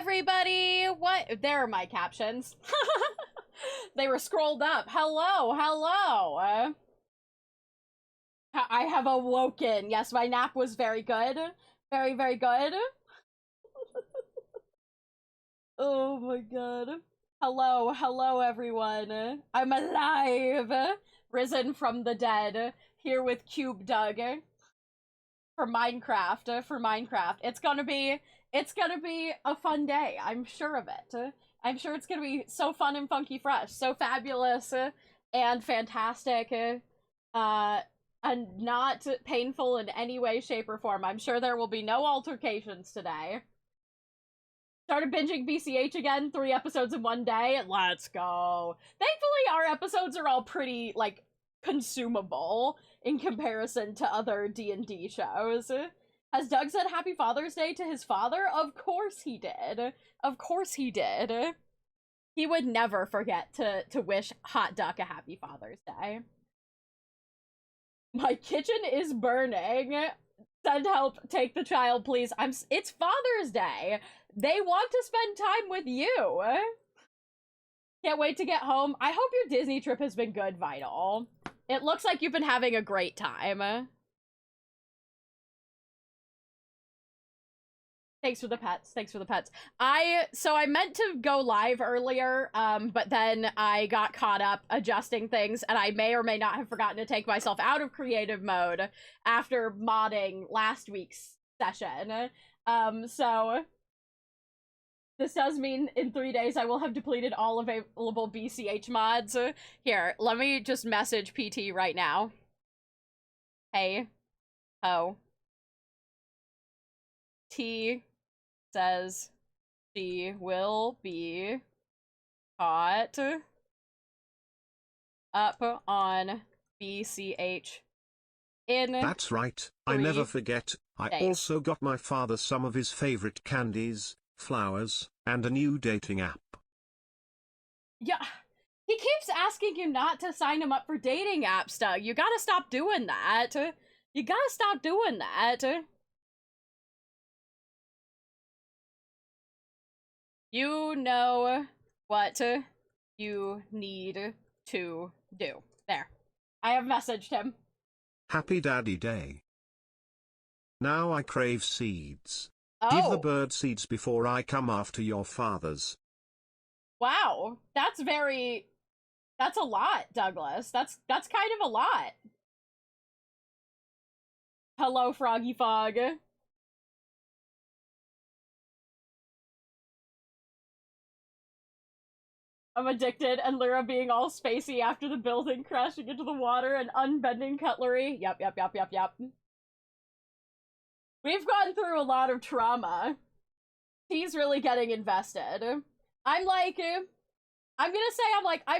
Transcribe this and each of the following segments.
everybody! What? There are my captions. They were scrolled up. Hello, hello. I have awoken. Yes, my nap was very good. Very, very good. Oh my god. Hello, hello everyone. I'm alive. Risen from the dead. Here with Cube Doug. For Minecraft. It's gonna be a fun day. I'm sure of it. I'm sure it's gonna be so fun and funky fresh. So fabulous and fantastic. And not painful in any way, shape, or form. I'm sure there will be no altercations today. Started binging BCH again, 3 episodes in one day. Let's go. Thankfully, our episodes are all pretty, like, consumable in comparison to other D&D shows. Has Doug said Happy Father's Day to his father? Of course he did. Of course he did. He would never forget to wish Hot Duck a Happy Father's Day. My kitchen is burning. Send help, take the child, please. It's Father's Day. They want to spend time with you. Can't wait to get home. I hope your Disney trip has been good, Vital. It looks like you've been having a great time. Thanks for the pets. Thanks for the pets. So I meant to go live earlier, but then I got caught up adjusting things, and I may or may not have forgotten to take myself out of creative mode after modding last week's session. So this does mean in 3 days I will have depleted all available BCH mods. Here, let me just message PT right now. Hey. Oh. T says she will be caught up on BCH in That's right. I never forget. I days. Also got my father some of his favorite candies, flowers, and a new dating app. Yeah, he keeps asking you not to sign him up for dating apps, Doug. You gotta stop doing that. You gotta stop doing that. You know what you need to do. There. I have messaged him. Happy Daddy Day. Now I crave seeds. Oh. Give the bird seeds before I come after your fathers. Wow. That's a lot, Douglas. That's kind of a lot. Hello, Froggy Fog. I'm addicted, and Lyra being all spacey after the building crashing into the water and unbending cutlery. Yep. We've gone through a lot of trauma. He's really getting invested. I'm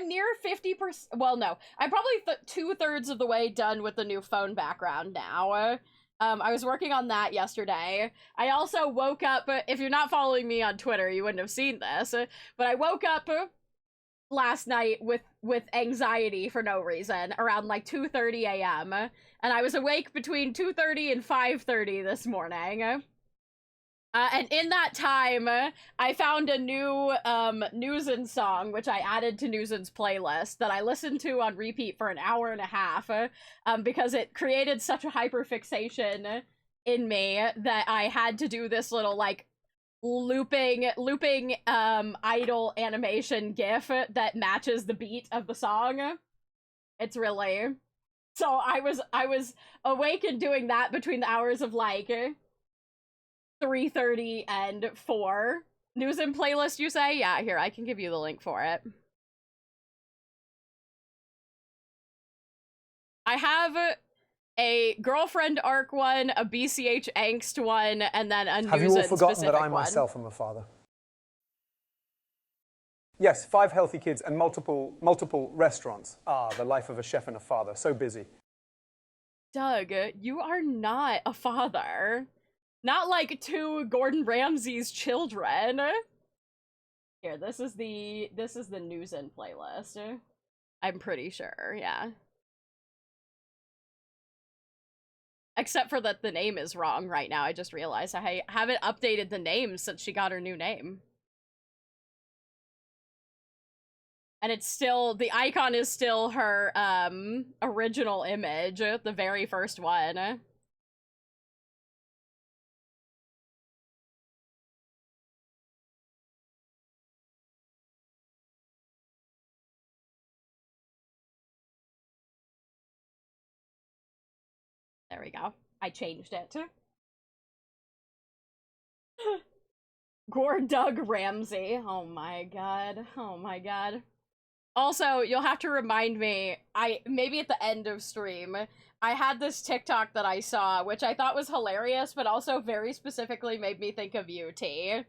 near 50%. Well, no. I'm probably 2/3 of the way done with the new phone background now. I was working on that yesterday. I also woke up, if you're not following me on Twitter, you wouldn't have seen this, but I woke up last night with anxiety for no reason around like 2:30 a.m. and I was awake between 2:30 and 5:30 this morning. And in that time, I found a new News'n song, which I added to News'n's playlist, that I listened to on repeat for an hour and a half, because it created such a hyperfixation in me that I had to do this little, like, looping idle animation gif that matches the beat of the song. It's really... So I was awake and doing that between the hours of, like, 3:30 and 4. News'n playlist, you say? Yeah, here, I can give you the link for it. I have a girlfriend arc one, a BCH angst one, and then a News'n specific one. Have you all forgotten that I myself am a father? Yes, 5 healthy kids and multiple restaurants. Ah, the life of a chef and a father. So busy. Doug, you are not a father. Not like 2 Gordon Ramsay's children. Here, this is the News'n playlist. I'm pretty sure, yeah. Except for that the name is wrong right now. I just realized I haven't updated the name since she got her new name. And it's still, the icon is still her, original image, the very first one. There we go. I changed it. Gore Doug Ramsey. Oh my god. Oh my god. Also, you'll have to remind me, maybe at the end of stream, I had this TikTok that I saw, which I thought was hilarious, but also very specifically made me think of you, T.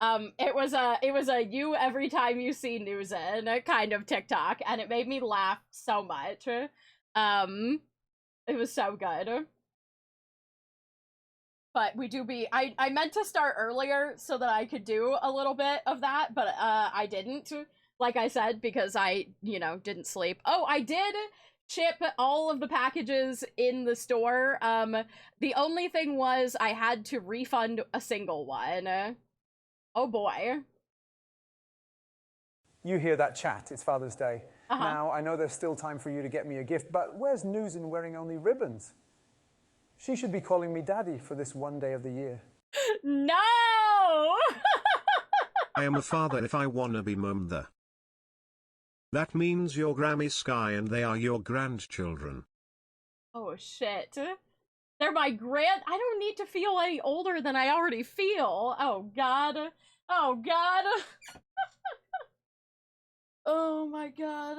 It was a you every time you see Newsin kind of TikTok, and it made me laugh so much. It was so good. But I meant to start earlier so that I could do a little bit of that, but I didn't, like I said, because I, didn't sleep. Oh, I did ship all of the packages in the store. The only thing was I had to refund a single one. Oh boy. You hear that chat, it's Father's Day. Uh-huh. Now, I know there's still time for you to get me a gift, but where's Newsin wearing only ribbons? She should be calling me daddy for this one day of the year. No! I am a father if I wanna be mother. That means you're Grammy Sky and they are your grandchildren. Oh shit. They're my I don't need to feel any older than I already feel. Oh god. Oh god. Oh my god.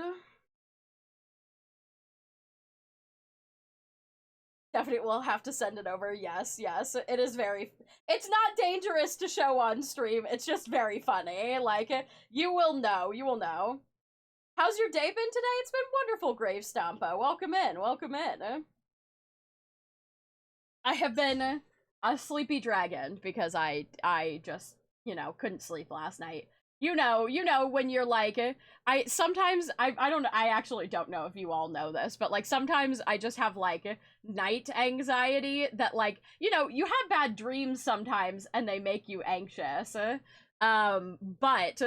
Definitely will have to send it over. Yes, yes. It is it's not dangerous to show on stream. It's just very funny. Like, you will know. You will know. How's your day been today? It's been wonderful, Grave Stompa. Welcome in. Welcome in. I have been a sleepy dragon because I just, couldn't sleep last night. You know when you're like, I actually don't know if you all know this, but like sometimes I just have like night anxiety that like, you have bad dreams sometimes and they make you anxious. But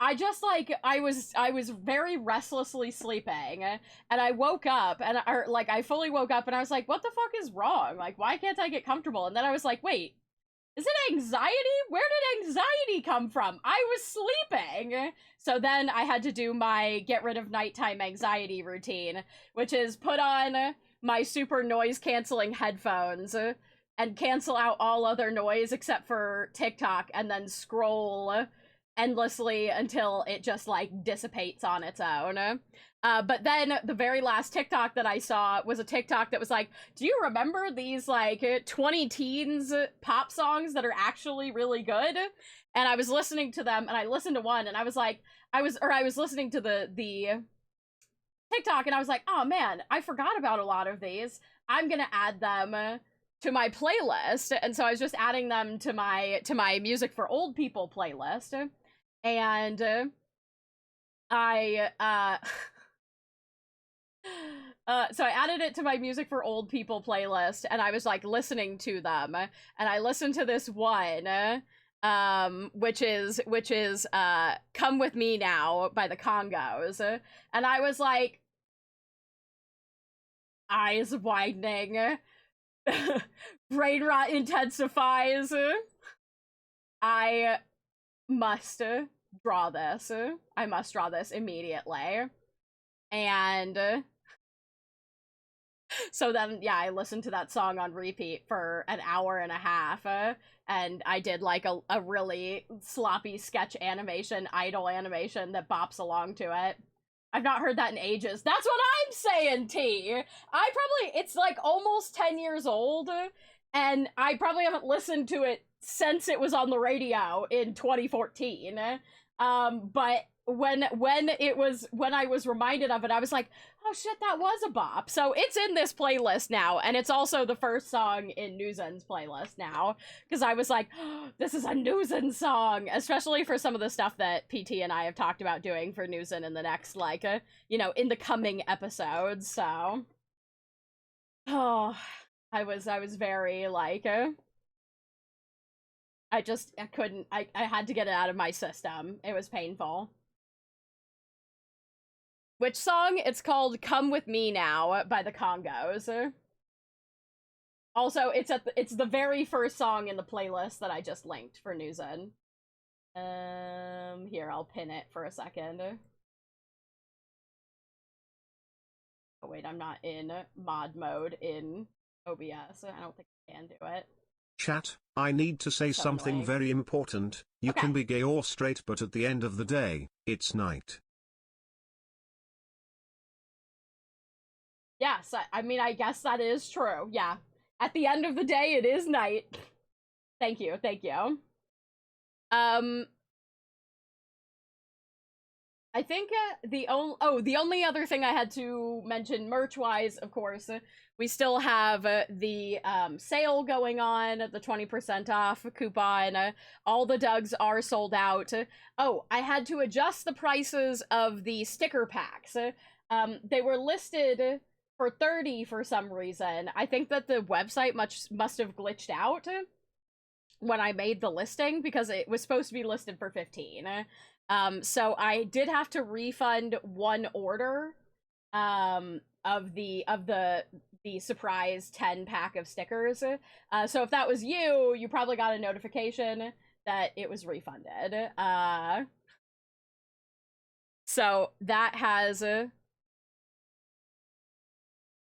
I just like I was very restlessly sleeping and I woke up and I fully woke up and I was like, what the fuck is wrong? Like, why can't I get comfortable? And then I was like, wait, is it anxiety? Where did anxiety come from? I was sleeping. So then I had to do my get rid of nighttime anxiety routine, which is put on my super noise canceling headphones and cancel out all other noise except for TikTok and then scroll endlessly until it just like dissipates on its own. But then the very last TikTok that I saw was a TikTok that was like, do you remember these like 20 teens pop songs that are actually really good? And I was listening to them and I listened to one and I was like, I was listening to the TikTok and I was like, oh man, I forgot about a lot of these. I'm gonna add them to my playlist. And so I was just adding them to my music for old people playlist. And so I added it to my music for old people playlist and I was like listening to them and I listened to this one which is Come With Me Now by the Congos, and I was like eyes widening, brain rot intensifies. I must draw this. I must draw this immediately. And so then, yeah, I listened to that song on repeat for an hour and a half, and I did like a really sloppy sketch animation, idle animation that bops along to it. I've not heard that in ages. That's what I'm saying, T! It's like almost 10 years old, and I probably haven't listened to it since it was on the radio in 2014. But when I was reminded of it, I was like, oh shit, that was a bop. So it's in this playlist now, and it's also the first song in Newsin's playlist now, because I was like, oh, this is a Newsin song, especially for some of the stuff that PT and I have talked about doing for Newsin in the next, like, in the coming episodes, so. Oh, I was very, like, I couldn't, I had to get it out of my system. It was painful. Which song? It's called Come With Me Now by the Congos. Also, it's the very first song in the playlist that I just linked for Newzen. Here, I'll pin it for a second. Oh wait, I'm not in mod mode in OBS. I don't think I can do it. Chat, I need to say something very important. You can be gay or straight, but at the end of the day, it's night. Yes, I mean, I guess that is true, yeah. At the end of the day, it is night. Thank you, thank you. I think the only other thing I had to mention merch-wise, of course, we still have the sale going on, the 20% off coupon. All the Dougs are sold out. Oh, I had to adjust the prices of the sticker packs. They were listed for $30 for some reason. I think that the website must have glitched out when I made the listing, because it was supposed to be listed for $15. So I did have to refund one order of the surprise 10 pack of stickers. So if that was you, you probably got a notification that it was refunded. So that has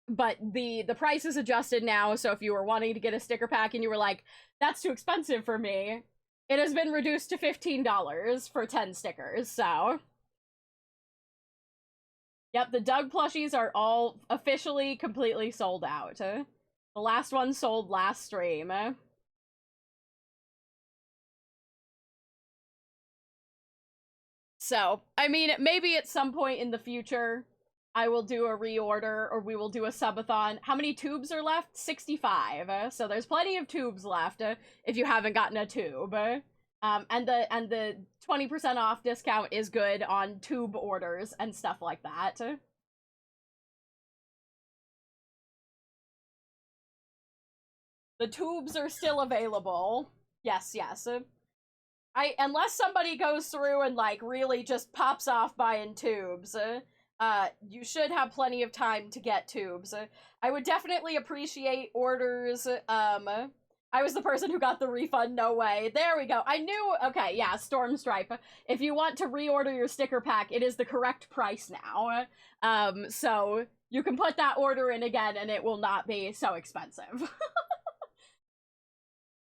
but the price is adjusted now, so if you were wanting to get a sticker pack and you were like, that's too expensive for me, it has been reduced to $15 for 10 stickers, so. Yep, the Doug plushies are all officially completely sold out. The last one sold last stream. So, I mean, maybe at some point in the future, I will do a reorder, or we will do a subathon. How many tubes are left? 65. So there's plenty of tubes left if you haven't gotten a tube. And the 20% off discount is good on tube orders and stuff like that. The tubes are still available. Yes, yes. Unless somebody goes through and, like, really just pops off buying tubes, you should have plenty of time to get tubes. I would definitely appreciate orders. I was the person who got the refund, no way. There we go. I knew, okay, yeah, Stormstripe. If you want to reorder your sticker pack, it is the correct price now. So you can put that order in again and it will not be so expensive.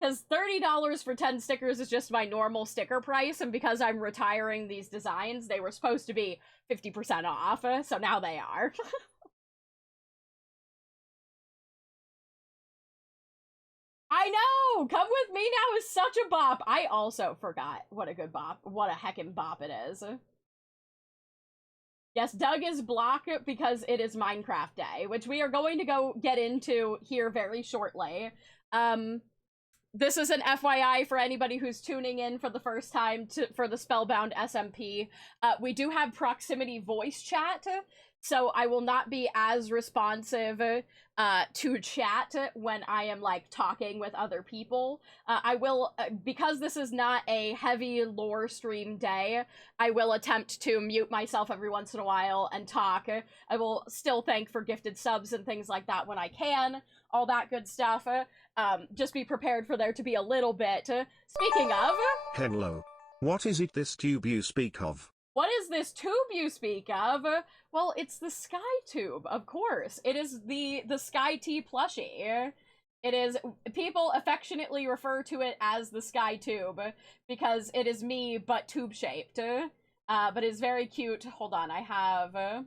Because $30 for 10 stickers is just my normal sticker price, and because I'm retiring these designs, they were supposed to be 50% off, so now they are. I know! Come With Me Now is such a bop! I also forgot what a good bop, what a heckin' bop it is. Yes, Doug is blocked because it is Minecraft Day, which we are going to go get into here very shortly. This is an FYI for anybody who's tuning in for the first time for the Spellbound SMP. We do have proximity voice chat, so I will not be as responsive to chat when I am, like, talking with other people. I will, because this is not a heavy lore stream day, I will attempt to mute myself every once in a while and talk. I will still thank for gifted subs and things like that when I can, all that good stuff. Just be prepared for there to be a little bit. Speaking of... Hello. What is it this tube you speak of? What is this tube you speak of? Well, it's the Sky Tube, of course. It is the Sky Tea plushie. It is... People affectionately refer to it as the Sky Tube because it is me, but tube-shaped. But it's very cute. Hold on, I have...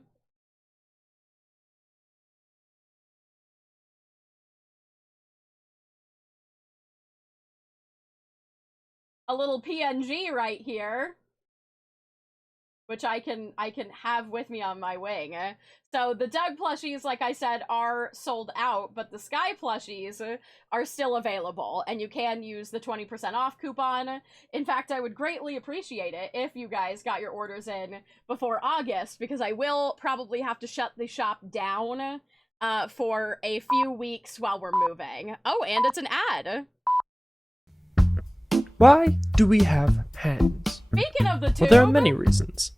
a little PNG right here, which I can have with me on my wing. So the Doug plushies, like I said, are sold out, but the Sky plushies are still available, and you can use the 20% off coupon. In fact, I would greatly appreciate it if you guys got your orders in before August, because I will probably have to shut the shop down for a few weeks while we're moving. Oh, and it's an ad. Why do we have hands? Speaking of the tube, Well, there are many reasons.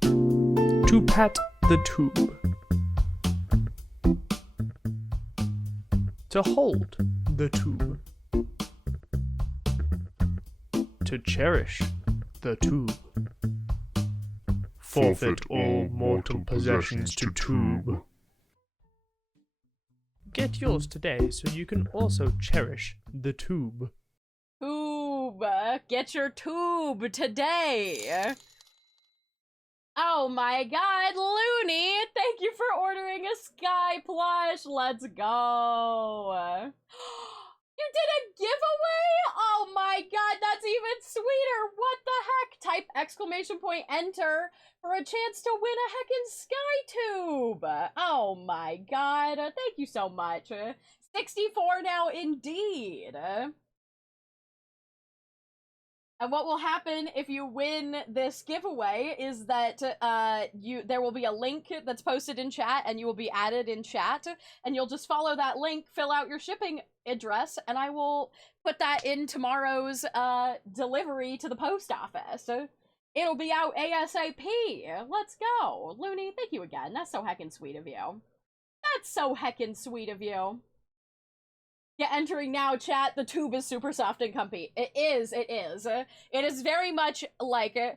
To pat the tube. To hold the tube. To cherish the tube. Forfeit all mortal possessions to tube. Get yours today so you can also cherish the tube. Tube, get your tube today. Oh my god, Looney, thank you for ordering a Sky plush. Let's go. You did a giveaway? Oh my god, that's even sweeter. What the heck? Type exclamation point enter for a chance to win a heckin' Sky tube. Oh my god, thank you so much. 64 now indeed. And what will happen if you win this giveaway is that there will be a link that's posted in chat, and you will be added in chat, and you'll just follow that link, fill out your shipping address, and I will put that in tomorrow's delivery to the post office. It'll be out ASAP. Let's go. Looney, thank you again. That's so heckin' sweet of you. That's so heckin' sweet of you. Yeah, entering now, chat. The tube is super soft and comfy. It is. It is. It is very much like an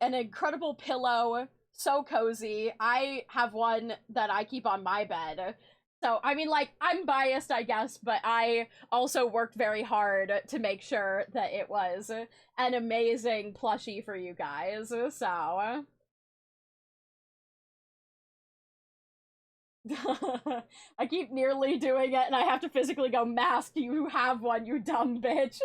incredible pillow. So cozy. I have one that I keep on my bed. So, I mean, like, I'm biased, I guess, but I also worked very hard to make sure that it was an amazing plushie for you guys. So... I keep nearly doing it, and I have to physically go, Mask, you have one, you dumb bitch.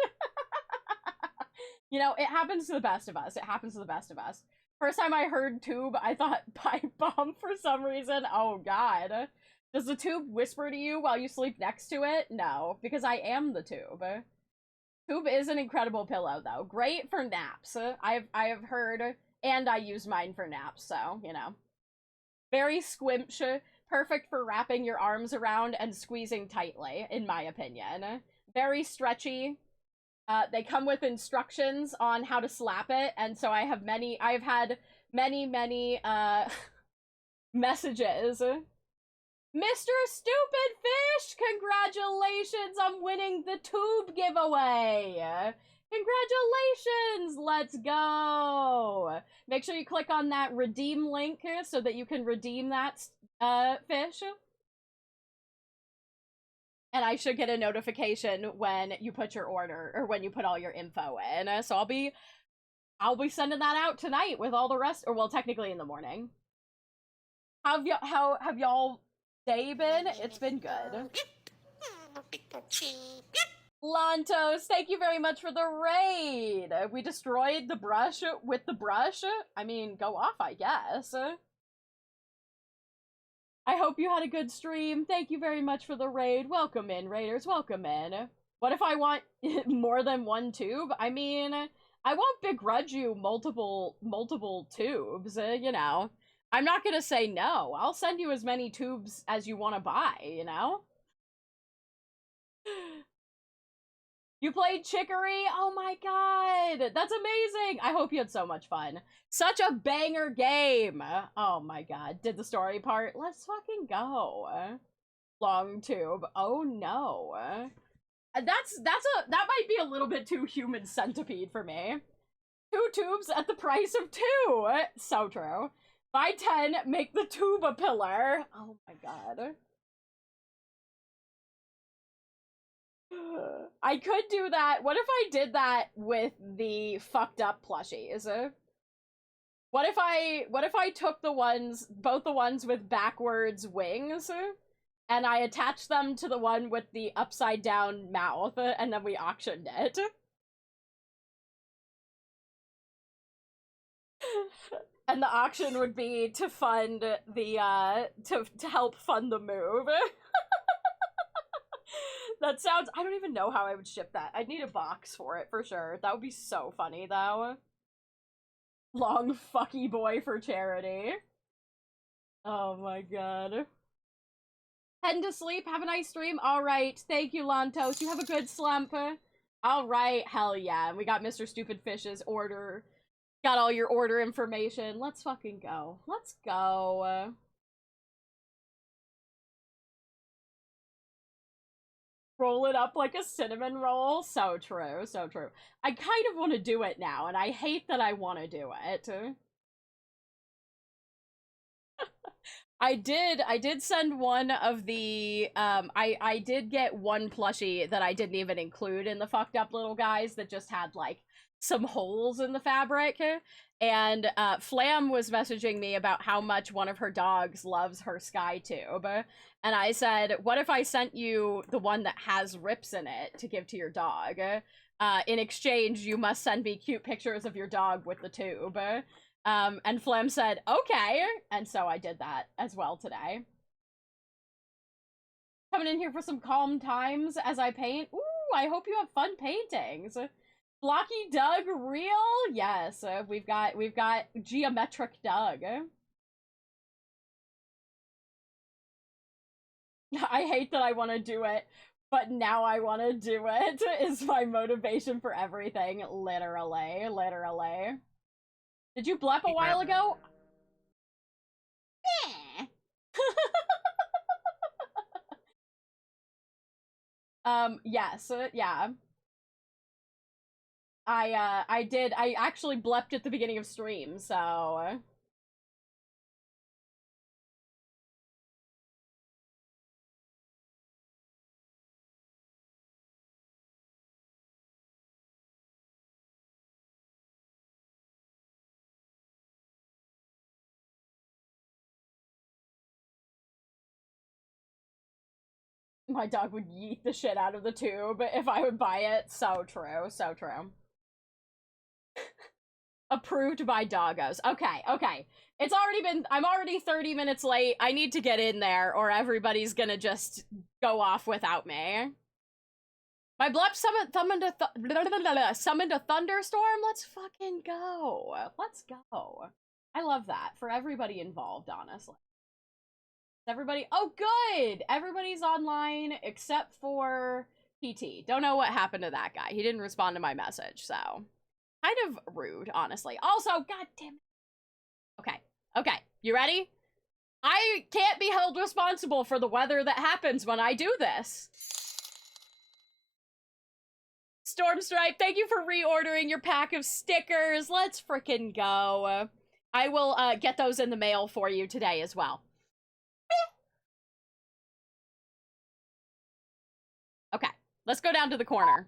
You know, it happens to the best of us. It happens to the best of us. First time I heard tube, I thought pipe bomb for some reason. Oh god. Does the tube whisper to you while you sleep next to it? No, because I am the tube. Tube is an incredible pillow, though. Great for naps. I have heard, and I use mine for naps, so, you know. Very squimsh. Perfect for wrapping your arms around and squeezing tightly, in my opinion. Very stretchy. They come with instructions on how to slap it, and so I've had many messages. Mr. Stupid Fish, congratulations on winning the tube giveaway! Congratulations! Let's go! Make sure you click on that redeem link so that you can redeem that fish. And I should get a notification when you put your order, or when you put all your info in. So I'll be sending that out tonight with all the rest, or well, technically in the morning. How have y'all day been? It's been good. Lantos, thank you very much for the raid. We destroyed the brush with the brush. I mean, go off, I guess. I hope you had a good stream. Thank you very much for the raid. Welcome in, raiders. Welcome in. What if I want more than one tube? I mean, I won't begrudge you multiple tubes, you know. I'm not gonna say no. I'll send you as many tubes as you want to buy, you know? You played Chicory? Oh my god! That's amazing! I hope you had so much fun. Such a banger game! Oh my god. Did the story part? Let's fucking go. Long tube. Oh no. That might be a little bit too human centipede for me. 2 tubes at the price of 2! So true. Buy 10, make the tube a pillar. Oh my god. I could do that. What if I did that with the fucked up plushies? What if I took both the ones with backwards wings, and I attached them to the one with the upside down mouth, and then we auctioned it? And the auction would be to fund the, to help fund the move. That sounds... I don't even know how I would ship that. I'd need a box for it, for sure. That would be so funny, though. Long fucky boy for charity. Oh my god. Heading to sleep. Have a nice stream. All right. Thank you, Lantos. You have a good slump. All right. Hell yeah. We got Mr. Stupid Fish's order. Got all your order information. Let's fucking go. Let's go. Roll it up like a cinnamon roll. So true. So true. I kind of want to do it now, and I hate that I want to do it. I did send one of the, I did get one plushie that I didn't even include in the fucked up little guys that just had, like, some holes in the fabric, and, Flam was messaging me about how much one of her dogs loves her sky tube, and I said, what if I sent you the one that has rips in it to give to your dog? In exchange, you must send me cute pictures of your dog with the tube. And Flam said, okay, and so I did that as well today. Coming in here for some calm times as I paint. Ooh, I hope you have fun paintings. Blocky Doug, real? Yes, we've got Geometric Doug. I hate that I want to do it, but now I want to do it is my motivation for everything, literally. Did you blep a while ago? Yes, yeah. I did. I actually blepped at the beginning of stream, so... My dog would yeet the shit out of the tube if I would buy it. So true, so true. Approved by doggos. Okay. It's already been, I'm already 30 minutes late. I need to get in there or everybody's gonna just go off without me. My blep summoned a thunderstorm? Let's fucking go. Let's go. I love that for everybody involved, honestly. Everybody, oh good! Everybody's online except for PT. Don't know what happened to that guy. He didn't respond to my message, so kind of rude, honestly. Also, god damn it. Okay, you ready? I can't be held responsible for the weather that happens when I do this. Stormstripe, thank you for reordering your pack of stickers. Let's frickin' go. I will get those in the mail for you today as well. Okay, let's go down to the corner.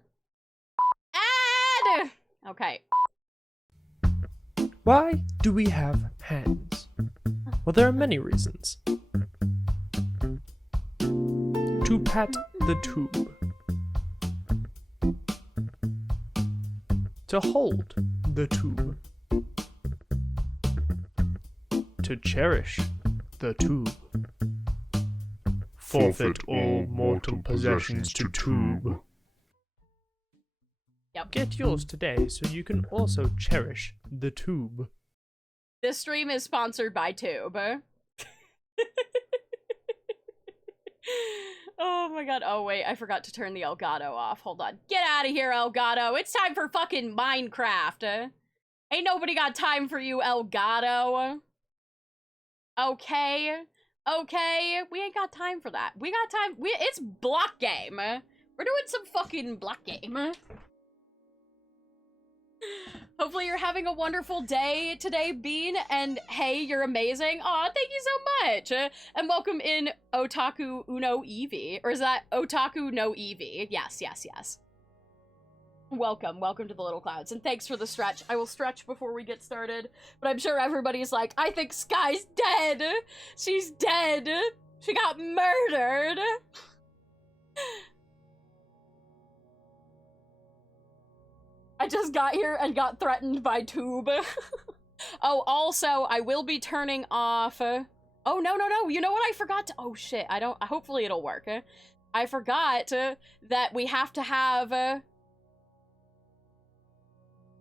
Add! Okay. Why do we have hands? Well, there are many reasons. To pat the tube. To hold the tube. To cherish the tube. Forfeit all mortal possessions to tube. Yep. Get yours today so you can also cherish the tube. This stream is sponsored by Tube. Oh my god. Oh wait, I forgot to turn the Elgato off. Hold on. Get out of here, Elgato. It's time for fucking Minecraft. Ain't nobody got time for you, Elgato. Okay, we ain't got time for that. We got time. It's block game. We're doing some fucking block game. Hopefully you're having a wonderful day today, Bean, and hey, you're amazing. Aw, thank you so much. And welcome in Otaku Uno Eevee. Or is that Otaku no Eevee? Yes. Welcome to the Little Clouds, and thanks for the stretch. I will stretch before we get started, but I'm sure everybody's like, I think Sky's dead. She's dead. She got murdered. I just got here and got threatened by Tube. Oh, also, I will be turning off... Oh, no. You know what I forgot to... Oh, shit. Hopefully it'll work. I forgot that we have to have...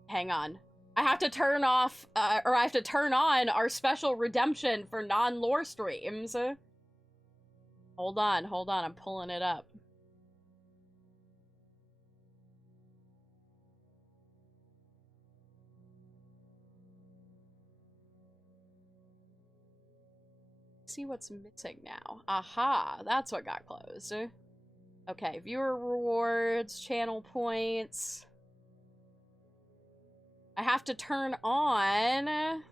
Hang on. I have to turn off, or I have to turn on our special redemption for non-lore streams. Hold Hold on, I'm pulling it up. See what's missing now. Aha, that's what got closed. Okay, viewer rewards, channel points. I have to turn on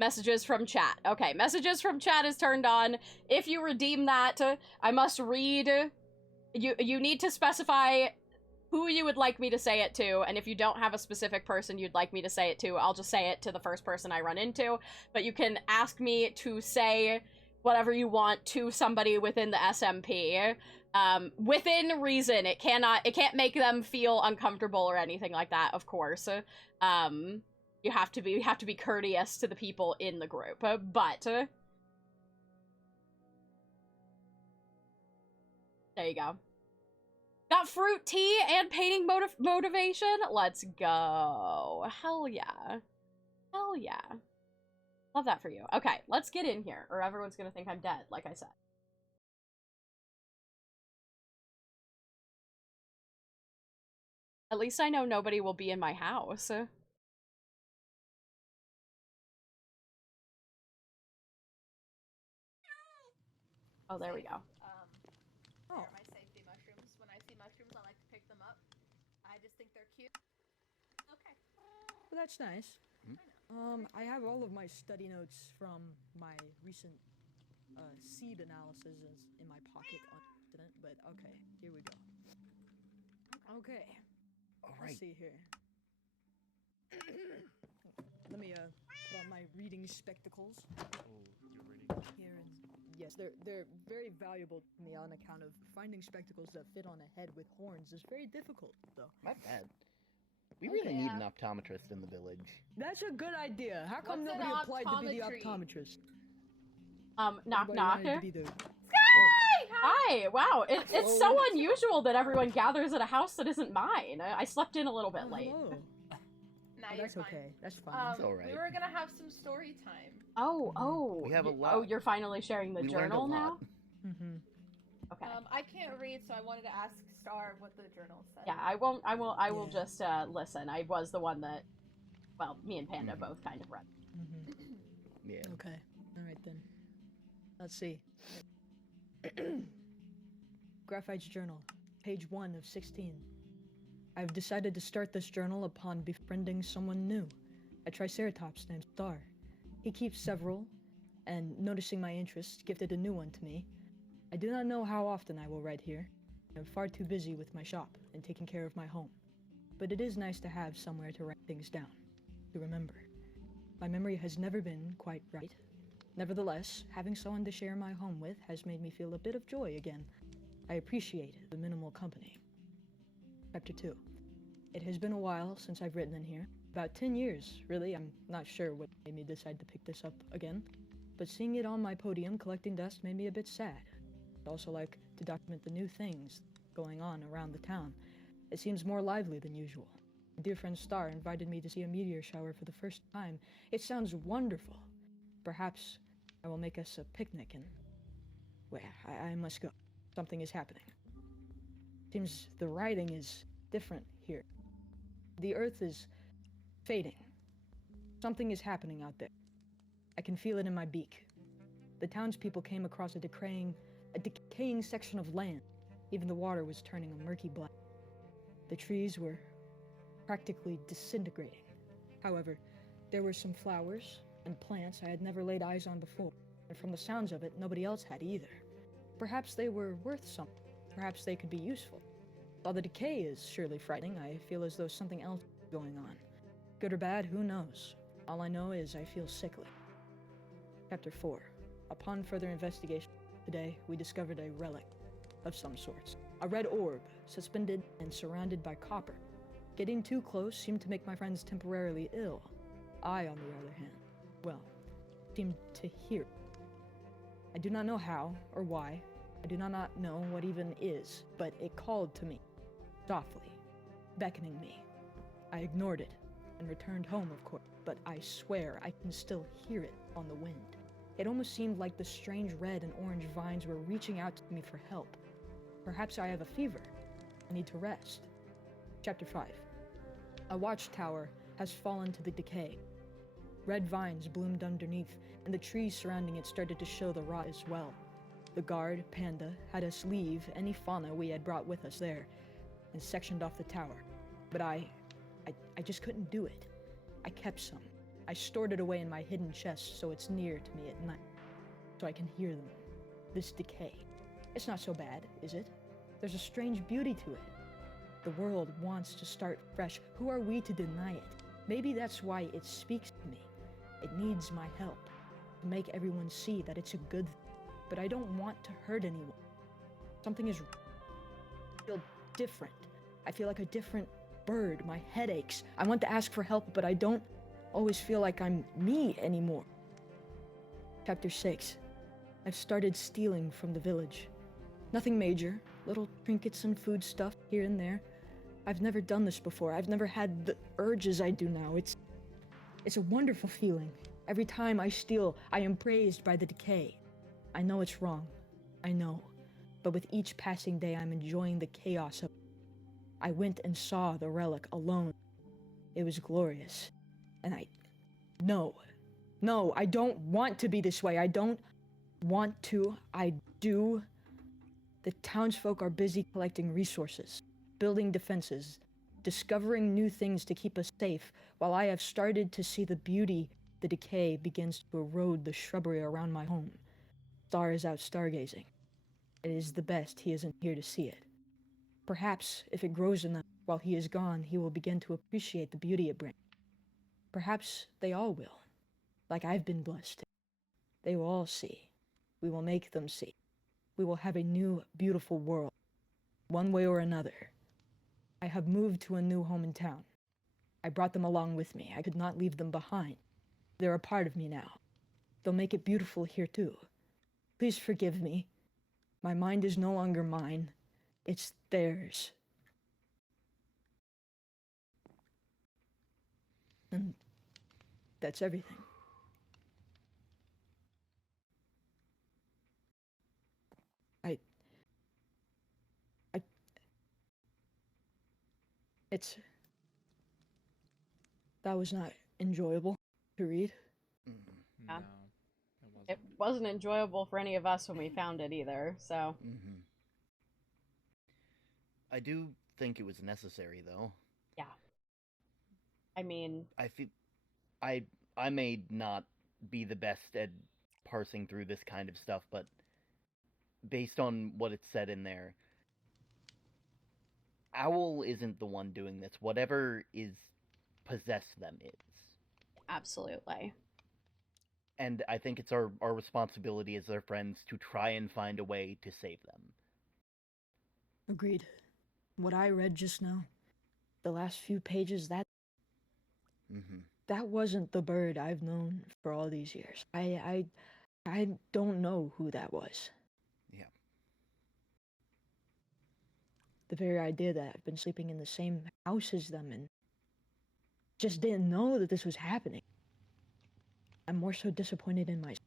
messages from chat. Okay, messages from chat is turned on. If you redeem that, I must read. You need to specify who you would like me to say it to, and if you don't have a specific person you'd like me to say it to, I'll just say it to the first person I run into. But you can ask me to say whatever you want to somebody within the SMP. Within reason. It can't make them feel uncomfortable or anything like that, of course. You have to be courteous to the people in the group. But there you go. Got fruit tea and painting motivation? Let's go. Hell yeah. Hell yeah. Love that for you. Okay, let's get in here, or everyone's gonna think I'm dead, like I said. At least I know nobody will be in my house. Oh, there we go. They're my safety mushrooms. When I see mushrooms, I like to pick them up. I just think they're cute. Okay. Well, that's nice. I have all of my study notes from my recent seed analysis in my pocket on accident, but okay, here we go. Okay. All right. Let's see here. Let me put on my reading spectacles. Oh, you're reading. Here and yes, they're very valuable to me on account of finding spectacles that fit on a head with horns is very difficult, though. My bad. We really need an optometrist in the village. That's a good idea. How come What's nobody an applied to be the optometry? optometrist? Knock Everybody knock. wanted to be the... Hi! Wow, it's so unusual that everyone gathers at a house that isn't mine. I slept in a little bit late. Hello. Nah, Oh, you're that's fine. okay. That's fine. It's all right. We were gonna have some story time. Oh. We have a Oh, lot. you're finally sharing the We learned a journal now? lot. Mm-hmm. Okay. I can't read, so I wanted to ask Star what the journal said. Yeah, I will Yeah. just listen. I was the one that, well, me and Panda both kind of read. Mm-hmm. Yeah. Okay. All right then. Let's see. Graphite's journal, page 1 of 16. I've decided to start this journal upon befriending someone new, a triceratops named Star. He keeps several, and noticing my interest, gifted a new one to me. I do not know how often I will write here. I'm far too busy with my shop and taking care of my home. But it is nice to have somewhere to write things down, to remember. My memory has never been quite right. Nevertheless, having someone to share my home with has made me feel a bit of joy again. I appreciate the minimal company. Chapter 2. It has been a while since I've written in here. About 10 years, really. I'm not sure what made me decide to pick this up again. But seeing it on my podium collecting dust made me a bit sad. I'd also like to document the new things going on around the town. It seems more lively than usual. My dear friend Star invited me to see a meteor shower for the first time. It sounds wonderful. Perhaps I will make us a picnic and... Well, I must go. Something is happening. Seems the writing is different here. The earth is fading. Something is happening out there. I can feel it in my beak. The townspeople came across a decaying section of land. Even the water was turning a murky black. The trees were practically disintegrating. However, there were some flowers and plants I had never laid eyes on before, and from the sounds of it, nobody else had either. Perhaps they were worth something. Perhaps they could be useful. While the decay is surely frightening, I feel as though something else is going on. Good or bad, who knows? All I know is I feel sickly. Chapter 4. Upon further investigation, today we discovered a relic of some sorts. A red orb, suspended and surrounded by copper. Getting too close seemed to make my friends temporarily ill. I, on the other hand, well, seemed to hear. I do not know how or why. I do not know what even is, but it called to me, softly, beckoning me. I ignored it and returned home, of course, but I swear I can still hear it on the wind. It almost seemed like the strange red and orange vines were reaching out to me for help. Perhaps I have a fever. I need to rest. Chapter 5. A watchtower has fallen to the decay. Red vines bloomed underneath, and the trees surrounding it started to show the rot as well. The guard, Panda, had us leave any fauna we had brought with us there, and sectioned off the tower. But I just couldn't do it. I kept some. I stored it away in my hidden chest so it's near to me at night, so I can hear them. This decay. It's not so bad, is it? There's a strange beauty to it. The world wants to start fresh. Who are we to deny it? Maybe that's why it speaks to me. It needs my help, to make everyone see that it's a good thing. But I don't want to hurt anyone. Something is I feel different. I feel like a different bird. My head aches. I want to ask for help, but I don't always feel like I'm me anymore. Chapter 6. I've started stealing from the village. Nothing major. Little trinkets and food stuff here and there. I've never done this before. I've never had the urges I do now. It's a wonderful feeling. Every time I steal, I am praised by the decay. I know it's wrong. I know. But with each passing day, I'm enjoying the chaos of it. I went and saw the relic alone. It was glorious. And No, I don't want to be this way. I don't want to. I do. The townsfolk are busy collecting resources, building defenses, discovering new things to keep us safe, while I have started to see the beauty. The decay begins to erode the shrubbery around my home. Star is out stargazing. It is the best he isn't here to see it. Perhaps, if it grows enough while he is gone, he will begin to appreciate the beauty it brings. Perhaps they all will, like I've been blessed. They will all see. We will make them see. We will have a new, beautiful world, one way or another. I have moved to a new home in town. I brought them along with me. I could not leave them behind. They're a part of me now. They'll make it beautiful here too. Please forgive me. My mind is no longer mine. It's theirs. And that's everything. That was not enjoyable to read. Yeah. No, It wasn't enjoyable for any of us when we found it either, so. I do think it was necessary, though. Yeah. I mean... I feel... I may not be the best at parsing through this kind of stuff, but based on what it said in there, Owl isn't the one doing this. Whatever is possessed them is. Absolutely. And I think it's our responsibility as their friends to try and find a way to save them. Agreed. What I read just now, the last few pages, that wasn't the bird I've known for all these years. I don't know who that was. Yeah. The very idea that I've been sleeping in the same house as them and just didn't know that this was happening. I'm more so disappointed in myself.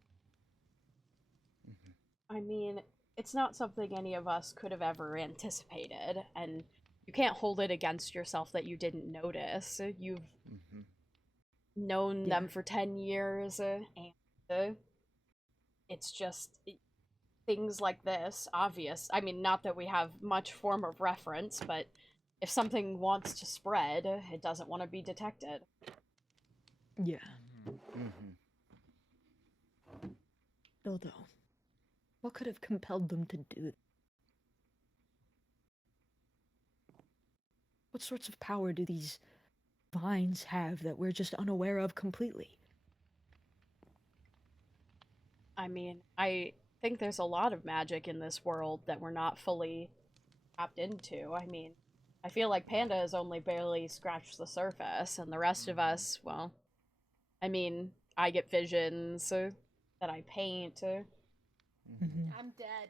I mean, it's not something any of us could have ever anticipated, and you can't hold it against yourself that you didn't notice. You've known them for 10 years, and it's just things like this, obvious. I mean, not that we have much form of reference, but if something wants to spread, it doesn't want to be detected. Yeah. Still though, what could have compelled them to do that? What sorts of power do these vines have that we're just unaware of completely? I mean, I think there's a lot of magic in this world that we're not fully tapped into. I mean, I feel like Panda has only barely scratched the surface, and the rest of us, well, I mean, I get visions that I paint. I'm dead.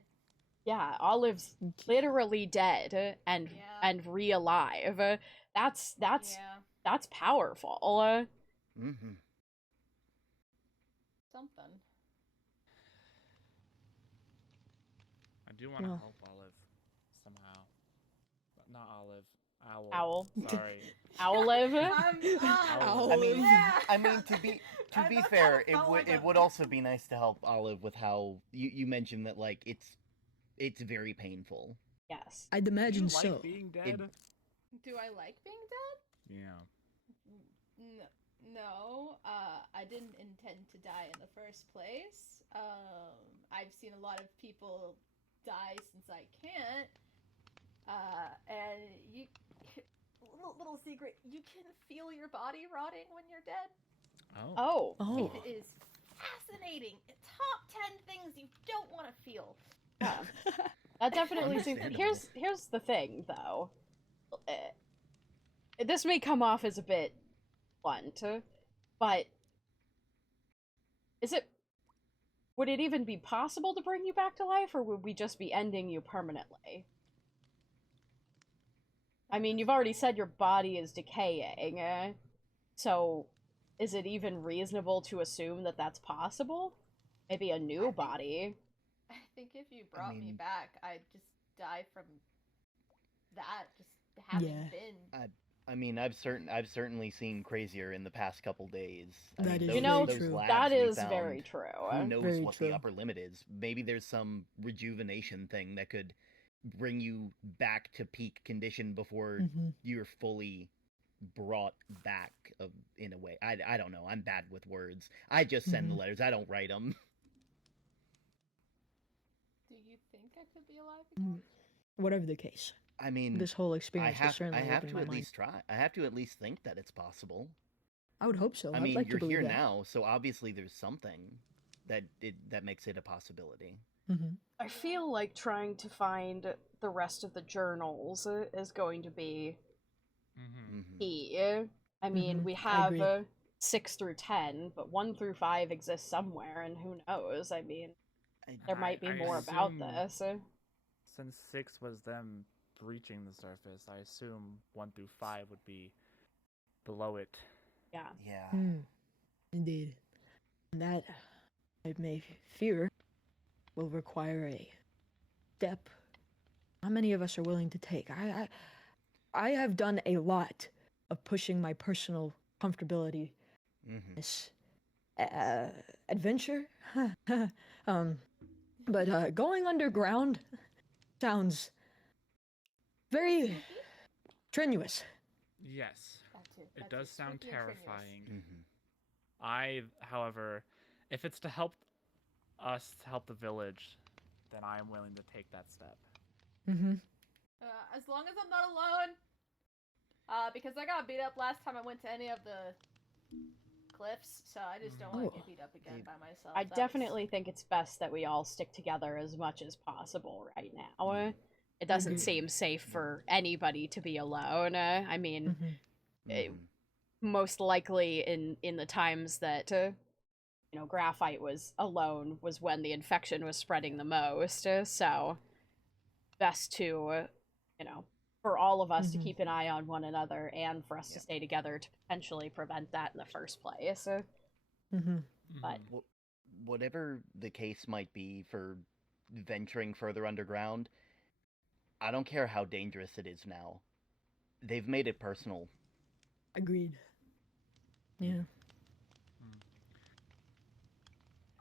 Yeah, Olive's literally dead and re-alive. That's powerful. Something. do want to Well. help Olive somehow. Not Olive. Owl. Owl. Sorry. Olive. Owl. I mean, Yeah. to be That kind fair, of felt like it a- would also be nice to help Olive with how you mentioned that like it's very painful. Yes. I'd Do you imagine like so. being dead? Do I like being dead? Yeah. No. I didn't intend to die in the first place. I've seen a lot of people die since I can't. And you, little secret, you can feel your body rotting when you're dead. Oh. Oh. Oh. It is fascinating. Top 10 things you don't want to feel. Yeah. That definitely seems. Understandable. Here's the thing, though. This may come off as a bit blunt, but would it even be possible to bring you back to life, or would we just be ending you permanently? I mean, you've already said your body is decaying, so is it even reasonable to assume that that's possible? Maybe a new body? I think if you brought me mean- back, I'd just die from that, just having Yeah. been. I mean, I've certainly seen crazier in the past couple days. I That mean, is those, You know, those true. labs that we is found, very true. Who knows Very what true. the upper limit is? Maybe there's some rejuvenation thing that could bring you back to peak condition before Mhm. you're fully brought back in a way. I don't know. I'm bad with words. I just send the Mhm. letters. I don't write them. Do you think I could be alive again? Whatever the case, I mean, this whole I experience has have certainly to opened my at mind. least try. I have to at least think that it's possible. I would hope so. I I'd mean, like you're to believe here that. now, so obviously there's something that makes it a possibility. Mm-hmm. I feel like trying to find the rest of the journals is going to be Mm-hmm. key. I mean, Mhm, we I have agree. 6 through 10, but 1 through 5 exists somewhere, and who knows? I mean, there might be I more about assume- this. Since 6 was them breaching the surface, I assume 1 through 5 would be below it. Yeah. Yeah. Indeed. And that, I may fear, will require a step not many of us are willing to take. I have done a lot of pushing my personal comfortability Mm-hmm. this adventure. But going underground sounds very strenuous. Yes, That too. it That does too. sound Spooky and strenuous. terrifying. Mm-hmm. However, if it's to help us to help the village, then I am willing to take that step. Mm-hmm. As long as I'm not alone. Because I got beat up last time I went to any of the cliffs, so I just don't want Oh. to get beat up again by myself. I That's- definitely think it's best that we all stick together as much as possible right now. It doesn't Agreed. seem safe for anybody to be alone. I mean, Mm-hmm. eh, most likely in the times that Graphite was alone was when the infection was spreading the most. So best to for all of us to Mhm. keep an eye on one another and for us to Yep. stay together to potentially prevent that in the first place. Mm-hmm. But Whatever the case might be for venturing further underground, I don't care how dangerous it is now. They've made it personal. Agreed. Yeah.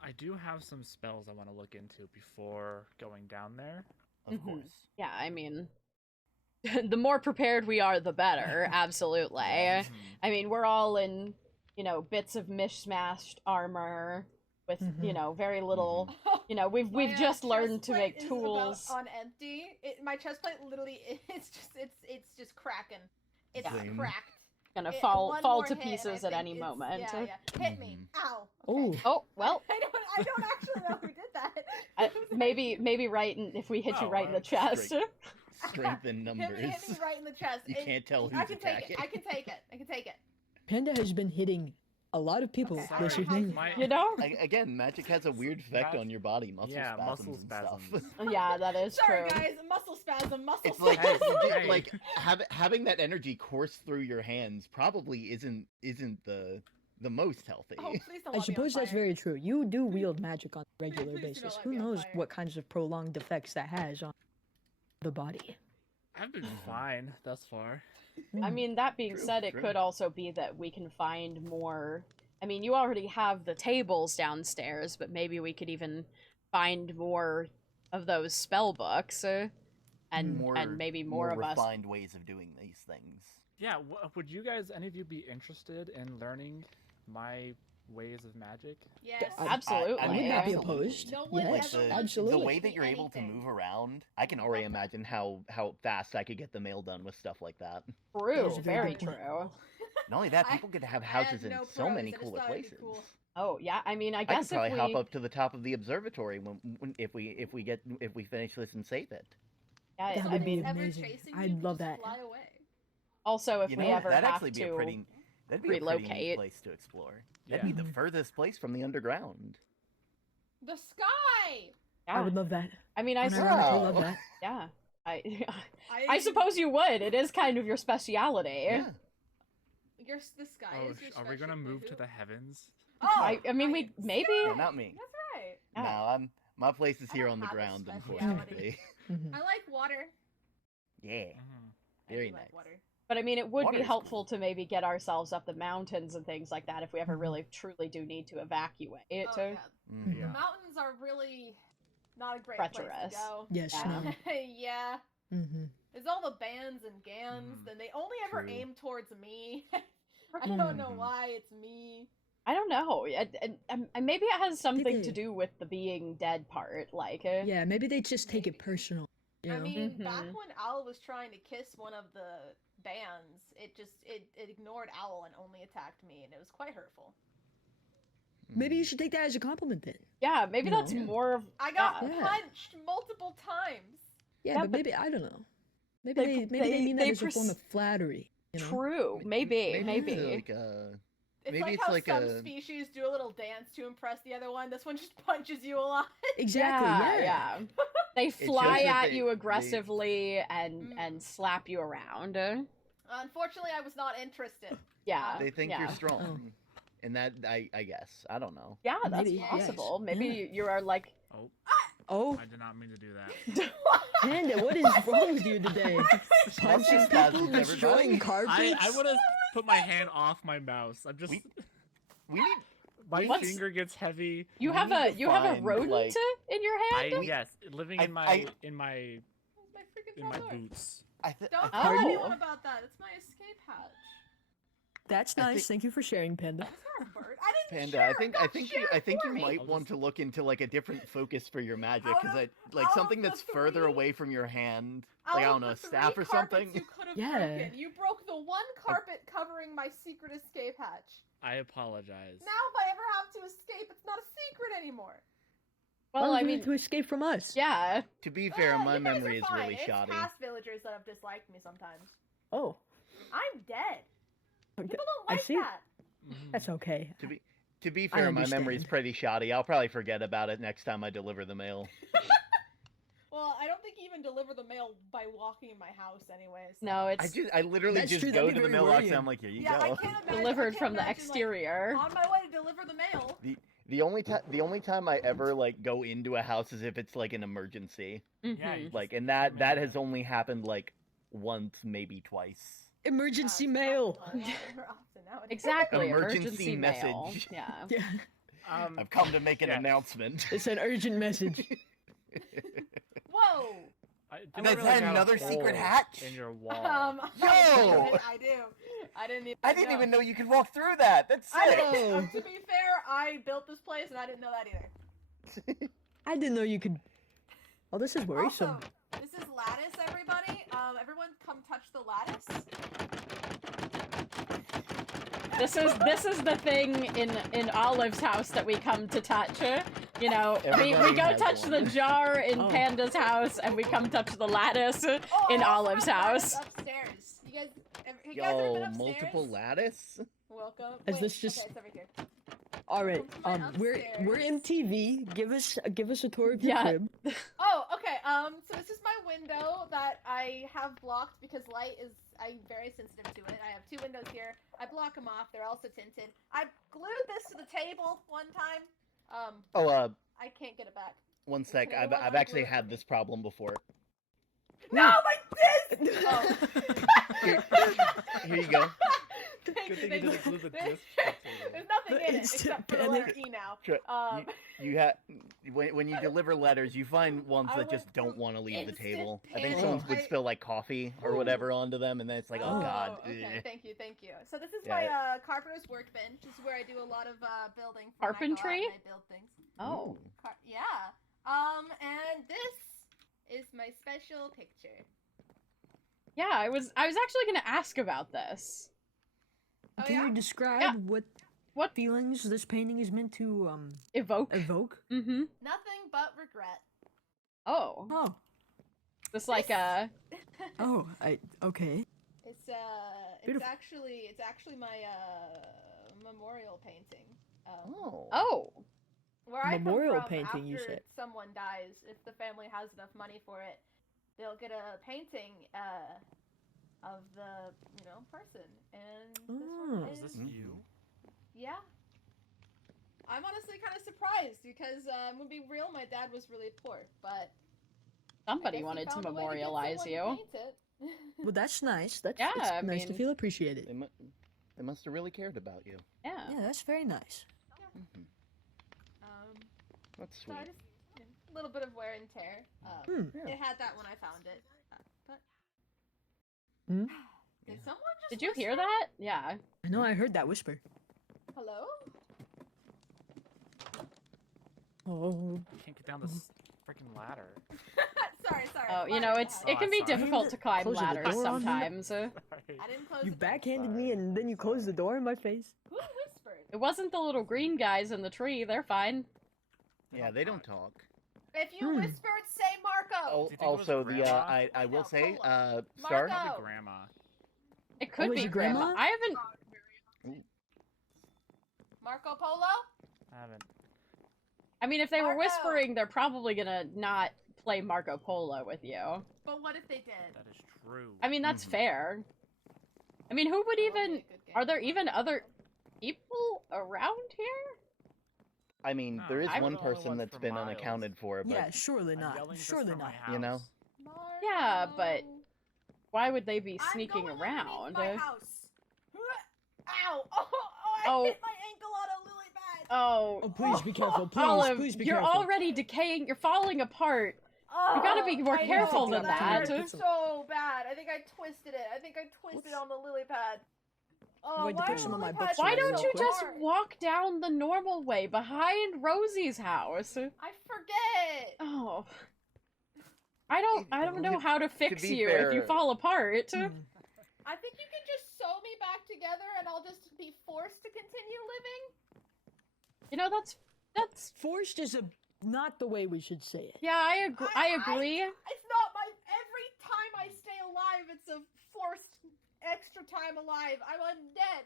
I do have some spells I want to look into before going down there. Of Mhm. course. yeah, I mean, the more prepared we are, the better. Absolutely. Yeah. I mean, we're all in, bits of mishmashed armor with, Mhm. very little. My, We've just learned to chest make plate is tools. about on empty. My chest plate literally it's just cracking. It's Same. cracked. Gonna One fall more to hit and I pieces at think any it's- moment. Yeah. Hit me. Ow. Oh. Okay. Oh well, I don't actually know who did that. maybe right if we hit you Oh, right in the chest. straight. Strength in numbers. Hit me right in the chest. You can't tell I who's can take it. attacking. I can take it. I can take it. Panda has been hitting a lot of people Okay, this sorry. evening. My- You know? Again, magic has a weird effect That's- on your body. Muscle yeah, spasms muscle and stuff. spasms. Yeah, that is Sorry, true. guys. Muscle spasm. Muscle It's like Hey, like having that energy course through your hands probably isn't the the most healthy. Oh, please don't I light me on suppose that's fire. very true. You do wield magic on a regular Please do not basis. light Who me on knows fire. what kinds of prolonged effects that has on the body? I've been fine thus far. I mean, that being True, said, it true. could also be that we can find more. I mean, you already have the tables downstairs, but maybe we could even find more of those spell books, and maybe more of us. refined ways of doing these things. Yeah, would you guys, any of you, be interested in learning my ways of magic? Yes. Absolutely. I would not be absolutely. opposed. No one Yes, ever wants absolutely. The way that you're able to anything. move around, I can already imagine how fast I could get the mail done with stuff like that. True, That's a very very good point. true. Not only that, I- people could have I had houses in no so pros, many I just cooler thought it'd be places. cool. Oh yeah, I mean, I I could guess if probably we hop up to the top of the observatory if we finish this and save it. yeah, That I would be mean, Ever amazing. chasing I'd you, love just that. Fly away. also if You we know, ever that'd have actually be to a pretty neat relocate. place to explore. Yeah. That'd be the furthest place from the underground. The sky. I Yeah. would love that. I mean, I Unironically Wow. love that. yeah, I suppose you would. It is kind of your speciality. Yeah. The sky Oh, is your are we gonna special move to voodoo? the heavens? Oh, I mean, we maybe. No, not me. That's right. Yeah. No, my place is I here don't on the have a ground, speciality. unfortunately. Mhm. I like water. Yeah. Mhm. I Very do nice. like water. But I mean, it would Water be is helpful to maybe get ourselves up the mountains and things like that if we ever Mhm. really truly do need to evacuate. Oh, yeah. Mhm. Yeah. The mountains are really not a great Treacherous. place to go. Yes, Yeah. no. Yeah. Mm-hmm. There's all the bands and gans, Mhm. and they only ever True. aim towards me. I don't know Mhm. why it's me. I don't know. And maybe it has something to they- do with the being dead part. Like, Yeah, maybe they just take it Maybe. personal. You know? I mean, back Mhm. when Owl was trying to kiss one of the bands, it ignored Owl and only attacked me, and it was quite hurtful. Maybe you should take that as a compliment then. yeah, maybe No. that's more of. I got Yeah. punched multiple times. Yeah, Yeah, but but maybe I don't know. Maybe they- they mean that they as a form pers- of flattery. You know? True. Maybe. It's like a It's Maybe like it's how like some a- species do a little dance to impress the other one. This one just punches you a lot. Exactly. Yeah. They shows fly that at they- you they- aggressively and Mm. slap you around. Unfortunately, I was not interested. Yeah. they think yeah. you're strong, and that I guess I don't know. Yeah, that's Maybe, yes. possible. Maybe Yeah. you are like. Oh, Oh, I did not mean to do that. Panda, what is wrong with you today? Punching Spaz people, has never destroying done. carpets. I would have put my hand off my mouse. I'm just We need my What's- finger gets heavy. You We have need a to you have a find, rodent like- in your hand. Yes, living I- in my I- in my Where's my freaking in my front door? boots. Don't Oh. tell anyone about that. It's my escape hatch. That's I nice. think- Thank you for sharing, Panda. Is there a bird? I didn't Panda. share. I think you me. might I'll want just- to look into like a different focus for your magic Out because of- like out something of the that's further three- away from your hand, Out like I of don't know, the a staff three or carpets something. You could have Yeah. broken. You broke the one carpet covering my secret escape hatch. I apologize. Now, if I ever have to escape, it's not a secret anymore. Why Well, would I you mean, need to escape from us. yeah. To be fair, my you guys memory are is fine. really it's shoddy. past villagers that have disliked me sometimes. Oh, I'm dead. okay. People don't I like see. that. Mhm. That's okay. To be I fair, my memory's understand. pretty shoddy. I'll probably forget about it next time I deliver the mail. Well, I don't think you even deliver the mail by walking in my house, anyways. No, it's I literally That's just true, go that'd to be the very mailbox worrying. and I'm like, here you Yeah, I go. can't imagine. delivered I from can't the imagine, exterior. Like, on my way to deliver the mail. The only time I ever like go into a house is if it's like an emergency. Yeah, Mhm. you Like, just and send that mail. has only happened like once, maybe twice. Emergency It's mail. happened a lot more often nowadays. Exactly. Emergency mail. message. Yeah. Yeah, I've come to make an yeah. announcement. it's an urgent message. Whoa. I didn't That's realize you had a another secret hole hatch? in your wall. Yo! I do. I didn't even. I didn't even know you could walk through that. That's I sick. didn't, Oh. to be fair, I built this place and I didn't know that either. I didn't know you could. Oh, this is worrisome. Also, this is lattice, everybody. Everyone, come touch the lattice. This is the thing in Olive's house that we come to touch. You know, we Everybody go has touch one. the jar in Oh. Panda's house, and we come touch the lattice Oh, in also Olive's have house. lattice upstairs. You guys ever been Yo, upstairs? multiple lattice? Welcome. Is Wait, this just- Okay, it's over here. All right, Welcome to my we're upstairs. in TV. Give us a tour of your Yeah. crib. Oh, okay. So this is my window that I have blocked because I'm very sensitive to it. I have 2 windows here. I block them off. They're also tinted. I glued this to the table one time. I can't get it back. One sec. Can anyone I've actually uglue it? had this problem before. No, my disc! Oh. Here you go. Good thing you didn't glue the disc. There's nothing in it except for the letter E now. When you deliver letters, you find ones I that just went don't through want to leave the instant table. I think panic. someone would spill like coffee or whatever onto them, and then it's like, oh god. Okay, thank you. So this is Yeah. my carpenter's workbench. This is where I do a lot of building. For Carpentry? When I go out and I build things. Oh. Yeah. And this is my special picture. Yeah, I was actually gonna ask about this. Oh, Can yeah? you describe Yeah. what feelings this painting is meant to Evoke. evoke? Nothing but regret. Oh. Oh, Just like a... okay. It's Beautiful. it's actually my memorial painting. Oh. Where I Memorial come from, painting, after you said. someone dies, if the family has enough money for it, they'll get a painting of the person. And this one Is this you? Yeah. I'm honestly kind of surprised because I'm gonna be real. My dad was really poor, but Somebody I guess he wanted to found a way get memorialize someone you. to paint it. Well, that's nice. That's Yeah, it's I nice to mean- feel appreciated. They must have really cared about you. Yeah. Yeah, that's very nice. That's So sweet. I just, a little bit of wear and tear. It had that when I found it. But did someone just Did you hear whisper? that? Yeah. I know I heard that whisper. Hello? Oh, Can't get down this freaking ladder. sorry. Oh, you know, ladder's it can be sorry. difficult to climb Closing the ladders door on me? sometimes. Sorry. I didn't close you the door. backhanded me Sorry. and then you closed the door in my face. Who whispered? It wasn't the little green guys in the tree. They're fine. Yeah, they don't talk. If you whispered, say Marco. Oh, Do you think it was also, grandma? I will No, say, Polo. Star. Marco. Probably grandma. It could Oh, is be it grandma? I haven't... Marco Polo? I haven't. I mean, if they were Marco. whispering, they're probably gonna not play Marco Polo with you. But what if they did? That is true. I mean, that's fair. I mean, who would That would be even... a good game. Are there even other people around here? I mean, No, there is I one was the only person one that's for been miles. unaccounted for, but Yeah, surely I'm not. yelling just Surely from my not. house. you know. Marco. Yeah, but why would they be I'm sneaking going around? underneath my house. Ow! I Oh. hit my ankle on a lily pad. Oh, Oh, please be careful. Please, Olive, please be you're careful. already decaying. You're falling apart. You gotta be more I know, careful than that. that. hurt so bad. I think I twisted it. I think I twisted on the lily pad. Oh, Going to why pick are some of my lily books pads Why away don't real you quick. just walk down the normal way behind Rosie's house? I forget. Oh. I don't know how to fix be you if you fair- fall apart. I think you can just sew me back together and I'll just be forced to continue living. You know, that's Forced is not the way we should say it. yeah, I agree. It's not my every time I stay alive, it's a forced extra time alive. I'm undead.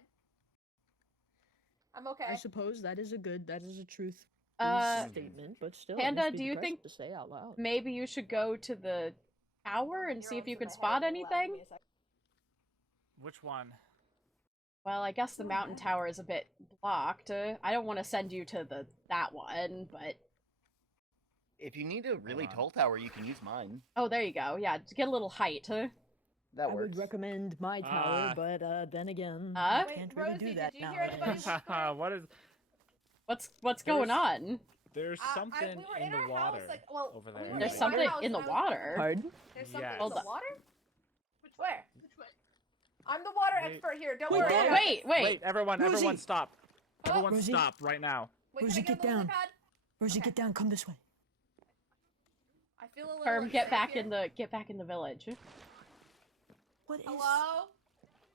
I'm okay. I suppose that is a truth statement, but still, it Panda, must be do you depressing think to say out loud? maybe you should go to the tower and see if you can Neurons in my spot head will allow anything? me a second. Which one? Well, I guess the mountain tower is a bit blocked. I don't want to send you to that one, but If you need a really on. tall tower, you can use mine. oh, there you go. Yeah, to get a little height. That I works. would recommend my tower, but then again, Huh? I Wait, can't really Rosie, do that did you hear anybody nowadays. whisper? What is? What's going There's- on? There's something we were in the our water house, like, well, over we there. were There's in something my house in the and I was- water. Pardon? There's something Yes. in Hold the on. water? Where? Which way? I'm the water Wait. expert here. Don't Wait worry. there. Wait. Wait, everyone, Rosie! everyone, stop! Oh, Everyone, Rosie! stop right now! Wait, Rosie, can I get get the lily down. pad? Rosie, Okay. get down. Come this way. I feel a little. Herm, get unsafe back here. in the village. What is? Hello?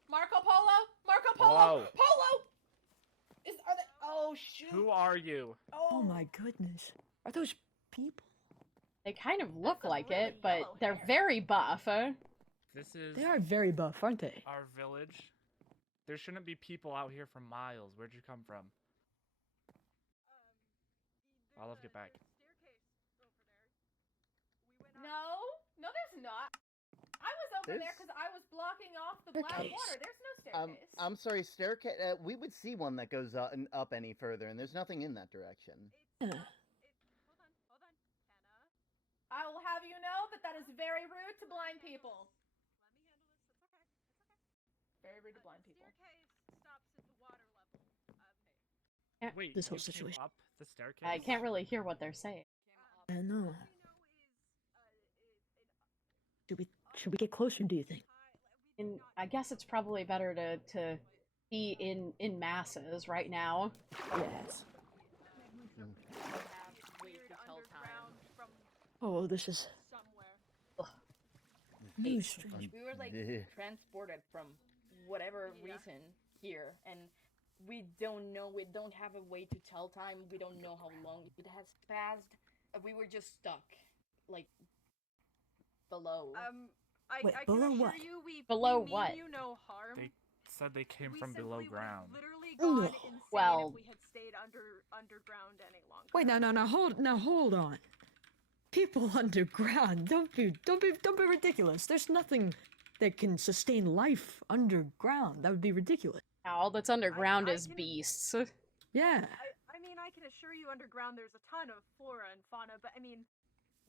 Marco Polo? Marco Polo? Hello? Polo! Are they? Oh shoot! Who are you? Oh my goodness. Are those people? They kind of look some like really it, but yellow they're hair. very buff. This is They are very buff, aren't they? our village. There shouldn't be people out here for miles. Where'd you come from? Olive, get back. No, there's not. I was over there because I was blocking off the black water. There's no staircase. I'm sorry, staircase. We would see one that goes up any further, and there's nothing in that direction. Hold on, Hannah. I will have you know that is very rude to blind people. Let me handle this. It's okay. Very rude to blind people. Staircase stops at the water level. Wait, This whole you came situation. up the staircase? I can't really hear what they're saying. I know. Should we get closer, do you think? And I guess it's probably better to be in masses right now. Yes. Oh, this is new strange. We were like transported from whatever reason here, and we don't know. We don't have a way to tell time. We don't know how long it has passed. We were just stuck, like below. Wait, I below can assure what? you, we Below mean what? you no harm. They said they came We from below simply ground. would've literally gone insane Well- if we had stayed underground any longer. Wait, hold on. People underground. Don't be ridiculous. There's nothing that can sustain life underground. That would be ridiculous. All that's underground I is can- beasts. Yeah. I mean, I can assure you, underground there's a ton of flora and fauna, but I mean,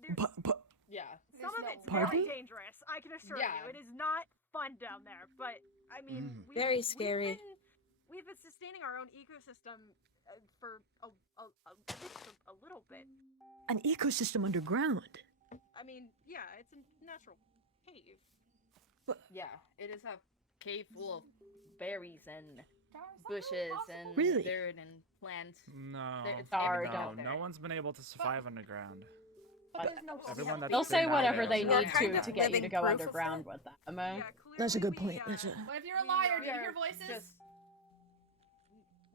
there's But Yeah. some of it's Pardon? very dangerous. I can assure Yeah. you, it is not fun down there. But I mean, Very scary. We've been sustaining our own ecosystem for a little bit. an ecosystem underground. I mean, yeah, it's a natural cave. Yeah. It is a cave full of berries and bushes and Really? dirt and plants. No, It's Sorry, everything out don't. there. no one's been able to survive underground. But there's no Everyone that's They'll say been out whatever there they is need alive. kind of to get you to living go proof of underground it. with them. Yeah, That's a clearly good point. That's a... What if you're a we liar? are Do you hear here voices?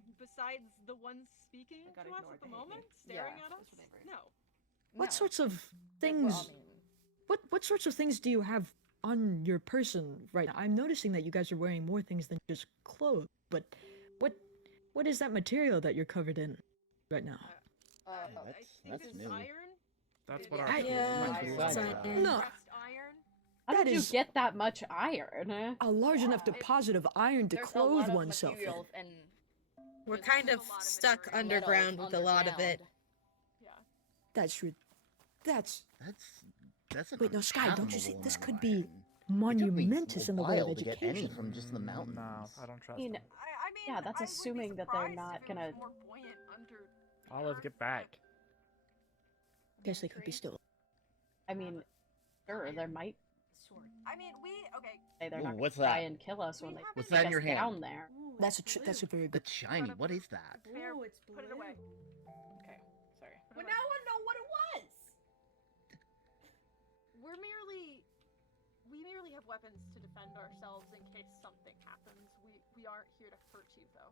Just besides the ones speaking I gotta to us ignore at the the moment, behavior. staring Yeah, at us, just whatever. no. What no. sorts of Well, things? I mean, What sorts of things do you have on your person right now? I'm noticing that you guys are wearing more things than just clothes. But what is that material that you're covered in right now? I think that's it's new. iron. That's what Yeah. our Yeah. my Might be tools fine. are. No. Pressed iron. How That did is- you get that much iron? A large enough deposit of iron to there's a clothe lot of oneself in. materials and We're there's kind also of a lot of stuck material. underground with a lot of it. Yeah. That's true. That's That's an Wait, no, Sky, don't you see? unfathomable This amount could of be iron. It took me monumentous a in the way of while to get any education. from just the mountains. No, I don't trust I mean, them. I mean, Yeah, that's I would be assuming that they're surprised not if it was gonna- more buoyant under Olive, Earth, get back. Guess they could be still. I mean, sure, there might I mean, okay. say they're Ooh, not gonna what's try that? and kill us when they What's take that in us your hand? down there. That's a very good. That's shiny. What is that? Fair, put it away. okay, sorry. But now I want to know what it was. We merely have weapons to defend ourselves in case something happens. We aren't here to hurt you, though.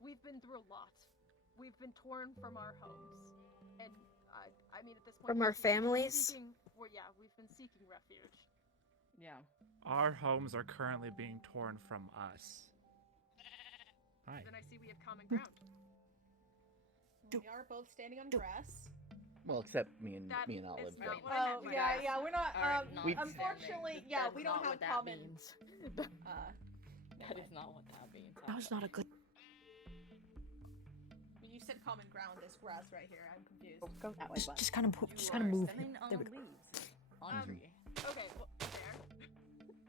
We've been through a lot. We've been torn from our homes, and I mean, at this point, From our we've been families? we've been seeking refuge. Yeah. Our homes are currently being torn from us. Hi. Then I see we have common ground. We are both standing on grass. Well, except me and That Olive. is but- not what I meant by that. We're not. Are not We- Unfortunately, yeah, That's we don't not have what that common. means. That is not what that means. That was not a good. You said common ground is grass right here. I'm confused. Go that way, bud. Just kind of move. You Just kind of are move. standing on There the we go. leaves. On tree. Okay, well, there.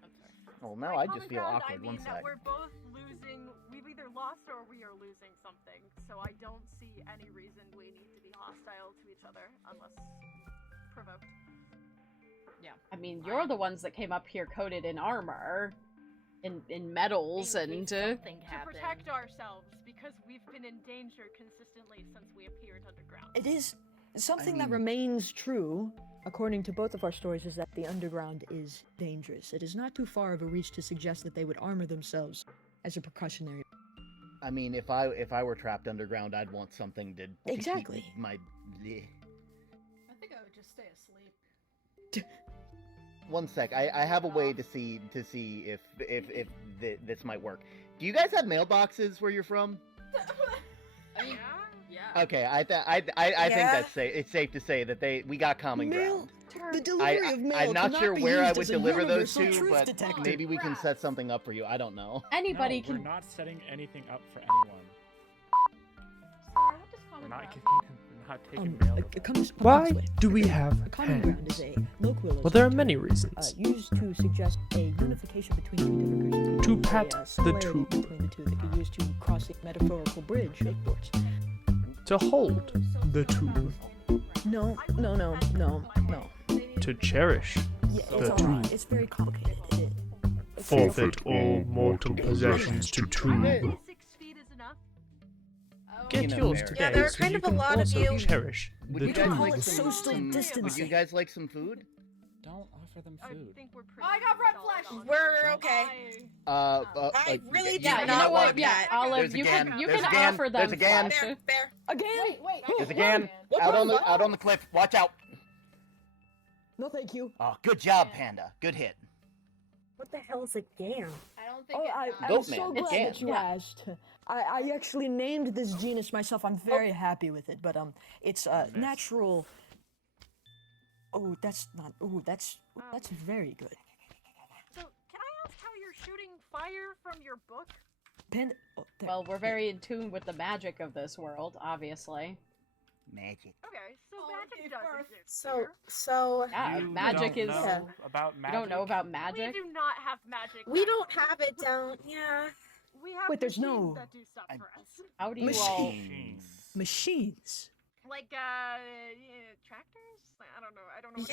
I'm sorry. Well, now By I just common feel ground, awkward. I mean One that sec. we're both losing. We've either lost or we are losing something. So I don't see any reason we need to be hostile to each other unless provoked. I mean, you're the ones that came up here coated in armor, in metals, In and case something To happened. protect ourselves because we've been in danger consistently since we appeared underground. It is something that mean- remains true, according to both of our stories, is that the underground is dangerous. It is not too far of a reach to suggest that they would armor themselves as a precautionary. I mean, if I were trapped underground, I'd want something to Exactly. keep my. I think I would just stay asleep. One sec. I have a way to see if this might work. Do you guys have mailboxes where you're from? I mean, Yeah. yeah. Okay, I think Yeah. that's safe. It's safe to say that we got common ground. The delivery of mail I'm not cannot sure be where I used would as a deliver those universal to, truth but detector. maybe we can set something up for you. I don't know. Anybody no, can. We're not setting anything up for anyone. We're not taking mail. Why do we have A common ground is hands? a colloquial Well, there are many reasons. used to suggest a unification between two different groups of people. To pat a the similarity tube. between the two that could use to cross a metaphorical bridge of sorts. To hold the tube. No. To cherish Yeah, the it's all tube. right. It's very complicated. It is. Forfeit all mortal possessions to tube. 6 feet is enough. Get know, yours Mary. today Yeah, there are so kind you of a can lot of also you. cherish Would the you guys tube. like It's some, social Would distancing. you guys like some food? Don't offer them I food. think we're pretty. I got red solid flesh. on We're this. okay. I I really do Yeah, you not know what? want Yeah, that. Olive, There's a you gan. can you There's can a gan. offer them There's a gan. flesh. Bear. Again? Wait. There's a gan What out the on the fuck? cliff. Watch out! No, thank you. Oh, good job, Panda. Good hit. What the hell is a gam? I don't think Oh, it's I'm Goat so man. glad It's that you yeah. asked. I actually named this genus myself. I'm very happy with it, but it's natural. Oh, that's not. Oh, that's very good. So, can I ask how you're shooting fire from your book? Panda. Oh, there. Well, we're very in tune with the magic of this world, obviously. Magic. Okay, so Oh, magic okay, does first. exist So, here. so Yeah, You magic don't is. know about You magic. don't know about We magic? do not have magic. we don't have it down. Yeah. We have Wait, there's machines no- that do stuff for us. How do you all? Machines. Like tractors? I don't know. I don't know.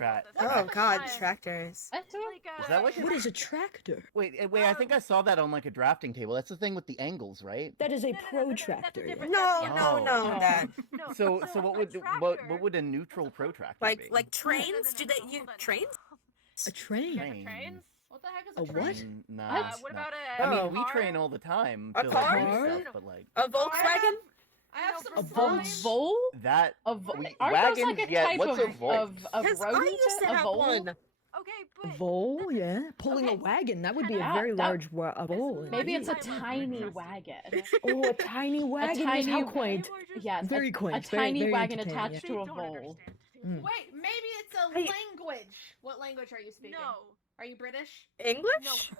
Yeah. Oh God, tractors. What? Like Is that like What is a tractor? Wait, I think I saw that on like a drafting table. That's the thing with the angles, right? That is a No, protractor. that's a different- No, Yeah. no, Oh. no. That No, So what a would tractor- what would a neutral protractor like be? trains? Do they use Hold on. trains? A train. Train. Trains? What the heck is A a what? train? Nah, What nah. about I Oh. mean, we train all the time. A to, car? Like, do Car? stuff, but like A Volkswagen? I have No, some A slime. Volt? that. Aren't those wagons? like a Yeah, type what's a volt? of Because I rodent? used to A have vole? one. Okay, A but vole, yeah. Pulling a Okay. wagon. That would be a Yeah, very that- large vole. Maybe it's a Time of tiny interest. wagon. Oh, a tiny wagon. Yes, tiny how wa- quaint. Yeah, Very a quaint. tiny very wagon entertaining, attached they to a don't vole. understand. Wait, maybe it's a Hey. language. What language are you speaking? No, Are you British? English?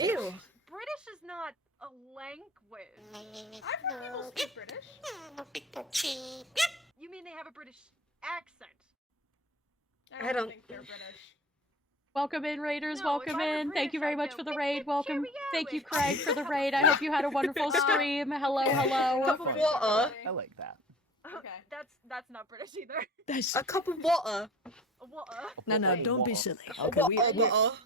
Ew. British is not a language. I've heard people speak British. You mean they have a British accent? I don't- think they're British. Welcome in, Raiders. No, welcome if I were in. Thank British, you very I'd much go, for the "Hip, raid. hip, Welcome. cheerio." Thank you, Craig, for the raid. I hope you had a wonderful stream. Hello, hello. Cup of water. I like that. Okay. That's not British either. That's A cup of water. What? no. Don't be silly. A Okay, water.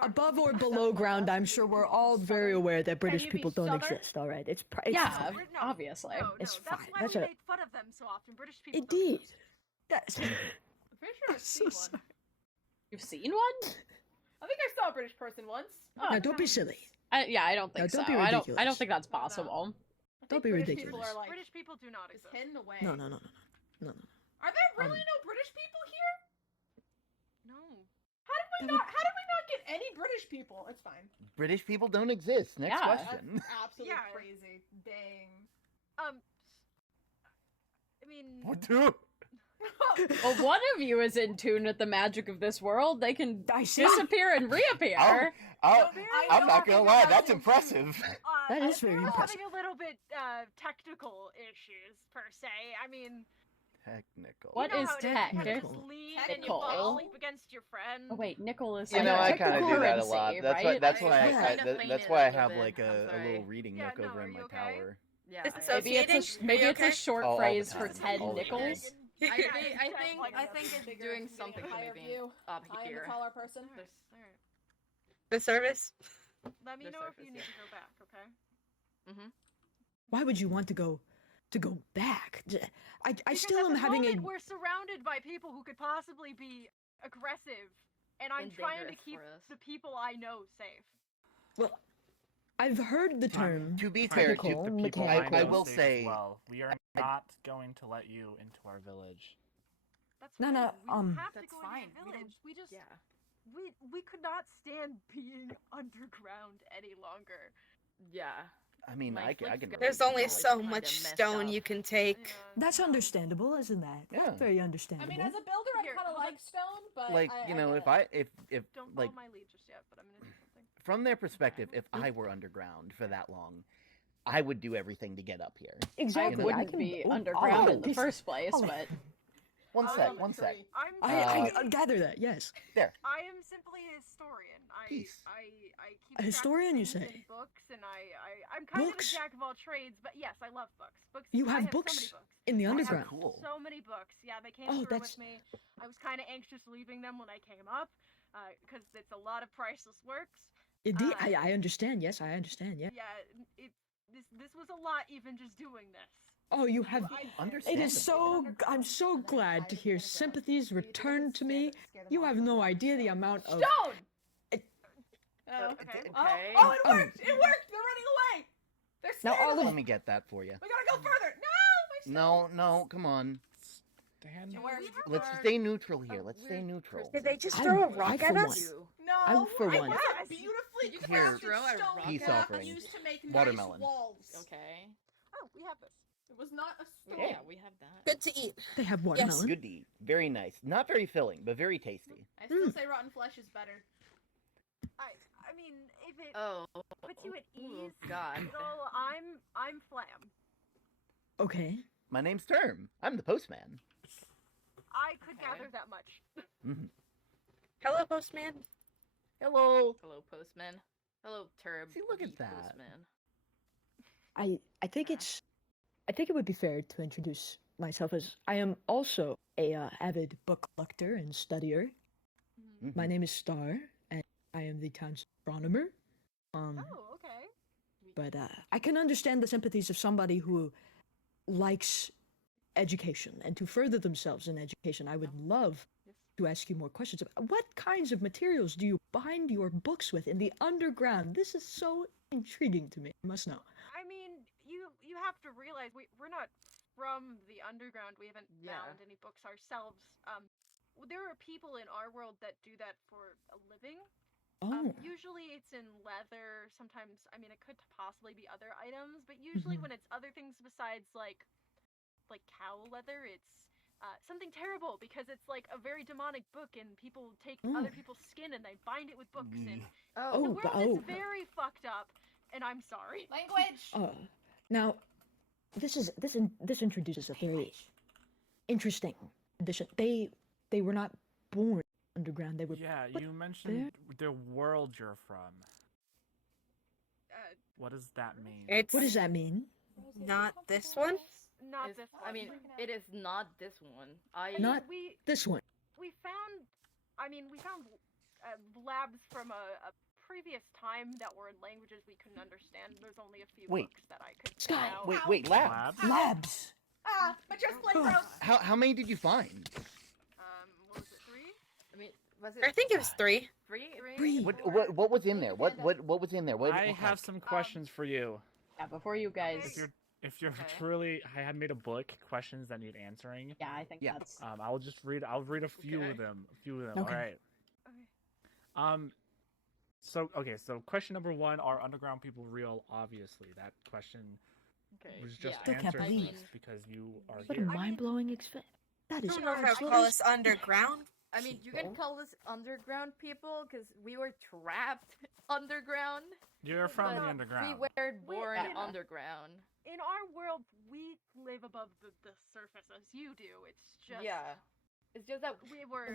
above or below ground, I'm sure we're all very aware that British you be people don't Southern? exist. All right, it's Yeah, fine. No, obviously. No, It's that's fine. why That's we a- make fun of them so often. British people. don't Indeed. exist. That's I'm pretty sure I've so seen one. sorry. You've seen one? I think I saw a British person once. Oh, Now, don't be silly. yeah, I don't think No, so. don't be I don't ridiculous. think that's possible. I Don't think be British ridiculous. People are like British people do not just exist. hidden away. No. Are there really no British people here? No. How did we not get any British people? It's fine. British people don't exist. Next Yeah. question. That's absolutely Yeah. crazy. Dang. I mean, What do? Well, one of you is in tune with the magic of this world. They can I see. disappear and reappear. I'm not gonna lie. That's impressive. That is very we're impressive. having a little bit technical issues per se. I mean, Technical. What you know is how it is, you tech? kinda just Technical. leave and you Technical. fall asleep against your friend. Oh wait, nickel is You like know, a I kind of do that a cryptocurrency, lot. That's why. right? That's why. Yeah. That's why I have bit. like I'm a sorry. little reading Yeah, nook no, over are in my you okay? tower. Yeah. Maybe it's Associating? maybe Are you it's a okay? short All the phrase for time. 10 All the time. nickels. I think it's bigger, doing something to higher me view. up I am the here. collar person. Alright. The service? Let me The know if surface, you need yeah. to go back, okay? Why would you want to go back? I Because still at am the having moment, a. We're surrounded by people who could possibly be aggressive, and I'm And trying to dangerous keep for us. the people I know safe. Well, I've heard the term. To be fair, technical, to The people mechanical. I know will safe say- as well. We are not going to let you into our village. That's No, fine. no, We don't have to That's go fine. into your village. We just Yeah. we could not stand being underground any longer. Yeah. I mean, I can. There's only so much stone you can take. That's understandable, isn't that? Yeah. That's very I understandable. mean, as a builder, I kind of like stone, but Like, I you know, get if it. if Don't like follow my lead just yet, but I'm gonna do something. from their perspective, if I were underground for that long, I would do everything to get up here. Exactly. I wouldn't can be oh, underground oh, in the this- first place, oh. but One sec. I gather that. Yes. There. I am simply a historian. Peace. I keep A track of historian, you things say? in books, and I'm kind Books? of a jack of all trades. But yes, I love books. Books. You I have have books so many books. in the I have underground. Cool. So many books. Yeah, they came Oh, through that's- with me. I was kind of anxious leaving them when I came up, because it's a lot of priceless works. Indeed, I understand. Yes, I understand. Yeah. Yeah, this was a lot, even just doing this. Oh, you have. Understand. It is so. I'm so glad to hear sympathies return to me. You have no idea the amount of. stone. Oh, Okay. okay. Oh, it worked! It worked! They're running away. They're Now scared all of of it. Let me get that for you. We gotta go further. No, No, come on. Stand. Let's stay neutral here. Let's stay neutral. Did they just I- throw a I rock for at one. us? no. I for I one. worked beautifully Here, crafted stone peace that offering. used to make Watermelon. nice walls. Okay. Oh, we have this. It was not a stone. Yeah, we have that. Good to eat. They have watermelon. Good to eat. Very nice. Not very filling, but very tasty. I still say rotten flesh is better. I mean, if it Oh. puts you at ease, God. Joel, I'm Flam. Okay. My name's Term. I'm the postman. I could gather that much. Hello, postman. Hello. Hello, postman. Hello, Turb. See, look at the that. Postman. I think it's. I think it would be fair to introduce myself as I am also a avid book collector and studier. Mm-hmm. My name is Star, and I am the town's astronomer. Oh, okay. But I can understand the sympathies of somebody who likes education and to further themselves in education. I would love to ask you more questions. What kinds of materials do you bind your books with in the underground? This is so intriguing to me. I must know. I mean, you have to realize we're not from the underground. We haven't bound any books ourselves. There are people in our world that do that for a living. Oh. Usually it's in leather. Sometimes, I mean, it could possibly be other items, but usually when it's other things besides like cow leather, it's something terrible because it's like a very demonic book, and people take other people's skin and they bind it with books. And the world is very fucked up. And I'm sorry. Language. Now, this introduces a very interesting addition. They were not born underground. They were. Yeah, you mentioned the world you're from. What does that mean? It's What does that mean? not this one. Not It's- this one. I mean, it is not this one. Not we this one. we found labs from a previous time that were in languages we couldn't understand. There's only a few Wait. books that I could Sky. pronounce. Wait, labs. Labs. My chest plate broke. How many did you find? What was it, 3? I mean, was it? I think it was 3. 3? Breathe. What was in there? What was in there? What, I have some questions for you. Yeah, before you guys. If you're truly, I had made a book, questions that need answering. Yeah, I think that's. I'll read a few of them. Okay. All right. So question number 1: Are underground people real? Obviously, that question was just Still can't answered believe. because you are What a here. mind-blowing experience. That is. I don't know if I would call us underground. I mean, you can call us underground people because we were trapped underground. You're from but the underground. We were born Yeah. underground. In our world, we live above the surface as you do. It's just It's just that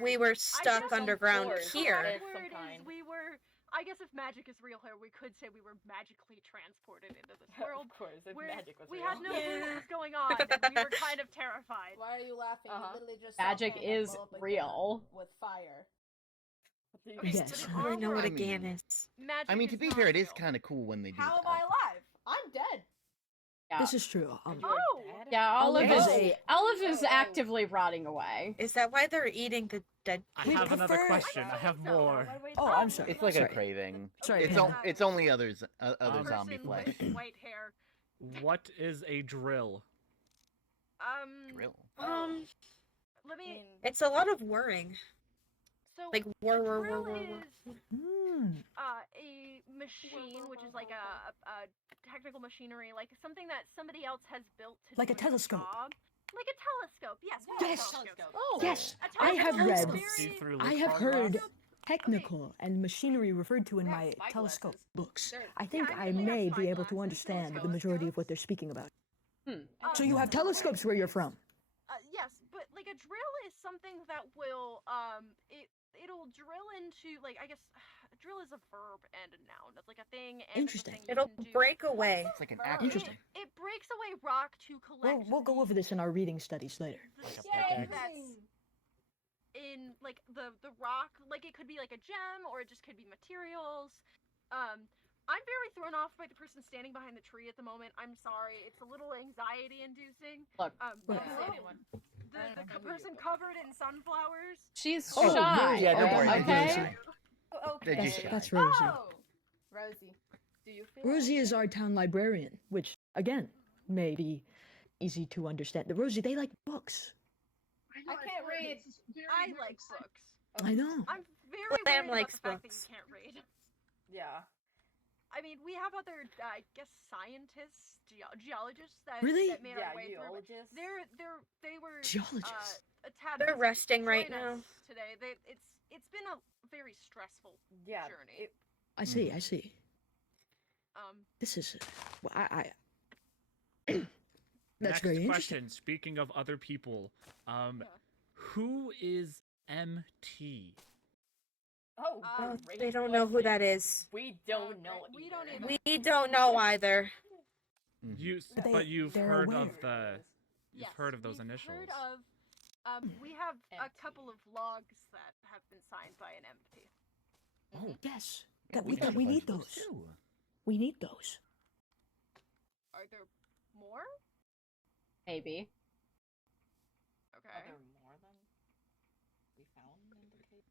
We were stuck underground here. The word is we were. I guess if magic is real here, we could say we were magically transported into this world. Of course, if where magic was we real. had no clue what was going on, and we were kind of terrified. Why are you laughing? You literally just Magic is real. with fire. Yes. I don't know what a GAN is. Magic I mean, to is be not fair, it is real. kind of cool when they do How am that. I alive? I'm dead. Yeah. This is true. Yeah, Olive Olive is actively rotting away. Is that why they're eating the dead? I We have another prefer- question. I have more. Oh, I'm sorry. It's like Sorry. a craving. Sorry, It's Panda. it's only other zombie Person flesh. with white hair. What is a drill? Drill. Let me. It's a lot of whirring. So Like, a whir, whir, drill whir, whir, whir. is Hmm. a machine, which is like a technical machinery, like something that somebody else has built to Like do a telescope. job. Like a telescope. Yes. we have Yes. telescopes. Oh. Yes, A I have telescope is read. very- See-through I loop have heard photographs? technical and machinery referred to in They have my spyglasses. telescope books. They're- I think Yeah, I they have may be able to spyglasses, understand the telescopes. majority of what they're speaking about. So Um, you have telescopes where you're from. Yes, but like a drill is something that will it'll drill into, like, I guess drill is a verb and a noun. That's like a thing and it's a Interesting. thing you It'll can do. break away. It's like an It- acronym. Interesting. It breaks away rock to collect. We'll go over this in our reading studies later. the Like a stuff pickaxe. that's in like the rock. Like it could be like a gem or it just could be materials. I'm very thrown off by the person standing behind the tree at the moment. I'm sorry. It's a little anxiety inducing. Look. Look. The person covered in sunflowers. She's Oh, shy. yeah, don't worry, Okay. They're That's, just shy. that's Rosie. Oh, Rosie. Do you feel Rosie is our town librarian, which, again, may be easy to understand. The Rosie, they like books. I can't read. I like books. I know. I'm very Sam worried about likes the fact books. that you can't read. Yeah. I mean, we have other, I guess, scientists, geologists that, Really? that made Yeah, our way through. geologists. They were Geologists. a tad They're busy resting right join now. us today. It's been a very stressful Yeah. journey. I see, I see. This is... Well, That's Next very interesting. question. Speaking of other people, who is MT? Oh, Well, great they don't know who that question. is. We don't know. We don't either. either. We don't know either. But you've they're heard aware. of the. You've Yes, heard of those we've initials. Heard of, we have a couple of logs that have been signed by an empty. Oh, yes. Yeah, We have a need bunch of those. too. We need those. Are there more? Maybe. Okay. Are there more than we found in the cave?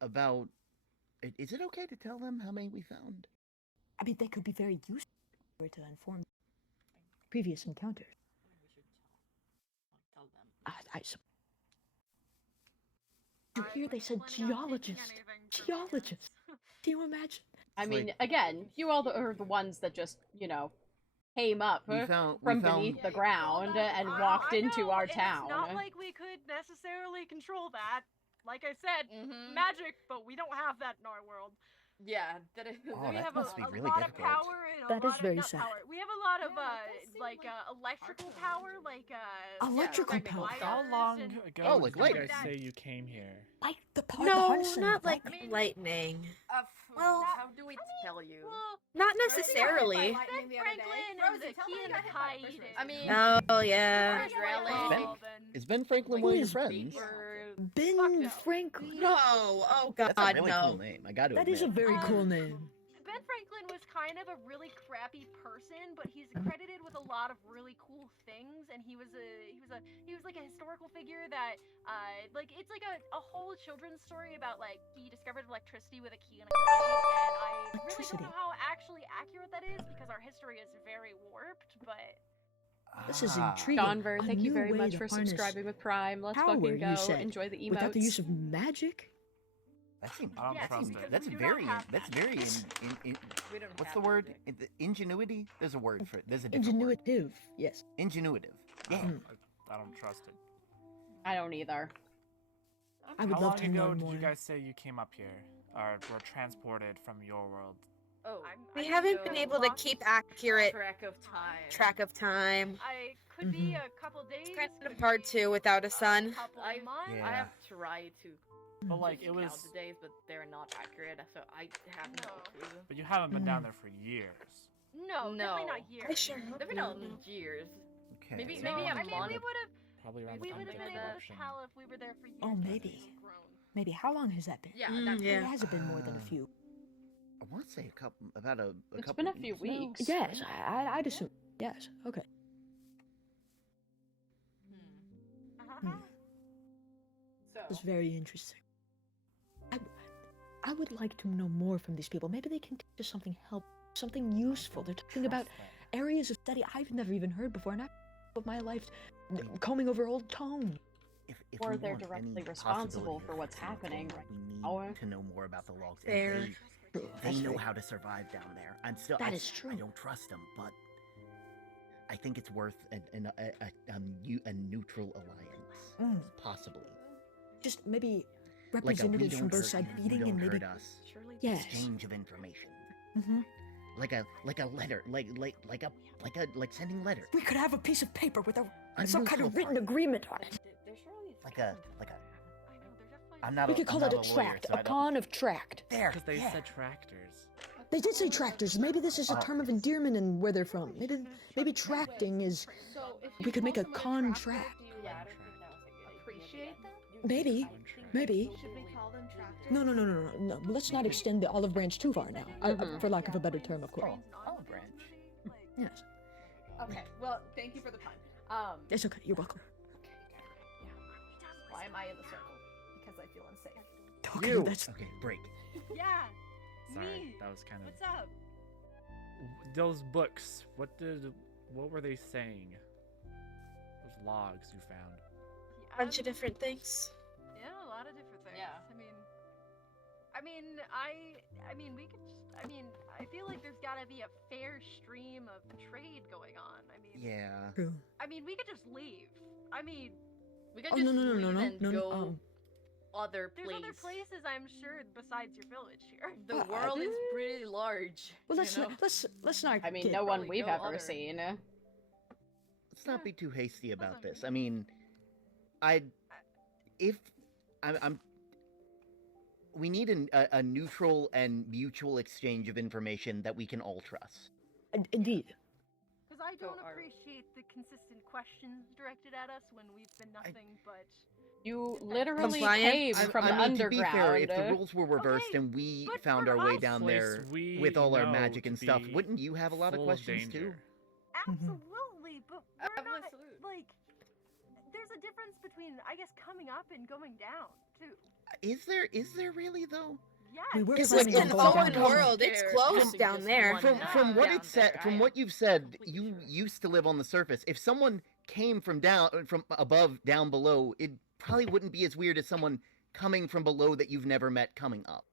About. Is it okay to tell them how many we found? I mean, they could be very useful to inform previous encounters. We should tell them. You hear they said geologist. Geologist. Do you imagine? I It's mean, like- again, you all are the ones that just, came up We found- from we found- beneath the ground and walked I into know, our and town. It's not like we could necessarily control that. Like I said, Mm-hmm. magic, but we don't have that in our world. Yeah, that is. Oh, We that have must be a really lot difficult. of power and a That lot is very of, not sad. power. We have a lot of Yeah, it does seem like electrical power, Electrical electric power. How wires long and- ago Oh, did like you lightning. guys say you came here? Like the part No, harnessing not the like lightning. lightning. Well, Well, how do we tell you? Well, Not Rosie got hit by necessarily. lightning the other day. Franklin Rosie, and the tell me key you and got the hit by kite. Rosie. I mean, Oh, yeah. Is Ben Franklin Like, one of your is friends? Ben Fuck no. Franklin. No, oh god, That's a really no. cool name. I got to That admit. is a very cool name. Ben Franklin was kind of a really crappy person, but he's credited with a lot of really cool things, and he was like a historical figure that it's like a whole children's story about like he discovered electricity with a key and a kite, and I really Electricity. don't know how actually accurate that is because our history is very warped, but This is Ah. intriguing. Donver, A thank you new very way much to for harness subscribing with Prime. Let's power, fucking you go. said, Enjoy the emotes. Without the use of magic? That seems. I don't Yes, trust because it. That's we do very. not have That's magic. very. We don't What's have the word? magic. Ingenuity. There's a word for it. There's a different word. Ingenuitive, yes. Ingenuitive. Yeah. I don't trust it. I don't either. I would How love long to ago know did more. you guys say you came up here, or were transported from your world? Oh, We haven't been able to keep accurate track of time. track of time. I could be a couple days. It's kind could of hard be to without a a sun. couple I months. Yeah. I have tried to But like just it count was, the days, but they're not accurate, so I have no clue. but you haven't been down there for years. No, definitely not years. I sure hope Definitely not in years. Okay. Maybe No, maybe a I mean, month. we would have Probably around we the would time have of been able to introduction. tell if we were there for years. Oh, because maybe. we've grown. Maybe. How long has that been? Yeah, Mm, that, yeah. It hasn't been more than a few. I want to say a couple. About a It's couple. been a few weeks now. weeks. Yes, I'd assume. Yes, okay. Hmm. It's So very interesting. I would like to know more from these people. Maybe they can teach us something something useful. They're talking about Trust them. areas of study I've never even heard before, and I've spent my life combing over old tomes. If Or we they're want directly any responsible possibility for of what's fixing what's happening going right on, now. we need to know more about the logs. And Fair. they know how to survive down there. That is true. I don't trust them, but I think it's worth a neutral alliance, possibly. Just maybe Like a we representatives don't from both hurt sides you, meeting you and don't maybe. hurt us. Yes. Exchange of information. Mm-hmm. Like a letter, like sending letters. We could have a piece of paper with A some kind of neutral written agreement on it. Like a. I'm not. We could call I'm it not a lawyer, tract, so I a don't- con of tract. There. Because they yeah. said tractors. They did say tractors. Maybe this is a term of endearment and where they're from. Maybe tracting is. So if We could make a contract. do you appreciate them? Maybe. Maybe. Should we call them tractors? No. Let's not extend the olive branch too far now. For lack of a better term, of course. Olive branch. Yes. Okay. Well, thank you for the pun. It's okay. You're welcome. Why am I in the circle? Because I feel unsafe. Okay, that's. Okay, break. Yeah. Sorry, Me. that was kind of. What's up? Those books. What were they saying? Those logs you found. Bunch of different things. Yeah, a lot of different things. Yeah. I mean, we could just. I feel like there's gotta be a fair stream of trade going on. Yeah. True. We could just leave. We could Oh, just no, leave and no, go other There's place. other places, I'm sure, besides your village here. The world is pretty large. Well, let's you know? let's not. I mean, get- no one Probably we've no ever other. seen. Let's not be too hasty about Doesn't this. I mean, we need a neutral and mutual exchange of information that we can all trust. Indeed. Because I don't So are- appreciate the consistent questions directed at us when we've been nothing but. You literally Compliant. came from the I mean, to underground. be fair, if the rules were reversed Okay, and we but found for our way us- down Place there we with all our know magic to and stuff, be wouldn't you have a lot of full questions too? danger. Absolutely, but we're not. Absolute. Like, there's a difference between, I guess, coming up and going down, too. Is there really though? Yes. We were It's planning like on an going open down. world. It's There closed isn't down just there. one From what down it said, there. from I what am you've said, completely you sure. used to live on the surface. If someone came from above down below, it probably wouldn't be as weird as someone coming from below that you've never met coming up.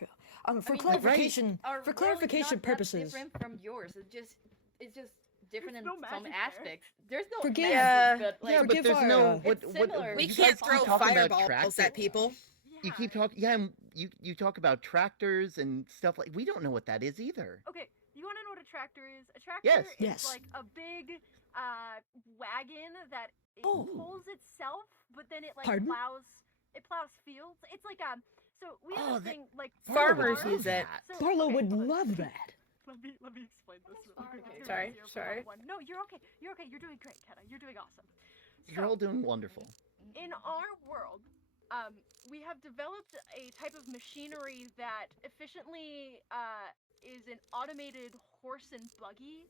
For I mean, clarification, Our for world is clarification not that purposes. different from yours. It's just different There's in no some magic there. aspects. There's no Forgive- magic, but like Yeah, but forgive there's our, no uh, it's similar. We you can't guys keep throw talking about fireballs tractors. at people. You keep talking, yeah, and you talk about tractors and stuff like. We don't know what that is either. Okay, you want to know what a tractor is? A tractor Yes. is Yes. like a big wagon that it Oh. pulls itself, but then it like Pardon? plows fields. It's like so we Oh, have a that- thing like Farmers farm- use it. so- Barlow okay, would hold on. love that. Let me explain this. is farming? It's gonna be Sorry, easier for sorry. everyone. No, you're okay. You're okay. You're doing great, Kenna. You're doing awesome. You're all doing wonderful. In our world, we have developed a type of machinery that efficiently is an automated horse and buggy,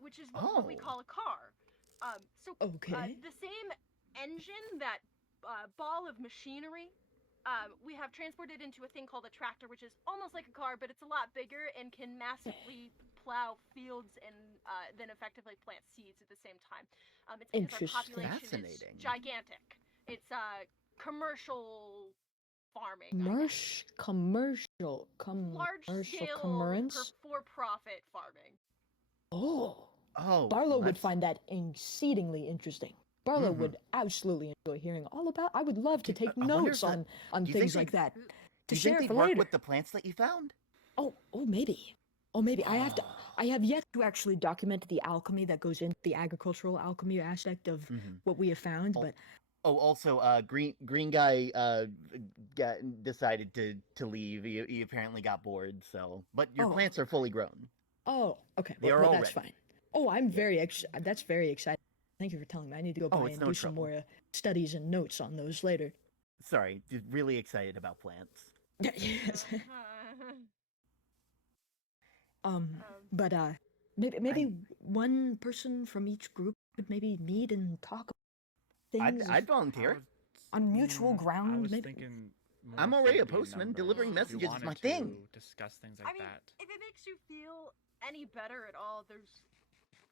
which is what we Oh. call a car. Okay. The same engine, that ball of machinery, we have transported into a thing called a tractor, which is almost like a car, but it's a lot bigger and can massively plow fields and then effectively plant seeds at the same time. It's because our Interesting. population Fascinating. is gigantic. It's commercial farming. Commercial Large scale commerce. for-profit farming. Oh. Oh, Barlow would that's- find that exceedingly interesting. Barlow would absolutely enjoy hearing all about. I would love to take I wonder notes if that- on do you think things they- like that Do to you share think for they'd work later. with the plants that you found? Maybe. I have to. I have yet to actually document the alchemy that goes into the agricultural alchemy aspect of what we have found, but Oh, also, green guy decided to leave. He apparently got bored. So, but your Oh. plants are fully grown. Okay, They are well, all that's ready. fine. Oh, I'm that's very exciting. Thank you for telling me. I need to go by it's and no do some trouble. more studies and notes on those later. Sorry, just really excited about plants. Yes. But maybe one person from each group could maybe meet and talk about things I'd volunteer. on mutual I ground. was Maybe. thinking. more I'm already a should be postman. numbers Delivering if you messages is wanted my thing. to discuss things like I mean, that. if it makes you feel any better at all, there's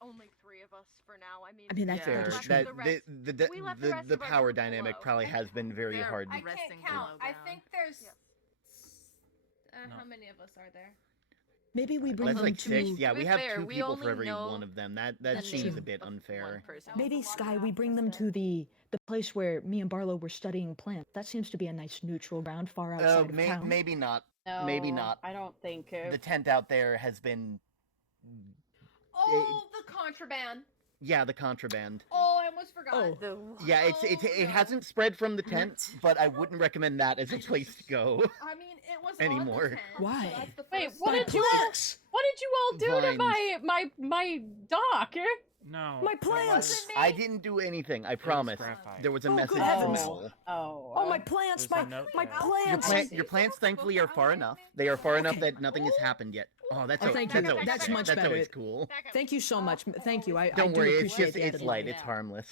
only 3 of us for now. I I mean, that's Fair. true. That we left the rest the of our power group dynamic below. probably has been very They're hard. I resting can't count. below I ground. think there's. No. How many of us are there? Maybe we bring That's them like to. 6. Yeah, To we be have fair, 2 we people for only every know one of them. That That's seems true. a bit One unfair. person. Maybe Sky, we bring them to the place where me and Barlow were studying plants. That seems to be a nice neutral ground far outside of town. Maybe not. No, Maybe not. I don't think. The tent out there has been. Oh, the contraband. Yeah, the contraband. Oh, I almost forgot. Oh. Yeah, it hasn't spread from the tent, but I wouldn't recommend that as a place to go. I mean, it was Anymore. on the tent. Why? So that's the Wait, first what step. did you all? What did you all do to Vines. my dock? No. My it plants! wasn't- I didn't do anything. I promise. graphite. There was a Oh, message good from heavens. Mel. Oh, my plants! There's a My note my there. plants! Your plants, thankfully, are far enough. They are far enough Okay. that nothing has happened yet. Oh, that's Oh, thank you. always That's cool. much That's better. always cool. Thank you so much. Thank you. I Don't do worry, it's appreciate just the it's added light. light. It's harmless.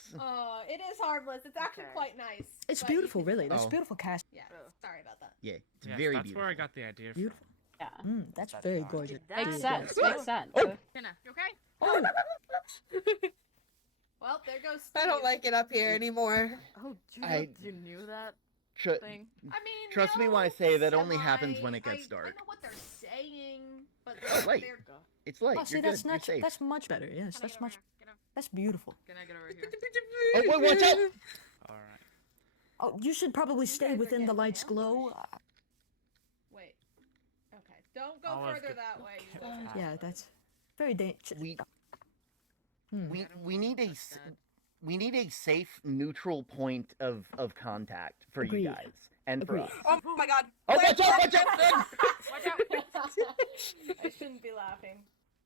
It is harmless. It's actually quite nice. It's but- beautiful, really. That's Oh. beautiful cast. Yeah. Sorry about that. Yeah, it's Yes, very that's beautiful. where I got the idea from. Beautiful. Yeah, That's very gorgeous. makes sense. Makes sense. Oh. Kenna. You okay? Oh, Well, there goes. I don't Steve. like it up here anymore. Oh, you knew that Tr- thing? I mean, Trust me no, when I say that only semi. happens when it gets dark. I know what they're saying, but Oh, wait. they're It's light. oh, see, You're that's good. not. You're safe. That's much better. Yes, Can I that's get over much. here? Get over- That's beautiful. Can I get over here? Oh, wait, watch out! All right. Oh, you should probably stay guys are within the getting light's glow. Wait. Okay. Don't go I'll have further to- that way. you Okay. guys. Yeah, that's very dangerous. We need a safe, neutral point of contact for Agreed. you guys and for Agreed. us. Oh my god. Oh, watch out! Watch out! Watch out. I shouldn't be laughing.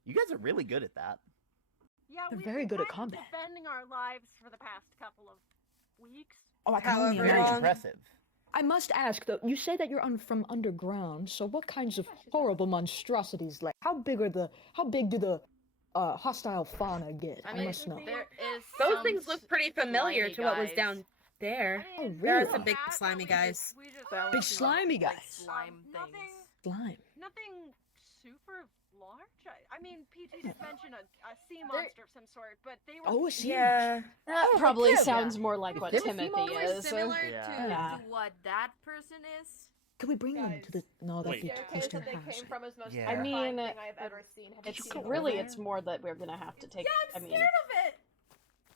You guys are really good at that. Yeah, They're we've very been good at kind of combat. defending our lives for the past couple of weeks. Oh, I can only However, Very imagine. impressive. I must ask though. You say that you're from underground. So what kinds of horrible monstrosities? Like, how big do the hostile fauna get? I I mean, must know. there is Those some things look pretty familiar slimy to what was guys. down there. Oh, There are really? some big That, slimy we guys. We just That Big was slimy like guys. slime nothing, things. Slime. nothing super large. I mean, PT did mention a sea monster of some sort, but they were. Oh, a sea Yeah. That Oh, probably yeah. sounds more like what Is it Timothy more is. Similar Yeah. to what that person is. Can we bring them to the? No, that'd be The too staircase close to that her they house. came from is most Yeah. I terrifying mean, thing I've ever seen. Have you It's seen it really, before? it's more that we're gonna have to take. Yeah, I'm I mean, scared of it.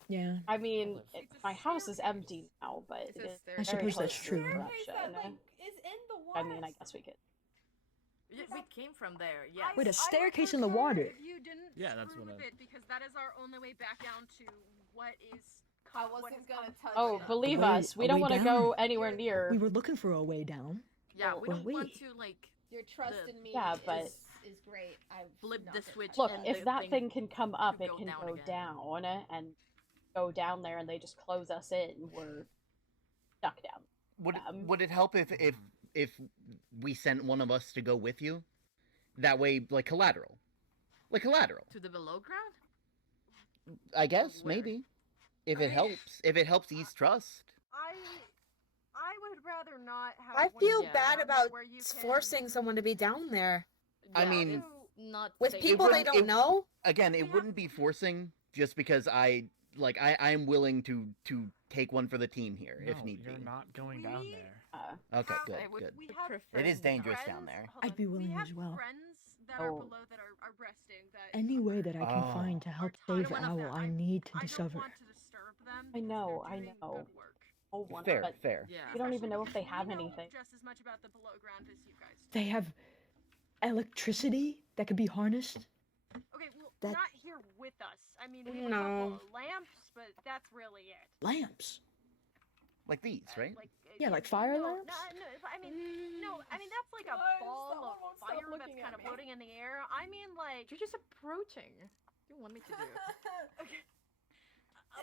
Yeah. I mean, my house is empty now, but it is I very suppose close that's to true. eruption. That, like, is in the water. I mean, I guess we could. We came from there. Yeah. Wait, a I would staircase in the prefer water. If you didn't Yeah, that's screw what with I- it, because that is our only way back down to what is. I what wasn't has gonna come touch from Oh, it. believe way- us, we a don't way want to down. go anywhere near. We were looking for a way down. Yeah, we Well, don't want wait. to like Your trust the- in me Yeah, but- is great. I flip the switch. Look, and if the that thing can come up, could it go can down go again. down and go down there, and they just close us in. We're stuck down. Would it help if we sent one of us to go with you? That way, like collateral. to the below ground. I guess Where? maybe. If it helps. If it helps ease trust. I would rather not have. I one feel down bad there about where you can- forcing someone to be down there I Yeah, mean, it's not with safe. people they wouldn't- don't know. Again, it wouldn't be forcing just because I am willing to take one for the team here if No, need you're be. not going down there. Okay, have- good, I would good. We have prefer It is dangerous friends- down there. hold I'd on. be We willing have as well. friends that are Oh. below that are resting. That Any way that I can Oh. find to help are save tired. Owl, I need to I don't discover. want to disturb them. I because know, they're I doing know. good work. Oh, one, Fair, but fair. Yeah. we don't even know if they Especially have because we know anything. just as much about the below ground as you guys do. They have electricity that could be harnessed. Okay, well, that- not here with us. I mean, we have a No. couple of lamps, but that's really it. Lamps. Like these, right? Yeah, like fire no, lamps? No, I mean, no, I mean that's like a Guys, ball someone of won't stop fire that's looking kind at of me. floating in the air. I mean, like You're just approaching. What do you want me to do? a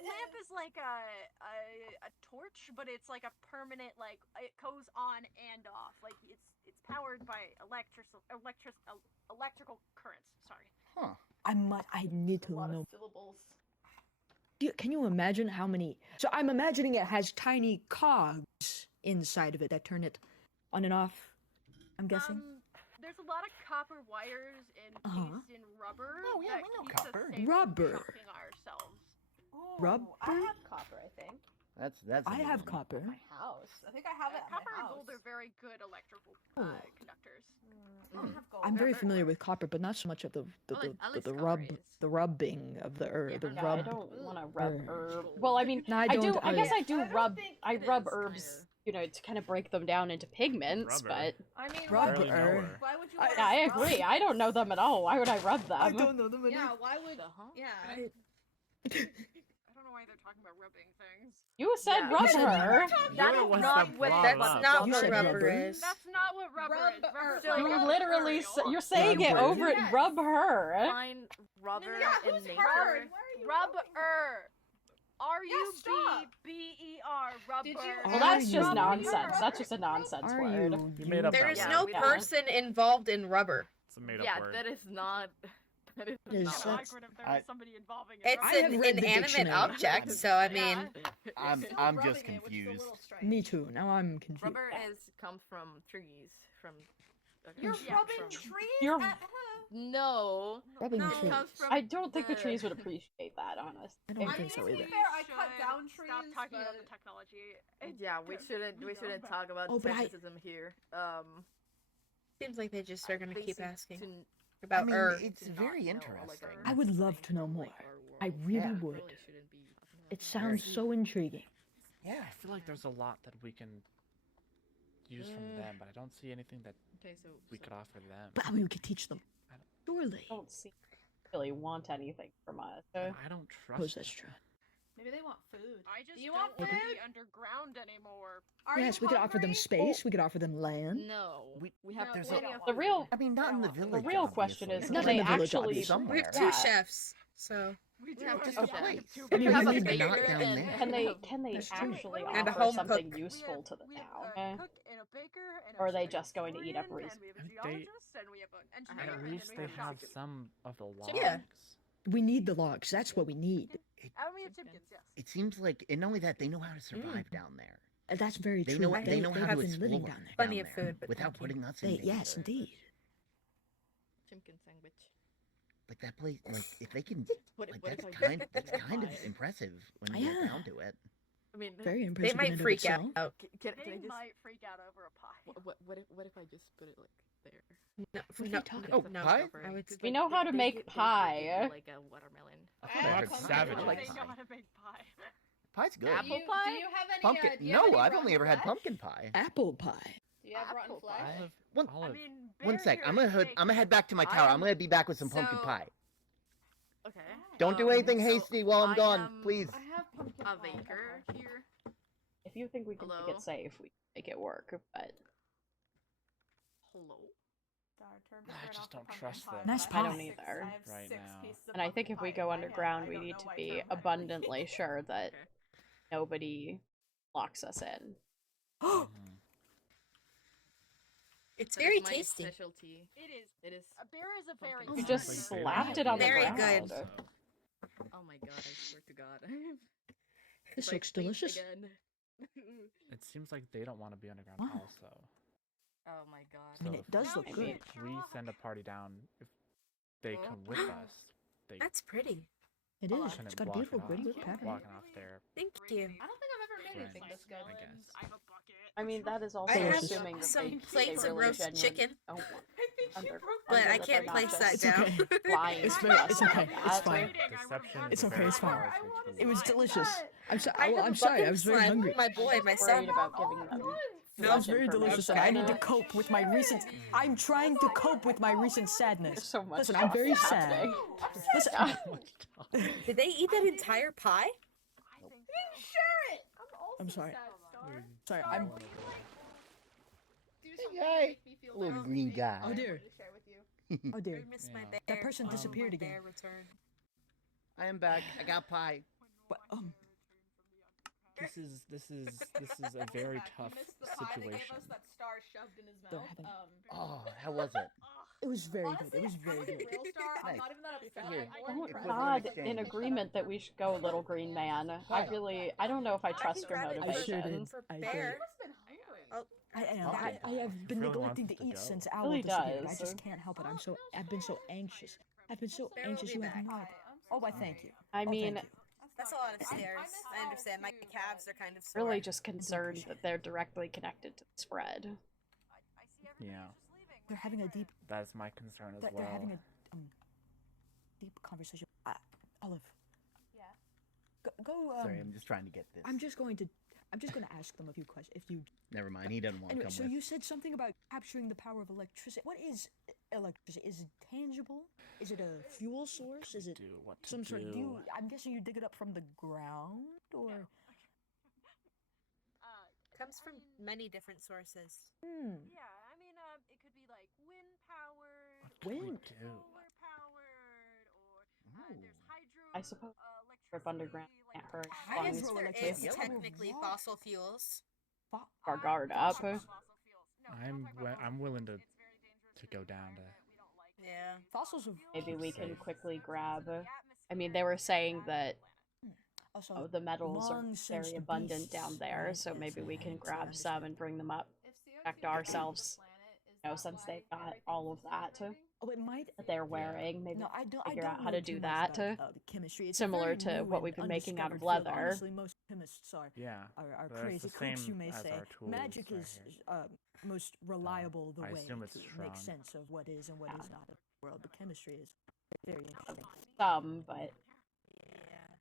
lamp is like a torch, but it's like a permanent, like it goes on and off. Like it's powered by electrical currents. Sorry. Huh. I need to A lot know. of syllables. Can you imagine how many? So I'm imagining it has tiny cogs inside of it that turn it on and off. I'm guessing. there's a lot of copper wires encased in rubber. Oh, yeah, that we know keeps us copper. safe Rubber. From shocking ourselves. Rubber? I have copper, I think. That's. I a new have one. copper. My house. I think I have it at Copper my and house. gold are very good electrical conductors. I don't have gold. I'm very familiar with copper, but not so much of the rubbing of the the Yeah, rub. I don't want to rub herb. Well, I mean, No, I I do. don't I guess I do I don't rub. think I it rub is, herbs, you know, to kind of break them down into pigments. Rubber. But I mean, Rubber. why would you? yeah, wanna I rub- agree. I don't know them at all. Why would I rub them? I don't know them. Yeah, why would? Yeah. I don't know why they're talking about rubbing things. You said Yeah. rub You said- her. That You're is the ones not that what brought that's it up. not You what said rubber rubber. is. That's not what rubber is. Rubber. Rubber's You like You a literally, material. you're saying it Rubber. over it. Yes. Rub her. Find rubber Yeah, in who's nature. her? And why are you rubbing her? stop. R-U-B-B-E-R. Rubber. Did you- Well, that's Are just you- nonsense. That's just a nonsense Are word. you? You made up There that is word. no we don't. person involved in rubber. It's a made up Yeah, word. that is not. That is Is not. that- Awkward if there I- was somebody involving it. It's I have an read the inanimate dictionary. object, so I mean, I'm Still I'm rubbing just it, which is a confused. little strange. Me too. Now I'm confused. Rubber comes from trees. From. You're yeah, rubbing from- trees You're- at her. No. Rubbing No. It trees. comes from I don't think the the- trees would appreciate that, honestly. I don't I think mean, so to be either. fair, I cut down trees. Stop talking about the but- technology. It- Yeah, we shouldn't talk about Oh, but I- technicism here. seems like they just are gonna They keep seem asking to- about I mean, Earth. it's to not very know, interesting. like, I would love to know more. I really Yeah. would. really shouldn't be talking about It that. sounds so intriguing. Yeah. I feel like there's a lot that we can use from them, but I don't see anything that Okay, so we could offer them. But I mean, we could teach them. I don't- Surely. I don't see really want anything from us. I don't trust. Suppose that's them. true. Maybe they want food. I just Do you don't want want to food? be underground anymore. Are Yes, you we could offer them hungry? space. We could offer them land. No, We- have No, there's we plenty don't of want The real, I mean, not in the The village. real question obviously. is, Not can in they the village, actually? obviously. We have somewhere. two Yeah. chefs, so We do have have to to say. have two I mean, people. we have a need- baker not down and- there. Can they and- can they That's true. actually And a offer home something cook. useful to the We have town? a cook and a baker and Or are a they just going to eat up historian, resources? and we have a I think geologist and we have an engineer At and least then they we have have chefs. some of the logs. Yeah. We need the logs. That's what we need. And we have Chipkins, yes. It seems like, and not only that, they know how to survive down there. And that's very They true. know they know how have to been living explore down there. Plenty down of there food, but without thank you. putting us in They, danger. yes, indeed. Chimkin sandwich. Like that place, like if they can, What, like what that's if I kind of pie? impressive when you get Yeah. down to it. I mean, Very they impressive. in might and of freak itself. out. Can They I just? might freak out over a pie. What if I just put it like there? No, What are you no, talking Oh, about? no, pie? I would We know how to make pie. Like a watermelon. I I thought I have heard pumpkin savages. pie. Like They know pie. how to make pie. Pie's good. Apple Do you, pie? Do you have any? Pumpkin? Do you have No, any I've rotten only ever had flesh? pumpkin pie. Apple pie. Do you have rotten Apple flesh? pie. Olive, One- I olive. mean, One Bear sec, here I'm gonna makes- head back to my I tower. I'm am- gonna be back with some pumpkin so- pie. Okay. Don't do anything so hasty while I'm I gone, am please. I have pumpkin A pie. baker here. If you think we can make Hello? it safe, we can make it work. But Hello. I just don't trust them. Nice I don't pie. either. Right now. and I think if we go underground, we need to be abundantly sure that Okay. nobody locks us in. Mhm. It's That very is my tasty. Specialty. It is. It is. A bear is a very. You You Sounds just like slapped very it on the Very ground. good. Oh my god! I swear to God. This Like, looks please delicious. again. It seems like they don't want to be underground Wow. also. Oh my god. I mean, So it does look I good. mean, If we send a party down, if they come with us, they That's pretty. It Oh, is. shouldn't It's got a block beautiful it gritty off. wood pattern. Walking off there. Thank you. I don't think I've ever made Right. anything this good. I guess. I have a bucket. I mean, that is also I have assuming that some they plates they of really roast genuinely chicken, don't want I think under- you broke but under I that can't they're not place just that It's down. okay. flying It's across very- it's the okay. map. It's fine. Deception. It's is a okay, very it's fine. powerful tool. It was delicious. I'm sorry. I have I'm a sorry. bucket I of was very slime hungry. for my boy, my Worried son. about giving them. It was very delicious, and I need to cope with my recent. I'm trying to cope with my recent sadness. There's so much. Listen, I'm very sad. happening. Listen, Did they eat that entire pie? I think Share it. I'm sorry. Star. Sorry, Star, I'm. will you, like, do something guy. to make me feel Little better? green guy. Oh dear. To share with you. Oh dear. I miss my Yeah. bear. That person Oh, disappeared my again. bear returned. I am back. I got pie. What, This is a very tough You missed the pie they gave situation. us that Star shoved in his They're mouth. having- Oh, how was it? It was very Honestly, good. It was as very a good. real Star, I'm Nice. not even that upset. Here. I'm Oh more It was impressed. an God, exchange. in agreement that we should go Little Green Man. I don't know if I trust your grab it I sure did. motivations. For I bear. did. Must've been hungry. Oh, I got it. have been really neglecting wants to to eat go. since It Owl really disappeared. I does. just can't help it. I've been so anxious. I've been so anxious. You have no idea. Oh, why? Thank you. I Oh, mean, thank you. That's a lot of stairs. I understand. My calves are kind of sore. really just concerned that they're directly connected to the spread. Yeah, They're having a deep. that's my concern as They're well. having a deep conversation. Olive. Yeah. Go. Sorry, I'm just trying to get this. I'm just going to ask them a few questions. If you. Never mind, he doesn't want to Anyway, come so with. you said something about capturing the power of electricity. What is electricity? Is it tangible? Is it a fuel source? Is it What to some sort of? do. I'm guessing you dig it up from the ground, or. Comes from many different sources. Yeah, I mean, it could be like wind powered, Wind. solar powered, or there's hydro. I suppose trip underground can't hurt. I As long guess as there we is technically fossil fuels. keep our guard up. I'm willing to go down to. Yeah. Fossils of. Maybe we can quickly grab. I mean, they were saying that Also, the metals are long since very the abundant down beasts, there, right? so Yes, maybe we can I grab understand. some and bring them up. Protect ourselves. Since they've got all of that Oh, it might. that they're wearing, maybe No, I don't. figure I out don't how know to too do much that. about, chemistry. It's Similar very to new what and we've been making out of undiscovered field. leather. Honestly, most chemists are Yeah, are but it's crazy the cooks, same you may as say. our tools Magic right is here. most reliable the I way assume it's to make strong. sense of what is and what is not in the world. But chemistry is very interesting. Some, but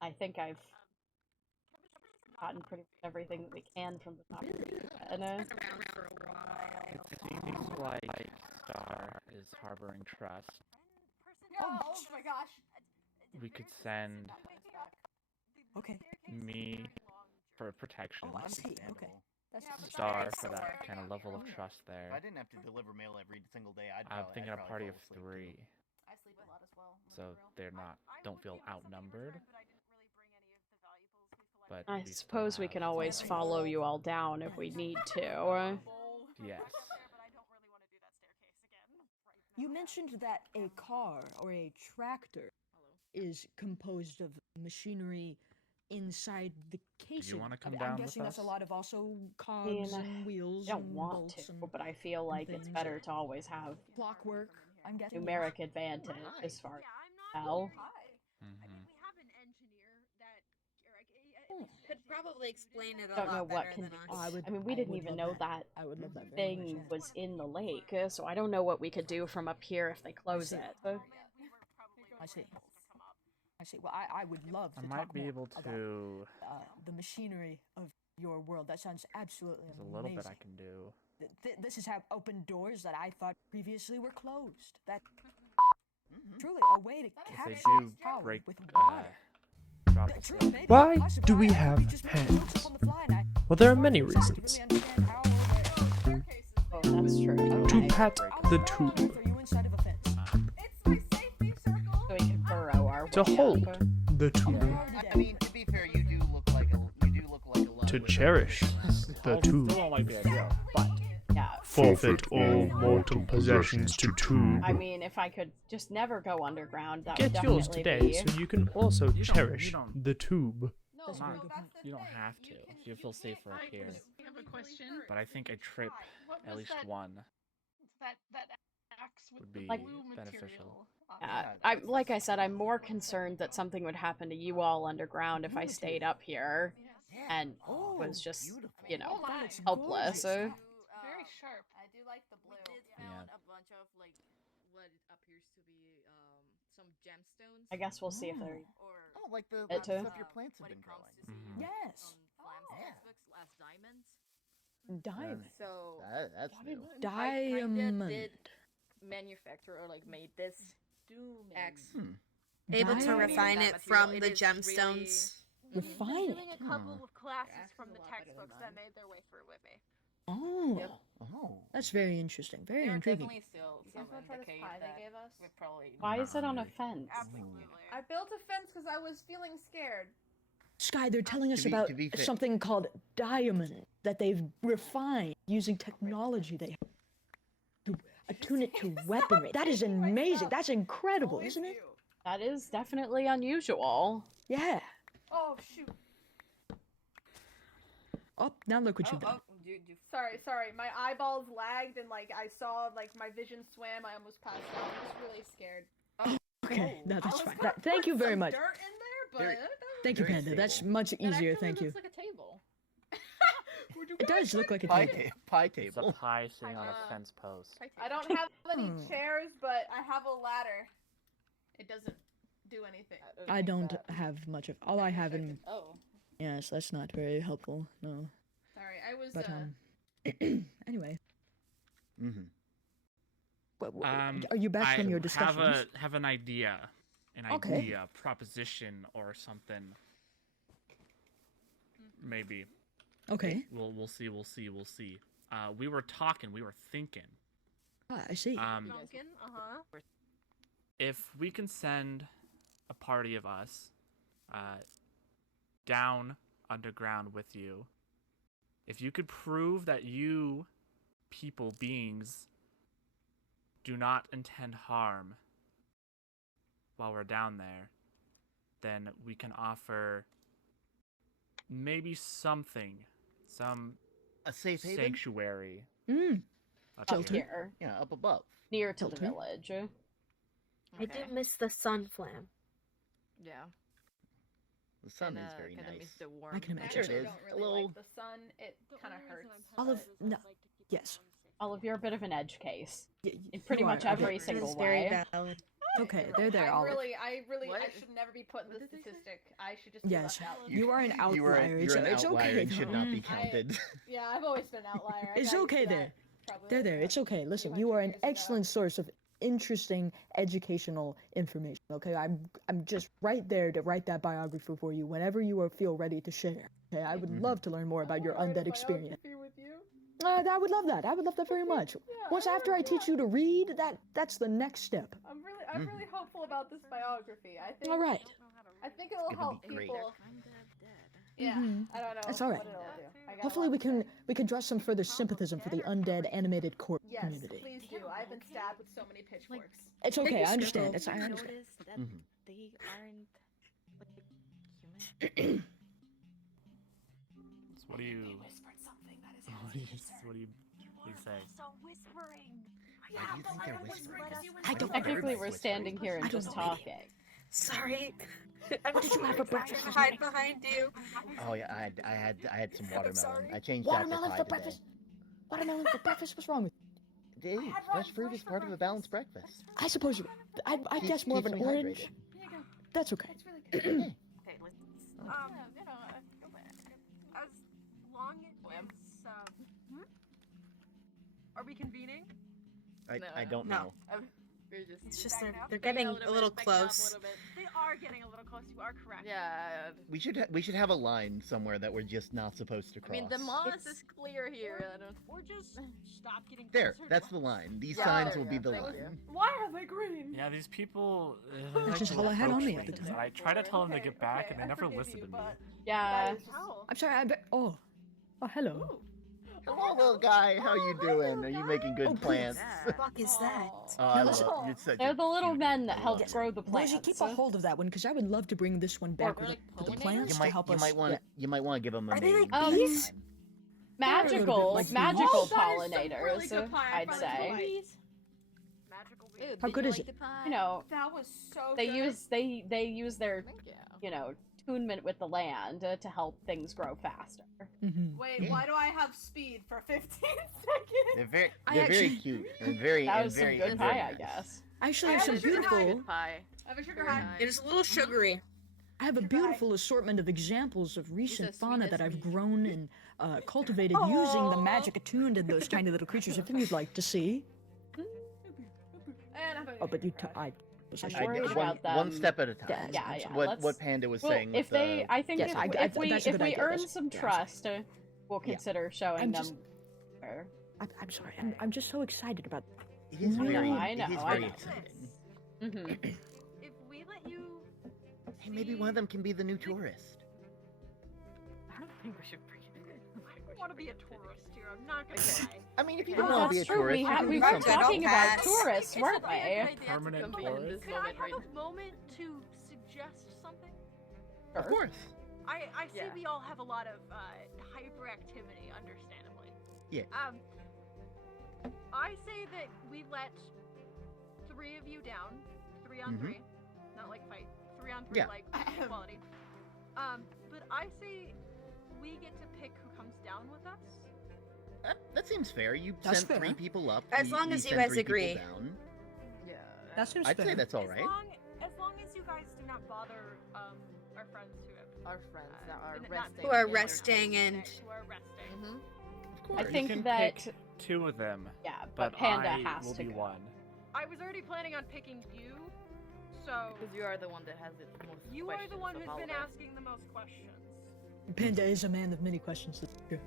I think I've gotten pretty much everything that we can from the top. And It seems like Star is harboring trust. Oh my gosh. We could send Okay. me for protection. Oh, I see. Okay. That's Star for that kind of level of trust If there. I didn't have to deliver mail every single day, I'm thinking a party of 3, I sleep a lot as well. so they're not don't feel outnumbered. But I we still suppose we have can always something. follow you all down if we need to. Yes. You mentioned that a car or a tractor is composed of machinery inside the casing. wanna come I'm down with guessing that's a us? lot of also I cogs mean, and wheels I don't and want bolts to, and but I feel like it's things. better to always have Clockwork. I'm guessing. numeric advantage as far as hell. Could probably explain it a Don't lot know what better can than us. I mean, we didn't even know that I would love that very thing much, was in the lake, so I don't know what we could do from up here if they close see. it. I see. I see. Well, I would love to I talk might be more able about to. the machinery of your world. That sounds absolutely There's a amazing. little bit I can do. This has have opened doors that I thought previously were closed. That truly a way to If they capture do power break, with water. drop the True, stick. maybe, Why possibly. do we I have just made notes hands? on the fly and I Well, there are many started to reasons. really understand how or where. Oh, that's true. To Okay. pat the Are tube, you inside of a fence? So we can burrow our to way hold up. the tube, I mean, to be fair, you do look like a lung to with a- cherish the tube, Still don't like the idea, but Yeah. forfeit all mortal possessions to tube. I mean, if I could just never go underground, that Get would yours definitely today be. so you can also You don't- cherish you don't- the tube. That's a very good point. you don't have to. You feel safer up here. I have a question. But I think a trip, What at was least that- one, That axe with would the be blue beneficial. material. Like I said, I'm more concerned that something would happen to you all underground if I stayed up here and was just, you know, Oh my. helpless. Very sharp. I do like the blue. We did Yeah. found a bunch of like what appears to be some gemstones. I guess we'll see if they're. Or Oh, like the It too. stuff your plants have what been it comes growing. to see Yes. on Flam's textbooks as diamonds. Diamond. So That's new. I kinda Diamond. did manufacture or like made this axe. Able to Diamond. refine That it from material, the it is gemstones. Refine Doing it. a couple of classes That's from a the lot better than textbooks that made their way through with me. Oh. Oh. That's very interesting. Very There are intriguing. definitely still You some guys wanna in try the this cave pie they that gave us? would probably. Why is it on a fence? Absolutely. I built a fence because I was feeling scared. Sky, they're telling us To be- about to be fair- something called diamond that they've refined using technology they have to attune it to weaponry. That is amazing. That's incredible, isn't it? That is definitely unusual. Yeah. Oh shoot. Oh, now look what you've done. Sorry. My eyeballs lagged and like I saw like my vision swam. I almost passed out. I was really scared. Okay, no, that's fine. Thank you very much. Dirt in there, but Thank you, Panda. That's much easier. Thank you. Looks like a table. It does look like a Pie, table. pie It's a table. pie sitting on a fence post. I don't have any chairs, but I have a ladder. It doesn't do anything. I don't have much of. All I have in. Oh. Yes, that's not very helpful. No. Sorry, I was. But anyway. Mm-hmm. Are you back from your discussions? Have an idea, Okay. proposition, or something. Maybe. Okay. We'll see. We were talking. We were thinking. Ah, I see. Duncan, If we can send a party of us, down underground with you, if you could prove that you, beings, do not intend harm while we're down there, then we can offer maybe something, a safe haven? sanctuary. Up here. Yeah, up above. Near to the village. I do miss the sun flam. Yeah. The sun is very kinda nice. miss the warm. I can I imagine. actually It is. don't A really little- like the sun. It kind of hurts. Olive, no. Yes. Olive, you're a bit of an edge case. Y- In pretty you much are. every Okay. single Very way. valid. Okay, there, I Olive. really, What? I should never be put in this statistic. I should just Yes, be left out. you are an outlier. You're an it's outlier okay. and should though. not be counted. Yeah, I've always been an outlier. I It's got used okay to there. that probably There. like It's okay. Listen, you are an excellent source of interesting educational information. Okay, I'm just right there to write that biography for you whenever you feel ready to share. Okay, I would love to learn more about your undead experience. with you. I would love that. I would love that very much. Once after I teach you to read, that's the next step. I'm really hopeful about this biography. I think. All right. I think it'll gonna help be great. people. Yeah, Mhm. I don't know. That's all right. What it'll do. I got Hopefully a we lot to can say. draw some further sympathism for the undead animated corpse Yes, community. please do. I've been stabbed with so many pitchforks. It's okay. I understand. Circle. It's I understand. Notice that Mhm. they aren't like human. So what do you? whispered something that is What do you say? So whispering. Why do you think they're whispering? I don't. Technically, we're standing here and I don't just know. talking. Sorry. What did you have for breakfast? Hide behind you. Oh yeah, I had some watermelon. sorry. I changed Watermelon that for for pie breakfast. Watermelon for breakfast. What's wrong with you? today. It is. Fresh fruit is part of a balanced breakfast. I suppose you. I guess more of an Keeps me orange. hydrated. That's okay. It's really good. Okay, let's. You know, as long as are we convening? I don't know. It's just they're getting a little close. They are getting a little close. You are correct. Yeah. We should have a line somewhere that we're just not supposed to I cross. mean, the moss is clear here. I don't. Or just stop getting There, closer to that's us. the line. These Yeah, signs there will you be go. the Thank line. you. Why are they green? Yeah, these people. That's just all I had on me at the time. I try to tell them to get back, and they I never forgive listen you, to me. but Yeah. that is just- I'm sorry. Oh, hello. Hello, little guy. How you doing? Are you making good plans? What the fuck is that? Oh, I listen. love you're such They're a the little cutie. men that I help love it. grow the plants. Plushie, keep a hold of that one because I would love to bring this one back they're with like the pollinators? plants You to help us. you might want to give them a Are they name. like bees? Magical, like magical Oh, that is some pollinators, really good pie. I I'd found say. it Magical Ew, bees. How did good you is like it? the pie? You know, That was so they good. use their, Thank you. you know, attunement with the land to help things grow faster. Mhm. Wait, Yeah. why do I have speed for 15 seconds? They're very I very actually- cute and very That and was some very good and pie, very I nice. guess. I actually I have some have a sugar high. beautiful. Pie. I have a sugar Very high. nice. It is a little sugary. I have a beautiful assortment of examples of recent as fauna sweet that as I've me. grown and cultivated using the magic attuned in those tiny little creatures. If you'd like to see. And I'm Oh, but you. I worried one, about them. one step at a time. Yeah, yeah. What let's- Panda was well, saying. if with they, the, I think Yes, if, I- if we that's a if good we idea. earn That's- some yeah, trust, we'll consider showing I'm them. just- where- I'm sorry. I'm just so excited about. it is I know, very, I know, it is I very know. exciting. Mhm. If we let you, Hey, maybe one of them can be the new tourist. I don't think we should bring it. I want to be a tourist here. I'm not gonna lie. I mean, if you Oh, don't want to be a that's true. tourist, We you had can we do were something. talking about pass. tourists, It's weren't a really we? good idea to Permanent come tourist? in. This Can I moment have right a moment to suggest something? Of course. I see Yeah. we all have a lot of hyperactivity, understandably. Yeah. I say that we let 3 of you down, 3 on 3, not like fight, 3 on 3 Yeah. like equality. But I say we get to pick who comes down with us. That seems fair. You That's sent 3 fair. people up. As we- long we as you sent guys 3 people agree. down. Yeah. That seems I'd fair. say that's all right. As long as you guys do not bother our friends who have Our friends that are not resting. Who are in their resting house. and who are resting. Of course. I think you can that pick 2 of them. yeah, but But Panda I has will to be go. 1. I was already planning on picking you, so Because you are the one that has the most you are the questions one who's of all been of us. asking the most questions. Panda is a man of many questions. That's true.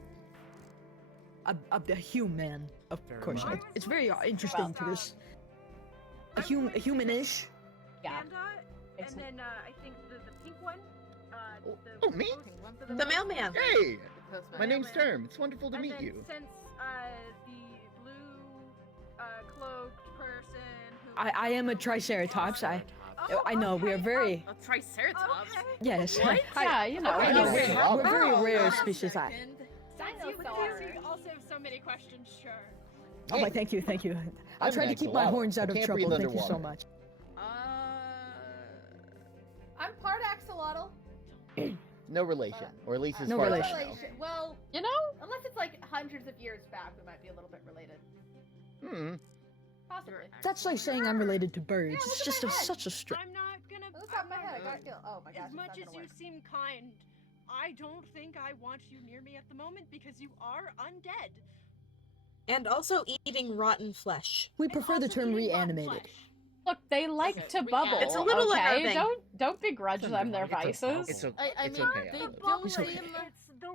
A human, of Very course. much. It's very interesting to this. A humanish. Yeah. Panda, and then I think the pink one. Oh, me? the mailman. Hey! The postman. My name's Term. It's wonderful to And meet then you. since the blue cloaked person who I am a triceratops. I Oh, know we are okay, very A triceratops. okay. yes. Yeah, you know. I I know know we're we're up. very rare Wait a species. second. Dinosaur. You also have so many questions, sure. Oh my, thank you. I'll I'm try an to keep my axolotl. horns I out of can't trouble. breathe Thank you so underwater. much. I'm part axolotl. No relation, or at least as No far relation. as I know. Well, You know? unless it's like hundreds of years back, we might be a little bit related. Possibly. That's like saying I'm related to birds. Yeah, It's look at just my head. such a stretch. I'm not gonna. On the top of my I'm head, I not got killed. Oh my gosh. As it's much not as gonna you work. seem kind, I don't think I want you near me at the moment because you are undead. And also eating rotten flesh. We prefer the term reanimated. Look, they like Okay, to we bubble. add- It's a little okay? unnerving. Don't begrudge them their It's a vices. bubble. I It's mean, okay, they Olive. don't It's okay. seem.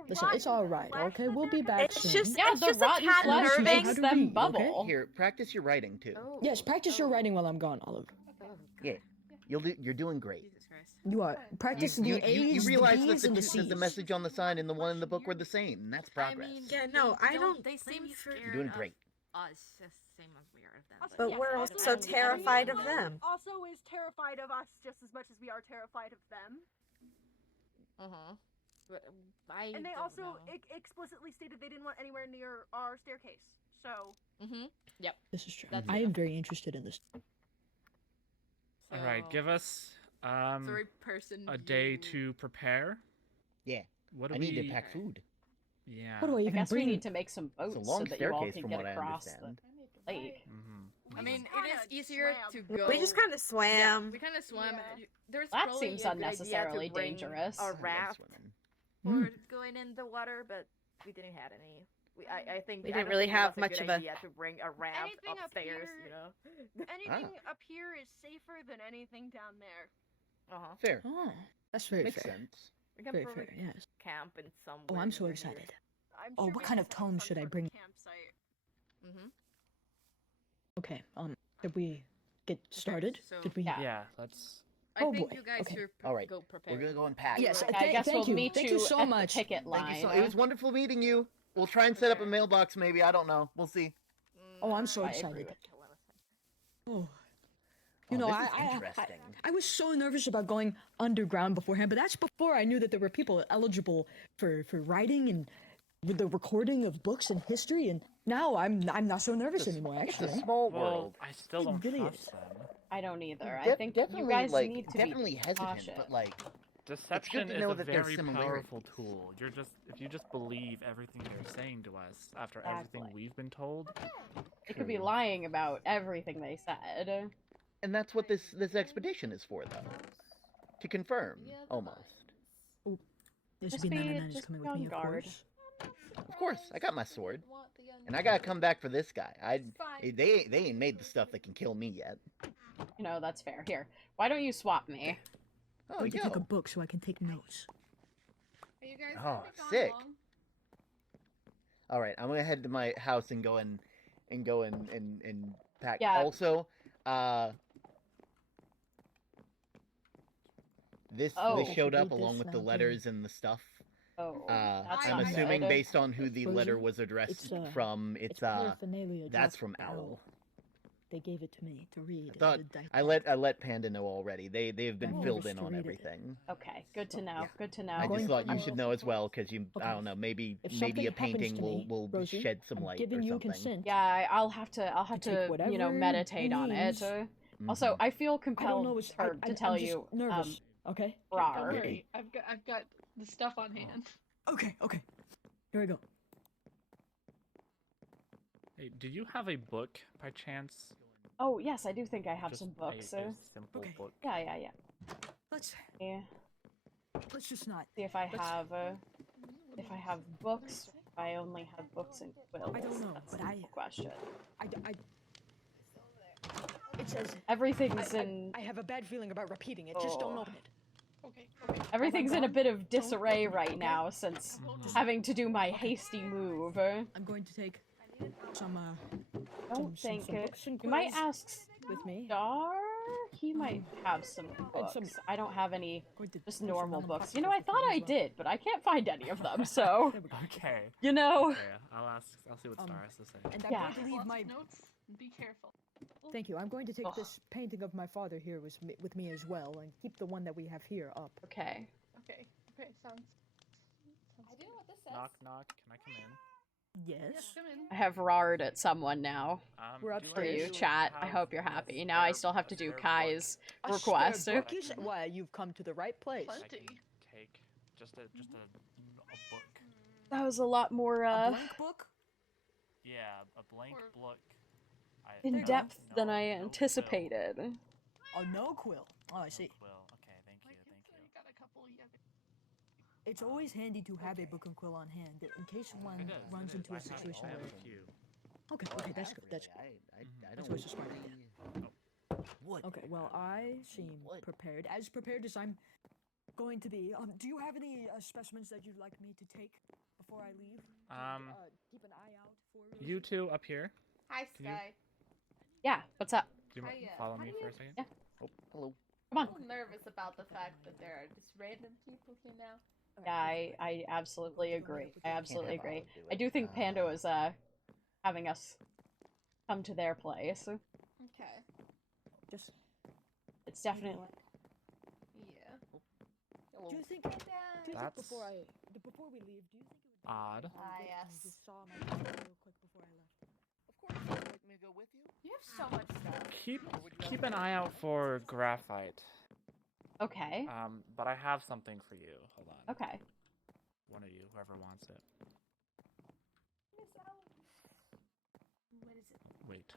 Listen, it's all right. Okay, we'll be back It's soon. just Yeah, it's the just a rotten tad flesh nerving. makes How to them read, okay? bubble. Here, practice your writing too. Yes, practice your writing while I'm gone, Olive. Yeah, you're doing great. Jesus Christ. You are practice You the A's, realize the that B's, and the that C's. the message on the sign and the one in the book were the same, and that's progress. Yeah, no, I don't. They seem scared. You're doing great. Us, just same as we are of them. Also, But yes, we're also- also terrified of them. Also is terrified of us just as much as we are terrified of them. But I. And they don't also know. explicitly stated they didn't want anywhere near our staircase. So Yep. This is true. That's I am very interested in this. All right, give us 3-person. a day to prepare. Yeah. What do I we need to pack food. Yeah. What do I I even guess we bring? need to make some boats It's a long so that you all staircase can from get what I across the understand. lake. I mean, kinda it is easier to swam. go. We just kind of swam. We kind of swam. Yeah. There's That probably seems a good idea unnecessarily to bring dangerous. A I love raft swimming. for going in the water, but we didn't have any. I think We I didn't don't really think it have was much good of a- idea to bring a raft Anything up upstairs. here- You know. anything up here is safer than anything down there. Fair. Oh, that's very Makes fair. sense. We can Very probably fair. Yes. camp in somewhere. Oh, I'm so near excited. I'm Oh, sure what we kind of have tome some should I sort of bring? Campsite. Okay. Did we get started? so- Did we? Yeah, let's. I Oh, think boy, you guys okay. should All right, go prepare. We're gonna go and pack. Yes. I guess thank we'll you. meet Thank you you so at much. the picket line. Thank you so. It was wonderful meeting you. We'll try and set up a mailbox, maybe. I don't know. We'll see. Oh, I'm so I agree excited. with Oh. Oh, You know, this is I interesting. was so nervous about going underground beforehand, but that's before I knew that there were people eligible for writing and with the recording of books and history, and now I'm not so nervous anymore. It's a Actually, small Well, world. I still It don't really trust is. them. I don't either. I De- think you definitely, guys like, need to definitely be hesitant, cautious. but like, Deception to is know a that there's very similarities. powerful tool. If you just believe everything they're saying to us after everything Exactly. we've been told. They could be True. lying about everything they said. And that's what this expedition is for, though. To confirm, almost. there's Just be be- 99 just coming be with me, on of guard. course. Of course, I got my sword, and I gotta come back for this guy. They ain't made the stuff that can kill me yet. You know, that's fair. Here, why don't you swap me? Oh, I'm going to yo. take a book so I can take notes. Are you guys Oh, gonna be gone sick. long? All right, I'm gonna head to my house and go and pack. Yeah. Also, this Oh, showed up read this along with the now, letters and the stuff. Oh, I'm not assuming good. based on who the letter Exposure? was addressed It's, from, it's paraphernalia that's dropped from out. Owl. They gave it to me to read. I thought I let Panda know already. They've been Yeah. filled in To on read it. everything. Okay, good to know. Good to know. I just thought you should know as well, because you, I Okay. don't know, maybe If maybe something a painting happens to me, will Rosie, shed some I'm light giving or you something. consent. Yeah, I'll have to take whatever meditate on it. means. Also, I feel I don't compelled know. to tell I'm just you, nervous. Okay. Rar. Don't worry, I've got the stuff on hand. Okay. Here we go. Hey, do you have a book by chance? Oh yes, I do think I have Just some books. A simple book. Yeah. Let's just not. See if I have books. If I only have books and quills. I don't know, That's but a simple question. It says Everything's in. I have a bad feeling about repeating it. Just don't open it. Okay. Everything's in a bit of disarray open it, right okay? now since having to do my hasty move. I'm going to take some Don't think some books and you might quills ask with me. Star. He might have some books. some- I don't have any just some normal random books. You know, I popsicles thought with I me as well. did, but I can't find any of them. So Okay. you know. Okay, I'll see what Star has to say. And I'm Yeah. going to leave my. Notes. Be careful. Thank you. I'm going to take Ugh. this painting of my father here with me as well, and keep the one that we have here up. Okay. Okay. Sounds. I do know what this says. Knock, knock. Can I come in? Yes. Come in. I have roared at someone now. We're do For I you, upstairs. chat. I have hope you're a happy. Now I still have to do spare book? Kai's A request. spare book, you said? Why, you've come to the right place. I Plenty. can take just a book. That was a lot more A blank book? Yeah, a blank book. in depth than I no anticipated. Oh, no quill. Oh, I see. Quill. Okay, thank you. Got a couple. Yeah. It's always handy to have a book and quill on hand in case one runs into a situation I have where. a few. Okay, that's good. That's good. I That's don't always a smart idea. Wood. Okay, well, I seem prepared. As prepared as I'm going to be. Do you have any specimens that you'd like me to take before I leave? Keep an eye out for. You two up here. Hi, Can you- Sky. Yeah, what's up? Do you Hiya. follow How me do for you- a second? Yeah. Oh, hello. Come on. I'm a little nervous about the fact that there are just random people here now. Yeah, I absolutely agree. I absolutely have agree. Olive do I it. do think Panda was having us come to their place. Okay. Just. It's definitely Yeah. Do you think? That's Before we leave, do you think it would be odd. if I yes. just saw my father real quick before I left? Of course, would you like me to go with you? You have so much stuff. Keep an eye out for graphite. okay. But I have something for you. Hold on. Okay. One of you, whoever wants it. What is it? Wait.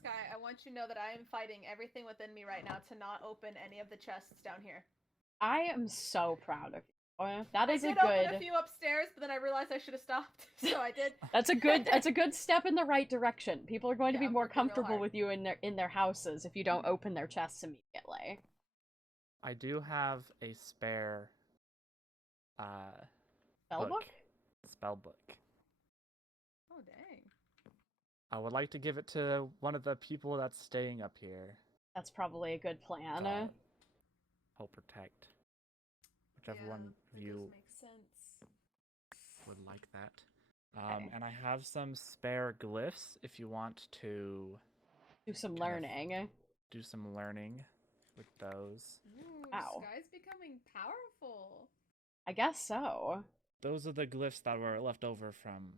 Sky, I want you to know that I am fighting everything within me right now to not open any of the chests down here. I am so proud of you. That is I a did open a good. few upstairs, but then I realized I should have stopped, so I did. That's a good step in the right direction. People are going to Yeah, be more working real comfortable hard. with you in their houses if you don't open their chests immediately. I do have a spare Spellbook? Spell book. Oh, dang. I would like to give it to one of the people that's staying up here. That's probably a good plan. Help protect. Whichever one of you Makes sense. would like that. Okay. And I have some spare glyphs if you want to Do some kind of learning. do some learning with those. Ooh, Ow. Sky's becoming powerful. I guess so. Those are the glyphs that were left over from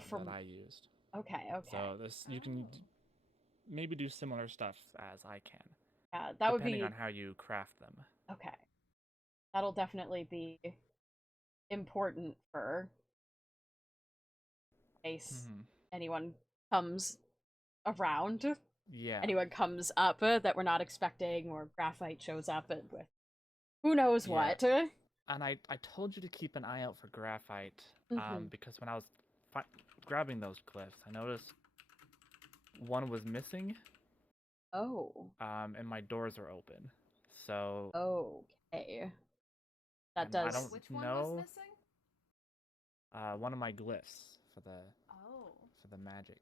From that I used. Okay. So this you can maybe do similar stuff as I can. Yeah, that would be depending on how you craft them. okay. That'll definitely be important for in case anyone comes around. Yeah. Anyone comes up that we're not expecting, or graphite shows up with who knows what. And I told you to keep an eye out for graphite Mhm. because when I was grabbing those glyphs, I noticed one was missing. Oh. And my doors are open. So. Okay. That and does. I don't Which one know. was missing? One of my glyphs for the Oh. magic.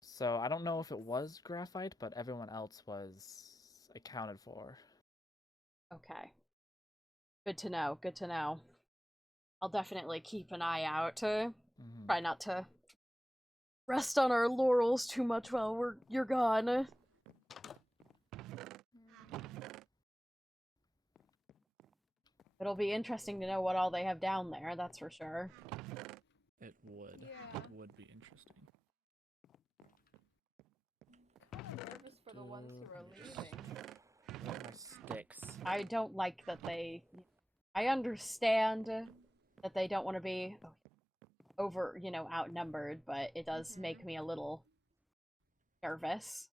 So I don't know if it was graphite, but everyone else was accounted for. Okay. Good to know. Good to know. I'll definitely keep an eye out. Try not to rest on our laurels too much while you're gone. It'll be interesting to know what all they have down there, that's for sure. It would. Yeah. It would be interesting. Kind of nervous for the ones who are leaving. More sticks. I don't like that they... I understand that they don't want to be over, outnumbered, but it does make me a little nervous.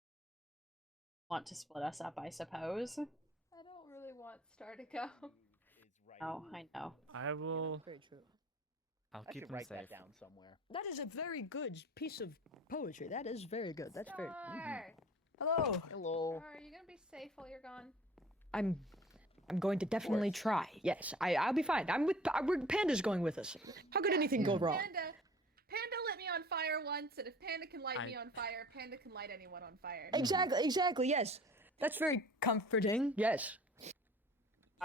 Want to split us up, I suppose. I don't really want Star to go. Oh, I know. I will... Very true. I'll I keep should them write safe. that down somewhere. That is a very good piece of poetry. That is very good. That's very. Star! Hello. Hello. Star, are you gonna be safe while you're gone? I'm going to definitely try. Yes, I'll be fine. Panda's going with us. How could anything go wrong? Panda lit me on fire once, and if Panda can light me on fire, Panda can light anyone on fire. Exactly. Yes, that's very comforting. Yes.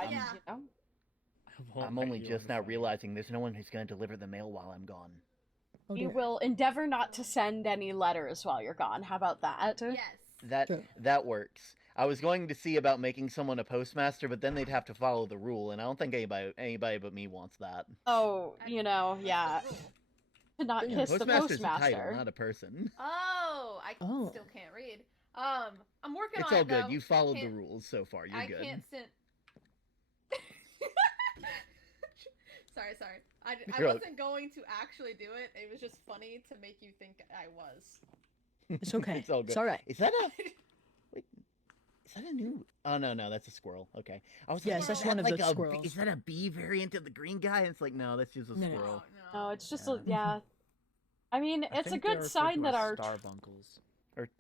Yeah. I'm only just now realizing there's no one who's going to deliver the mail while I'm gone. Oh, You will endeavor not to send any letters while you're gone. How about that? Yes. That works. I was going to see about making someone a postmaster, but then they'd have to follow the rule, and I don't think anybody but me wants that. Oh, yeah. To not kiss the Postmaster's a postmaster. title, not a person. Oh, I still can't read. I'm working It's on all it, good. though. You followed the rules so far. You're I good. can't send. Sorry. I You're wasn't going to actually do it. It was just funny to make you think I was. It's okay. It's all good. It's all right. Is that a... Wait, is that a new... Oh, no, that's a squirrel. Okay. I was Yes, like, that's is that one of like the a squirrels. Is that a bee variant of the green guy? And it's like, no, that's just a squirrel. No, it's just yeah. I mean, I it's a think they're good referred sign to that as our starbunkles.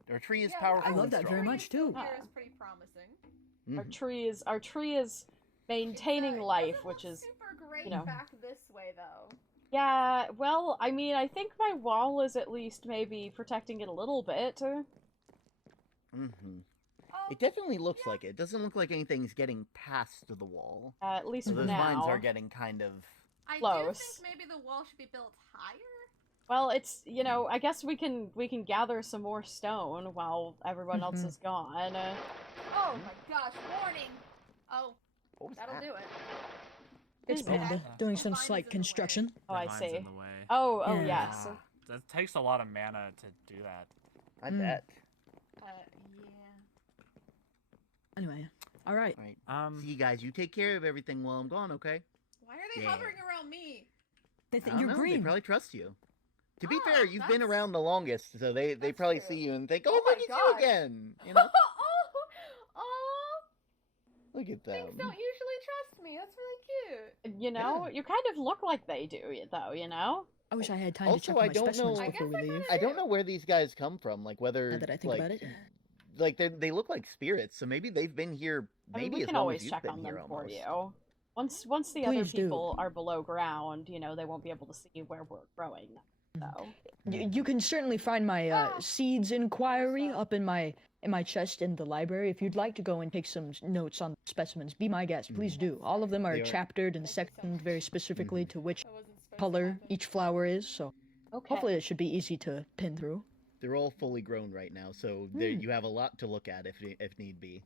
Our tree is Yeah, powerful. I love and that very strong. much too. Here is pretty promising. our tree is maintaining life, which is Super great you know. back this way, though. Yeah, well, I mean, I think my wall is at least maybe protecting it a little bit. It definitely looks like it. It doesn't look like anything's getting past the wall. At least so those now. lines are getting kind of... I Close. do think maybe the wall should be built higher. Well, it's, I guess we can gather some more stone while everyone else is gone. Oh my gosh, warning! Oh, that'll that? do it. It's Panda doing some slight construction. Oh, I Mine's see. in the way. Oh, yes. That takes a lot of mana to do that. I bet. Yeah. Anyway, all right. See you guys. You take care of everything while I'm gone, okay? Why are they Yeah. hovering around me? They I think don't you're know, green. They probably trust you. To be Oh, fair, you've been that's- around the longest, so they probably see you and think, "Oh, Oh look my at you gosh. again!" You know, Oh, look at things them. don't usually trust me. That's really cute. You kind of look like they do, though, I wish I had time to check Also, on I my don't specimens know. before we leave. I don't know where these guys come from. Like whether Now that I think like, about it. like they look like spirits, so maybe they've been here. I mean, Maybe we as can long always as you've check been on them here for almost. you. Once the other Please do. people are below ground, they won't be able to see where we're growing. So You can certainly find my seeds inquiry up in my chest in the library. If you'd like to go and take some notes on specimens, be my guest. Please do. All of them are They are- chaptered and sectioned very specifically to which color each flower is. So hopefully it should be easy to pin through. They're all fully grown right now, so you have a lot to look at if need be.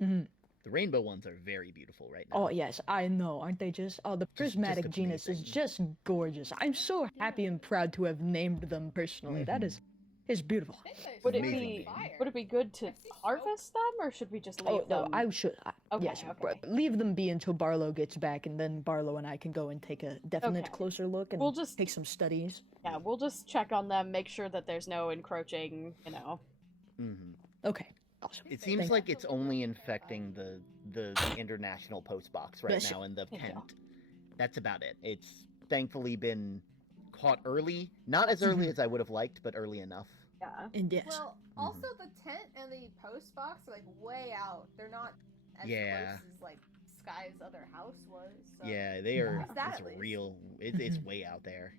Mhm. The rainbow ones are very beautiful right now. Oh yes, I know, aren't they just? Oh, the prismatic genus is just gorgeous. I'm so happy and proud to have named them personally. That is beautiful. would it Amazing. be good to harvest them, or should we just leave Oh no, them? I should. Okay, yes, okay. leave them be until Barlow gets back, and then Barlow and I can go and take a definite Okay. closer look and We'll just- take some studies. Yeah, we'll just check on them, make sure that there's no encroaching. Okay, awesome. It seems Thank like it's only infecting the international post box right Yes. now in the Thank you. tent. That's about it. It's thankfully been caught early. Not as early as I would have liked, but early enough. Yeah. And yes. Well, also the tent and the post box are like way out. They're not as Yeah. close as like Sky's other house was. So. Yeah, they are. There's that It's at least. real. It's way out there.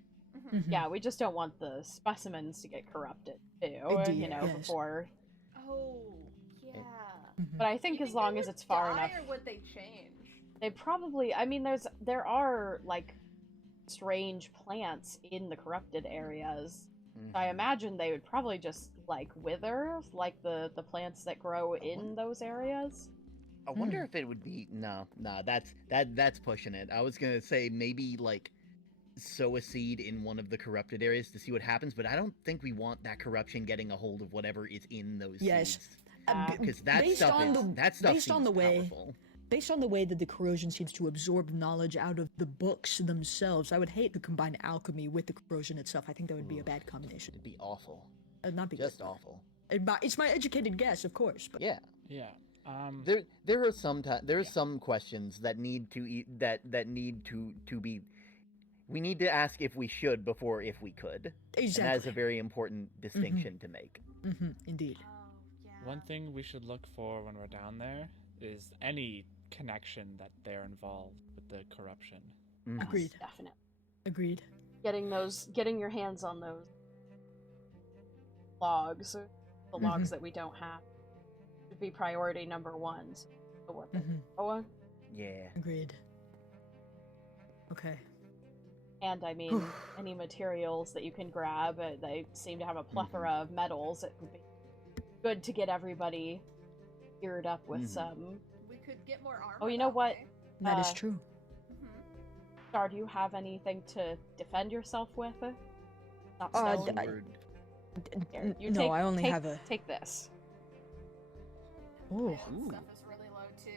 Yeah, we just don't want the specimens to get corrupted too. Indeed, yes. Before. Oh, yeah. But I think as long as it's far enough, Or would they change? they probably. I mean, there are like strange plants in the corrupted areas. I imagine they would probably just, like, wither, like the plants that grow in those areas. I wonder if it would be no, that's pushing it. I was gonna say maybe like sow a seed in one of the corrupted areas to see what happens, but I don't think we want that corruption getting a hold of whatever is in those seeds. Because that stuff based on the way, powerful. Based on the way that the corrosion seems to absorb knowledge out of the books themselves, I would hate to combine alchemy with the corrosion itself. I think that would be a bad combination. It'd be awful. Not be just good. Awful. It's my educated guess, of course. But yeah. There are some questions that need to be. We need to ask if we should before if we could. Exactly. And that's a very important distinction to make. Indeed. One thing we should look for when we're down there is any connection that they're involved with the corruption. Agreed. Definitely. Agreed. Getting your hands on those logs, the logs that we don't have, would be priority number 1. So what the Yeah. Agreed. Okay. And I mean, any materials that you can grab, they seem to have a plethora of metals. It would be good to get everybody geared up with some. We could get more armor. Oh, you know what? That is true. Star, do you have anything to defend yourself with? Not no, I only have a. Take this. Oh. Stuff is really low too.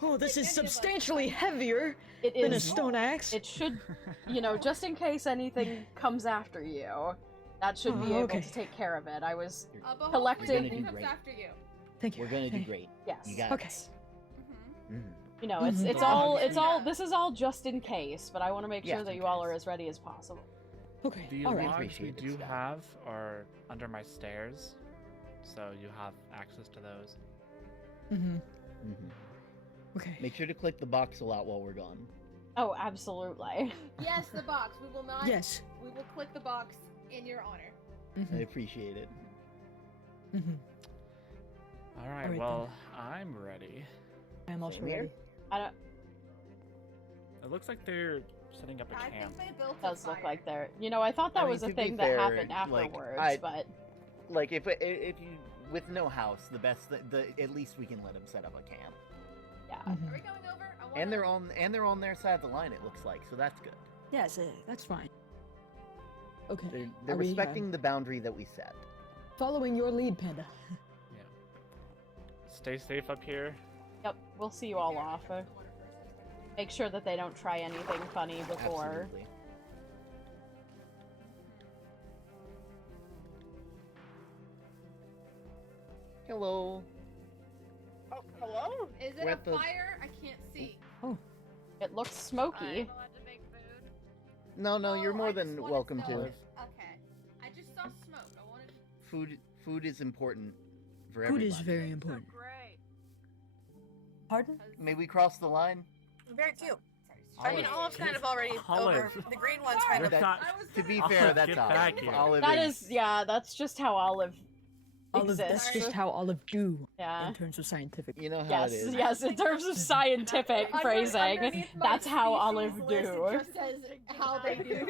Oh, this is substantially heavier It than a is. stone axe. It should, just in case anything comes after you, that should be able to take care of it. I was collecting. We're gonna do great. After you. Thank you. We're gonna do great. Yes. You got this. You know, it's all this is all just in case, but I want to make sure that you all are as ready as possible. Okay. The all right. logs we do have are under my stairs, so you have access to those. Okay. Make sure to click the box a lot while we're gone. Oh, absolutely. Yes, the box. We will not. Yes. We will click the box in your honor. I appreciate it. All right. Well, I'm ready. I am also Same here. ready. I don't. It looks like they're setting up a I camp. think they built Does look like they're. I thought that was a to be thing fair, that happened like, afterwards, but. Like if you with no house, the best at least we can let them set up a camp. Yeah. Are we going over? And they're on their side of the line. It looks like, so that's good. Yes, that's fine. Okay. They're Are we, respecting the boundary that we set. Following your lead, Panda. Yeah. Stay safe up here. Yep, we'll see you all off. Make sure that they don't try anything funny before. Absolutely. Hello. Oh, hello? Is it We're a at the- fire? I can't see. Oh. It looks smoky. No, you're more I than just wanted welcome smoke. to. Okay. I just saw smoke. I wanted. Food is important for Food everybody. is very important. Great. Pardon? May we cross the line? Very cute. I mean, Olive. Olive's kind of already Olive. over. The green one's kind of. To be fair, that's Get Olive. back here. Olive That is. is, yeah, that's just how Olive Olive, exists. that's just how Olive do Yeah. in terms of scientific. You know how Yes, it is. yes, in terms of scientific phrasing, Underneath my that's how species Olive list, do. It just says how they do.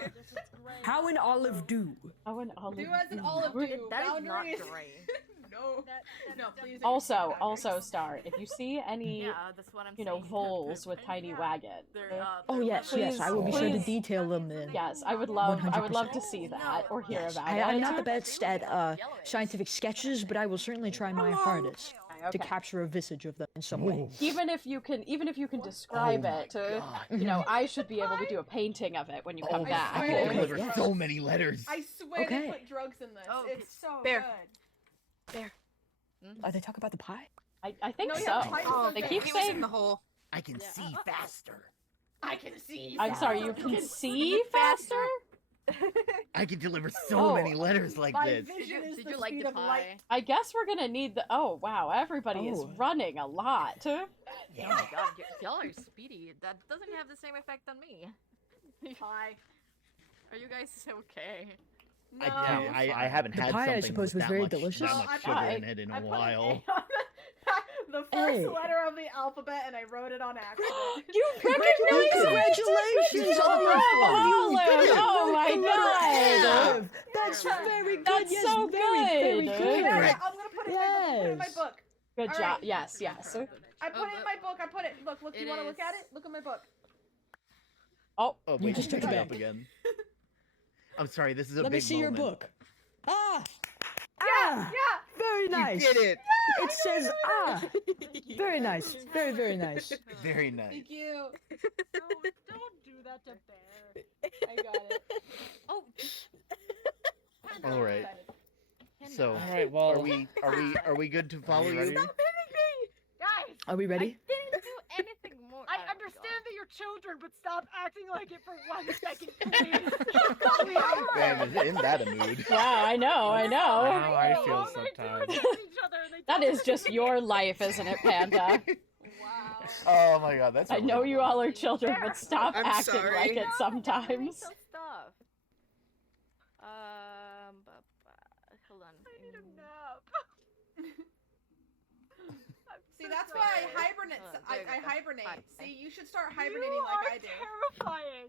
How an olive do? How an Olive Do as an olive do. That is not Boundaries. great. No. No, please. Also, Star, if you see any, Yeah, that's what I'm you know, saying. voles with tiny wagons, Oh yes, yes. I will be sure to Please. detail them then. yes, I would love 100%. to see that or hear Yes. about I'm it. not the best at scientific sketches, but I will certainly try my hardest to capture a visage of them in some way. Even if you can describe it, you know, I should be able to do a painting of it when you come Oh, back. I can deliver so many letters. I swear Okay. they put drugs in this. Oh, it's so Bear. good. Are they talking about the pie? I think No, so. yeah, pie is Oh, They okay. keep he was in saying. the hole. I can see faster. I can see. I'm sorry, you can see faster? I can deliver so Oh. many letters like My this. vision is Did the you like speed the of light. pie? I guess we're gonna need the. Oh wow, everybody is Oh. running a lot. Oh my god, y'all are speedy. That doesn't have the same effect on me. Pie. Are you guys okay? No. I haven't The had pie, I something suppose, with was that very much, delicious. that No, much I sugar put- in it in I a put while. an A on the first Hey. letter of the alphabet, and I wrote it on accident. You recognize Congratulations, Olive! Olive! Oh my god! Olive! That's Yes, very good. That's yes, so very good. good. Yeah, I'm gonna put it in my book. Good All job. right. Yes, yes. I put it in my book. I put it. Look. Do you want to look at it? Look at my book. Oh, Oh, You wait, just pick took it it up back. again. I'm sorry, this is a Let me big see your moment. book. Ah! Yeah. Very nice. You did it! It says ah. Very nice. Very, very nice. Very nice. Thank you. Don't do that to Bear. I got it. Oh. All right. So, All right, well, are we good to follow you? Guys, Are we ready? Didn't do anything more. I Oh, understand God. that you're children, but stop acting like it for 1 second, please. Man, is in that a mood. Wow, I know, I know. how I feel sometimes. That is just your life, isn't it, Panda? Oh my god, that's. I know you all are children, but stop I'm acting sorry. like it sometimes. Some stuff. Hold on. I need a nap. See, that's why I hibernate. I hibernate. See, you should start hibernating like I do. Terrifying.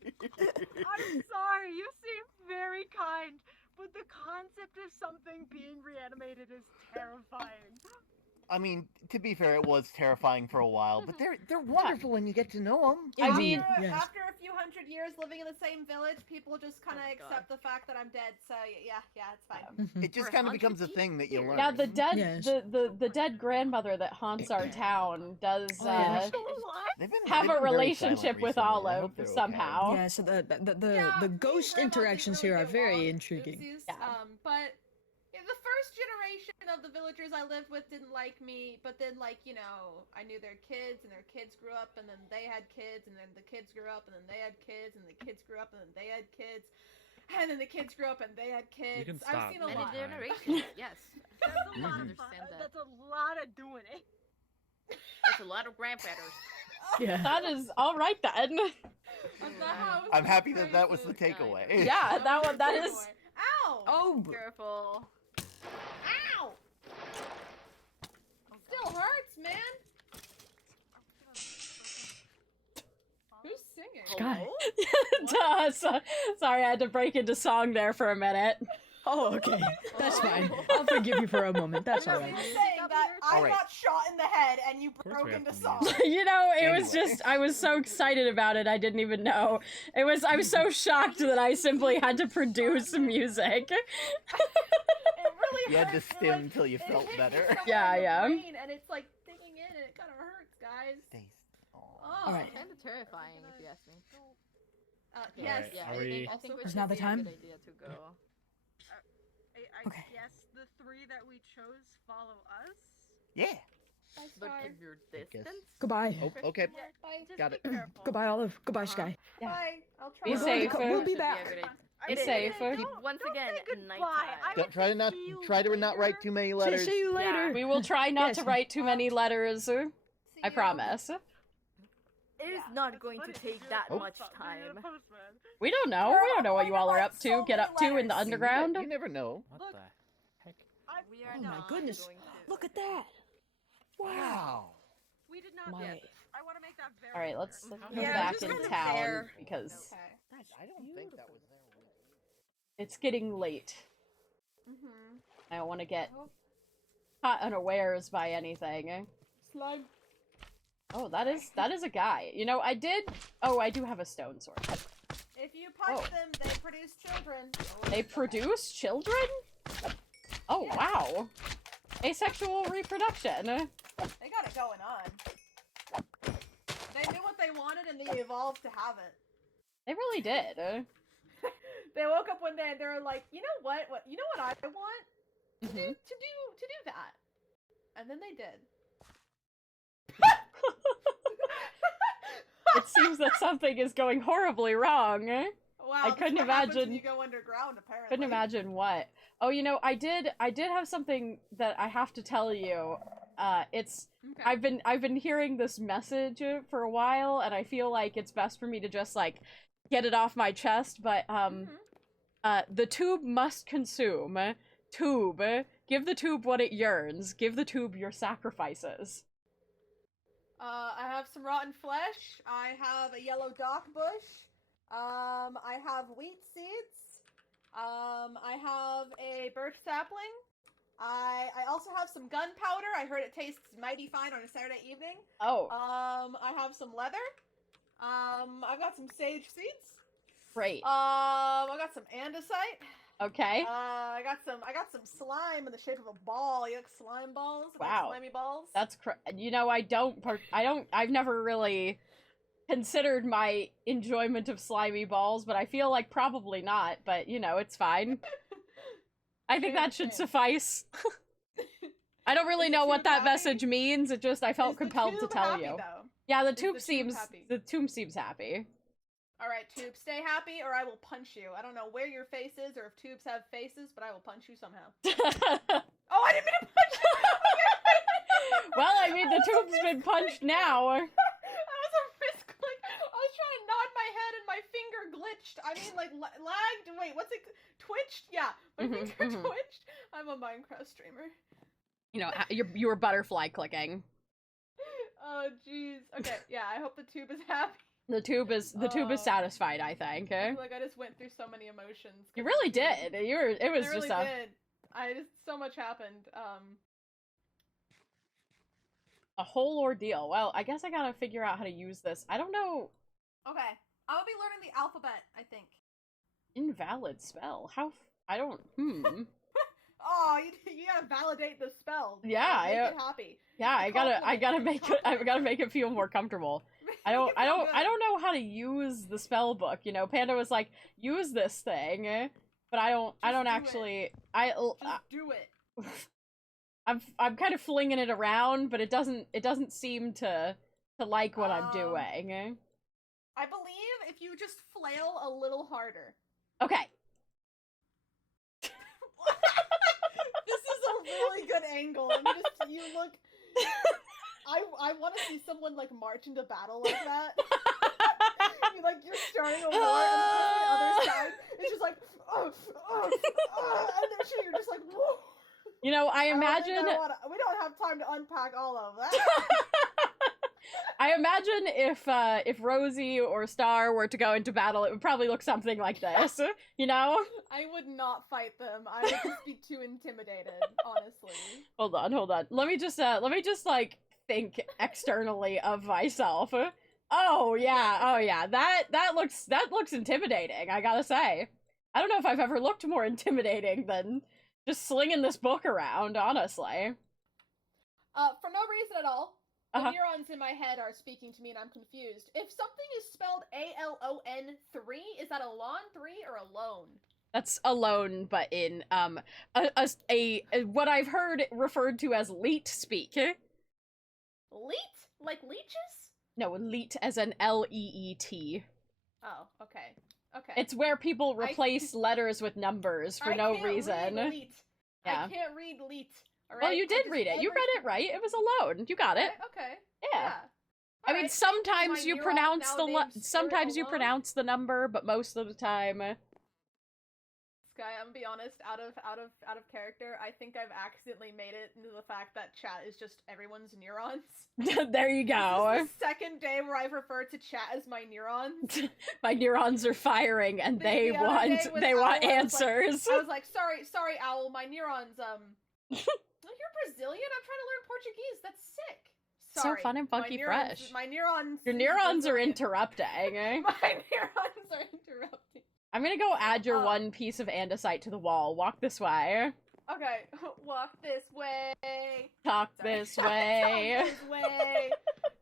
I'm sorry. You seem very kind, but the concept of something being reanimated is terrifying. I mean, to be fair, it was terrifying for a while, but they're wonderful when you get to know them. I mean, After a few hundred years living in the same village, people just kind of accept the fact that I'm dead. So yeah, it's fine. It just kind of becomes a thing that you learn. Now the dead, Yes. the dead grandmother that haunts our town does have they've a been very relationship silent with recently. I Olive hope they're okay. somehow. Yeah, so the ghost interactions here are very intriguing. Oopsies. But the first generation of the villagers I lived with didn't like me, but then I knew their kids, and their kids grew up, and then they had kids, and then the kids grew up, and then they had kids, and the kids grew up, and then they had kids, and then the kids grew up, and they had kids. You can stop. I've seen a Many lot. generations. Yes. That's a lot of fun. Understand that. That's a lot of doing it. That's a lot of grandfathers. Yeah. That is all right then. That's not how it I'm happy that that was the phrased. takeaway. Yeah, that is. Ow! Oh, Careful. Ow! Still hurts, man. Who's singing? Guy. Sorry, I had to break into song there for a minute. Oh, okay. That's fine. I'll forgive you for a moment. That's all right. You're saying that I All right. got shot in the head and you we broke have into to song. mute. You know, it was Anyway. just I was so excited about it, I didn't even know. I was so shocked that I simply had to produce music. It really You had to hurts. stim Like, until you it felt hit me better. somewhere Yeah, in the yeah. brain, and it's like digging in, and it kind of hurts, guys. Oh. All right. Kind of terrifying, if you ask me. Yes. Alright, Yeah, are I we- think, I think Is now the time? Good idea to go. I Okay. guess the 3 that we chose follow us. Yeah. But keep your distance. Goodbye. Oh, okay. Bye. Got it. Goodbye, Olive. Goodbye, Sky. Bye. I'll try. Be We're safe. going to we'll be Should be a back. good idea. Be It is. safe. Keep, once again, nighttime. Don't try to not write too many letters. See you later. We will try not Yes. to write too many letters. I promise. It is not going to take that Oh. much time. We don't know. We don't know what you all are up to. Get up to in the underground. You never know. What the heck? We are Oh my not goodness. going to. Look at that. Wow. We did not My. get. I want to make that very All right, let's clear. go Yeah, back just in kind of town there. because I don't think that was there. it's getting late. Mm-hmm. I don't want to get caught unawares by anything. Slug. Oh, that is a guy. You know, I do have a stone sword. If you punch Oh. them, they produce children. They produce children? Oh, wow. Asexual reproduction. They got it going on. They knew what they wanted and they evolved to have it. They really did. They woke up one day and they were like, you know what? You know what I want to do that, and then they did. It seems that something is going horribly wrong. Wow, I couldn't that's what happens when imagine. you go underground, apparently. Couldn't imagine what. Oh, you know, I did have something that I have to tell you. It's Okay. I've been hearing this message for a while, and I feel like it's best for me to just like get it off my chest. But the tube must consume. Tube, give the tube what it yearns. Give the tube your sacrifices. I have some rotten flesh. I have a yellow dock bush. I have wheat seeds. I have a birch sapling. I also have some gunpowder. I heard it tastes mighty fine on a Saturday evening. Oh. I have some leather. I've got some sage seeds. Great. I got some andesite. Okay. I got some slime in the shape of a ball. You like slime balls? Wow. Slimy balls? That's you know, I've never really considered my enjoyment of slimy balls, but I feel like probably not, but you know, it's fine. I think that should suffice. I don't really know what that message means. It just I felt compelled to tell you. Though? Yeah, the tube seems happy. All right, Tube, stay happy or I will punch you. I don't know where your face is or if Tubes have faces, but I will punch you somehow. Oh, I didn't mean to punch you! Well, I mean, the Tube's been punched now. That was a misclick. I was trying to nod my head and my finger glitched. I mean, like, lagged. Wait, what's it? Twitched? Yeah, my finger twitched. I'm a Minecraft streamer. You know, you were butterfly clicking. Oh, jeez. Okay, yeah, I hope the Tube is happy. The tube is satisfied, I think. I feel like I just went through so many emotions. You really did. It was really just a. Did. So much happened. A whole ordeal. Well, I guess I gotta figure out how to use this. I don't know. Okay, I'll be learning the alphabet, I think. Invalid spell. How? I don't. Oh, you gotta validate the spell. Yeah, make it happy. Yeah, I gotta make it feel more comfortable. I don't know how to use the spell book. You know, Panda was like, use this thing, but I don't actually. Just do it. I'm kind of flinging it around, but it doesn't seem to like what I'm doing. I believe if you just flail a little harder. Okay. This is a really good angle, and you look. I want to see someone like march into battle like that. You're starting a war, and the other side is just like, and then you're just like, whoa. You know, I imagine we don't have time to unpack all of that. I imagine if Rosie or Star were to go into battle, it would probably look something like this. You know? I would not fight them. I would just be too intimidated, honestly. Hold on. Let me just like think externally of myself. Oh yeah. That looks intimidating, I gotta say. I don't know if I've ever looked more intimidating than just slinging this book around, honestly. For no reason at all. The neurons in my head are speaking to me and I'm confused. If something is spelled ALON 3, is that alone 3 or alone? That's alone, but in a what I've heard referred to as leet speak. Leet? Like leeches? No, leet as an L-E-E-T. Oh, okay. Okay. It's where people replace letters with numbers for no reason. Leet. Yeah. I can't read leet. Right? Well, you did read it. You read it right. It was alone. You got it. Okay. Yeah. I mean, sometimes you pronounce the pronounce the number, but most of the time. Sky, I'm gonna be honest. Out of character, I think I've accidentally made it into the fact that chat is just everyone's neurons. There you go. This is the second day where I've referred to chat as my neurons. My neurons are firing, and they want answers. I was like, sorry, Owl. My neurons. You're Brazilian? I'm trying to learn Portuguese. That's sick. Sorry. So fun and funky fresh. My neurons. Your neurons are interrupting. My neurons are interrupting. I'm gonna go add your one piece of andesite to the wall. Walk this way. Okay, walk this way. Talk this way. Talk this way.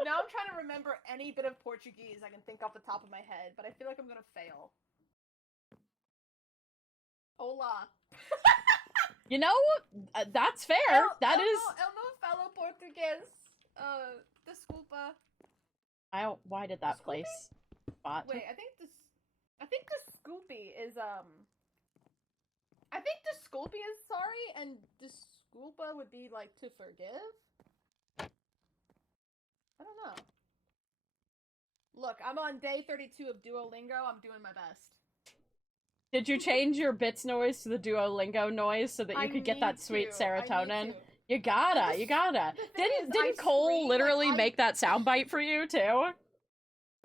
Now I'm trying to remember any bit of Portuguese I can think off the top of my head, but I feel like I'm gonna fail. Hola. You know, that's fair. Eu não falo português. Desculpa. Why did that place spot? Wait, I think the Scoopy is I think the Scoopy is sorry, and Disculpa would be like to forgive. I don't know. Look, I'm on day 32 of Duolingo. I'm doing my best. Did you change your bits noise to the Duolingo noise so that you could get that sweet serotonin? You gotta. Didn't Cole literally make that soundbite for you too?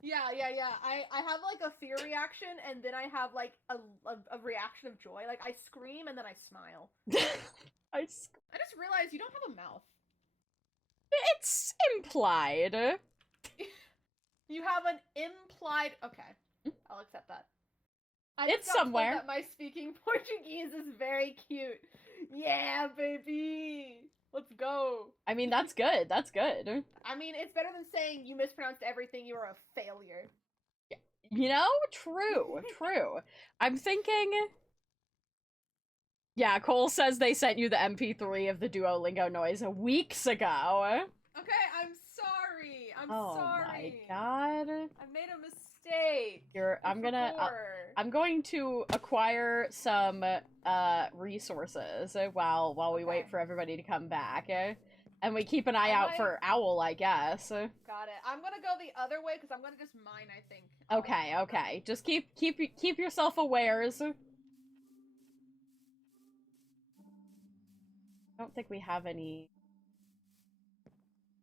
Yeah, Yeah. I have like a fear reaction, and then I have like a reaction of joy. Like I scream and then I smile. I just realized you don't have a mouth. It's implied. You have an implied. Okay, I'll accept that. I It's just got told somewhere. that my speaking Portuguese is very cute. Yeah, baby. Let's go. I mean, that's good. That's good. I mean, it's better than saying you mispronounced everything. You are a failure. You know, true. I'm thinking. Yeah, Cole says they sent you the MP3 of the Duolingo noise weeks ago. Okay, I'm sorry. I'm Oh sorry. my god. I made a mistake. I'm going to acquire some resources while we wait for everybody to come back. And we keep an eye out for Owl, I guess. Got it. I'm gonna go the other way because I'm gonna just mine, I think. Okay. Just keep yourself awares. I don't think we have any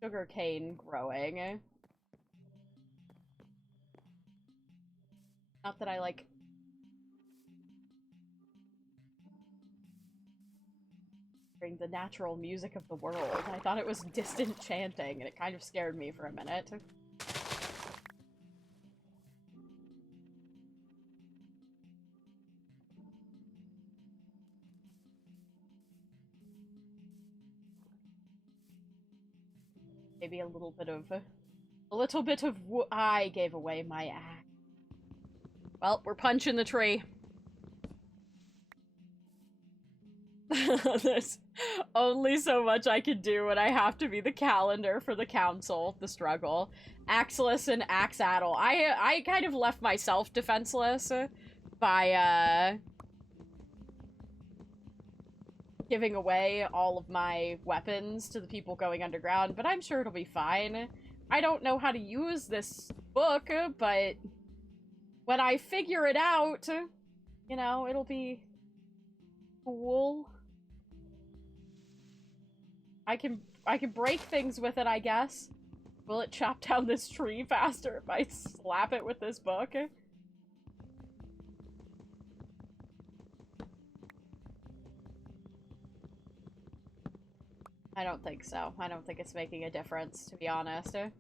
sugarcane growing. Not that I like. Hearing the natural music of the world. I thought it was distant chanting, and it kind of scared me for a minute. Maybe a little bit of I gave away my axe. Well, we're punching the tree. There's only so much I can do when I have to be the calendar for the council, the struggle. Axeless and Axaddle. I kind of left myself defenseless by giving away all of my weapons to the people going underground, but I'm sure it'll be fine. I don't know how to use this book, but when I figure it out, you know, it'll be cool. I can break things with it, I guess. Will it chop down this tree faster if I slap it with this book? I don't think so. I don't think it's making a difference, to be honest. I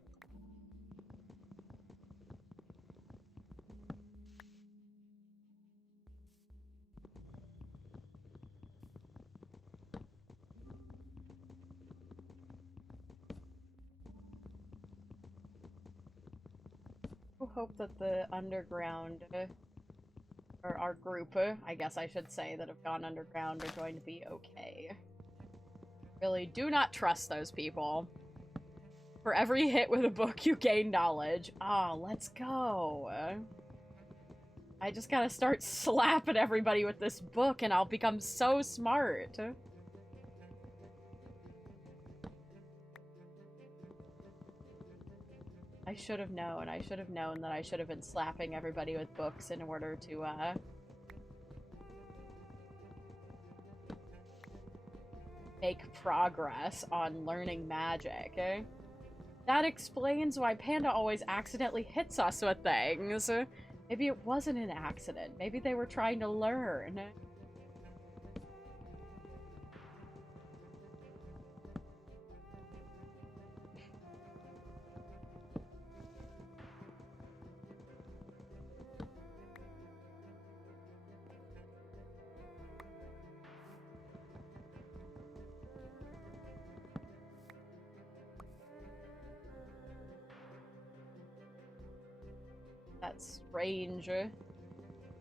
hope that the underground, or our group, I guess I should say, that have gone underground are going to be okay. Really, do not trust those people. For every hit with a book, you gain knowledge. Ah, let's go. I just gotta start slapping everybody with this book and I'll become so smart. I should have known. I should have known that I should have been slapping everybody with books in order to, make progress on learning magic. That explains why Panda always accidentally hits us with things. Maybe it wasn't an accident. Maybe they were trying to learn. That strange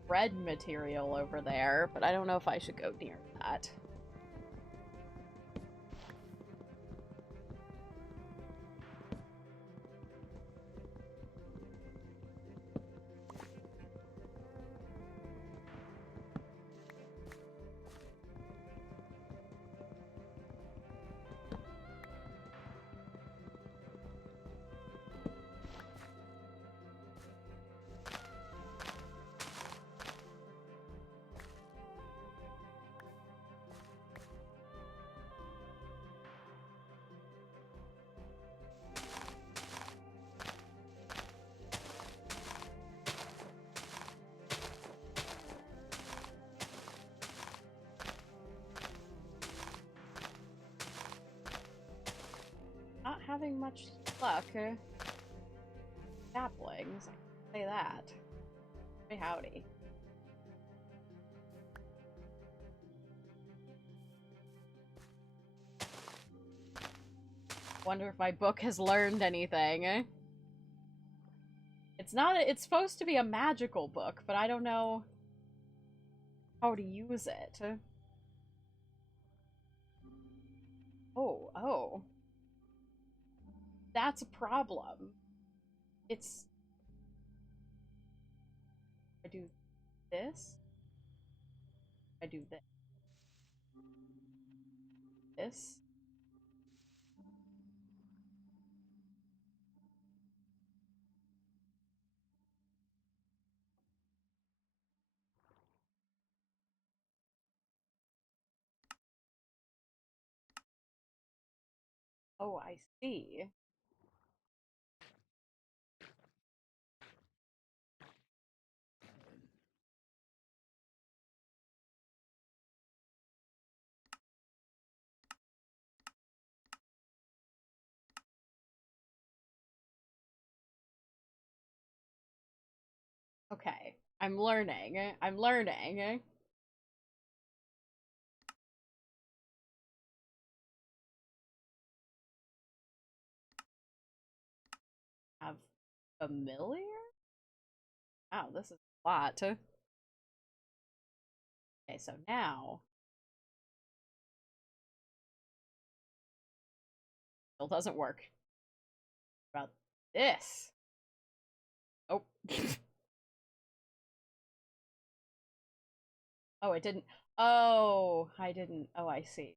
red material over there, but I don't know if I should go near that. much luck. Saplings, I can say that. Hey, howdy. Wonder if my book has learned anything. It's supposed to be a magical book, but I don't know how to use it. Oh. That's a problem. I do this. I do this. This. Oh, I see. Okay. I'm learning. I'm learning. Have familiar? Wow, this is a lot. Okay, so now still doesn't work. About this. Oh. Oh, it didn't. Oh, I didn't. Oh, I see.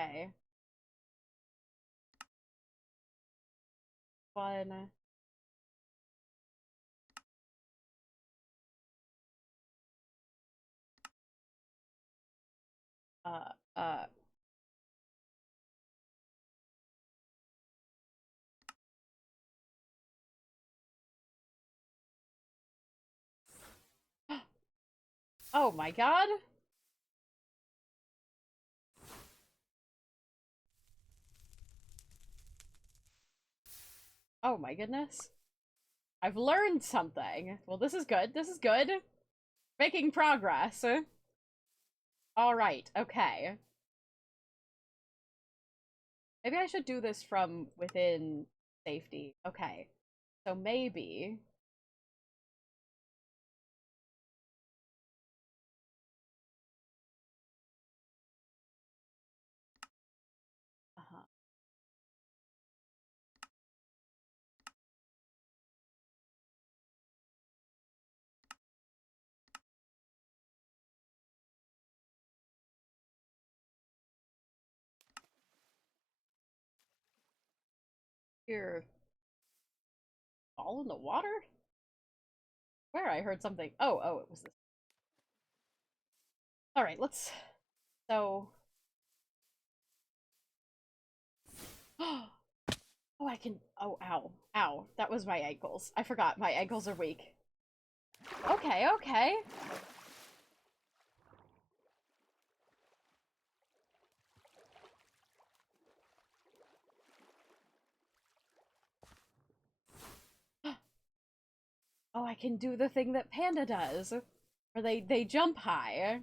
Okay. One. Uh, uh. Oh my god. Oh my goodness. I've learned something. Well, this is good. This is good. Making progress. Alright, okay. Maybe I should do this from within safety. Okay. So maybe... Uh-huh. Here. Fall in the water? Where? I heard something. Oh, it was this. Alright, let's... So... Oh, I can... Oh, ow. Ow. That was my ankles. I forgot. My ankles are weak. Okay, okay. Oh, I can do the thing that Panda does. Where they jump high.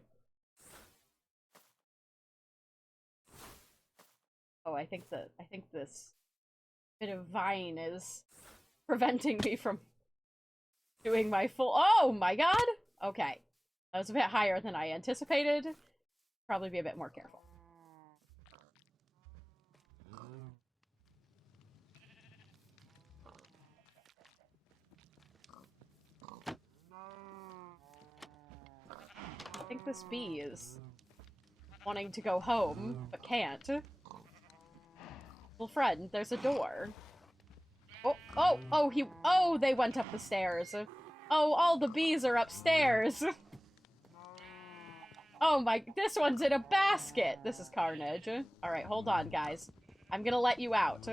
Oh, I think this bit of vine is preventing me from doing my full... Oh my god! Okay. That was a bit higher than I anticipated. Probably be a bit more careful. I think this bee is wanting to go home, but can't. Well, friend, there's a door. Oh, they went up the stairs. Oh, all the bees are upstairs. Oh my, this one's in a basket. This is carnage. Alright, hold on, guys. I'm gonna let you out.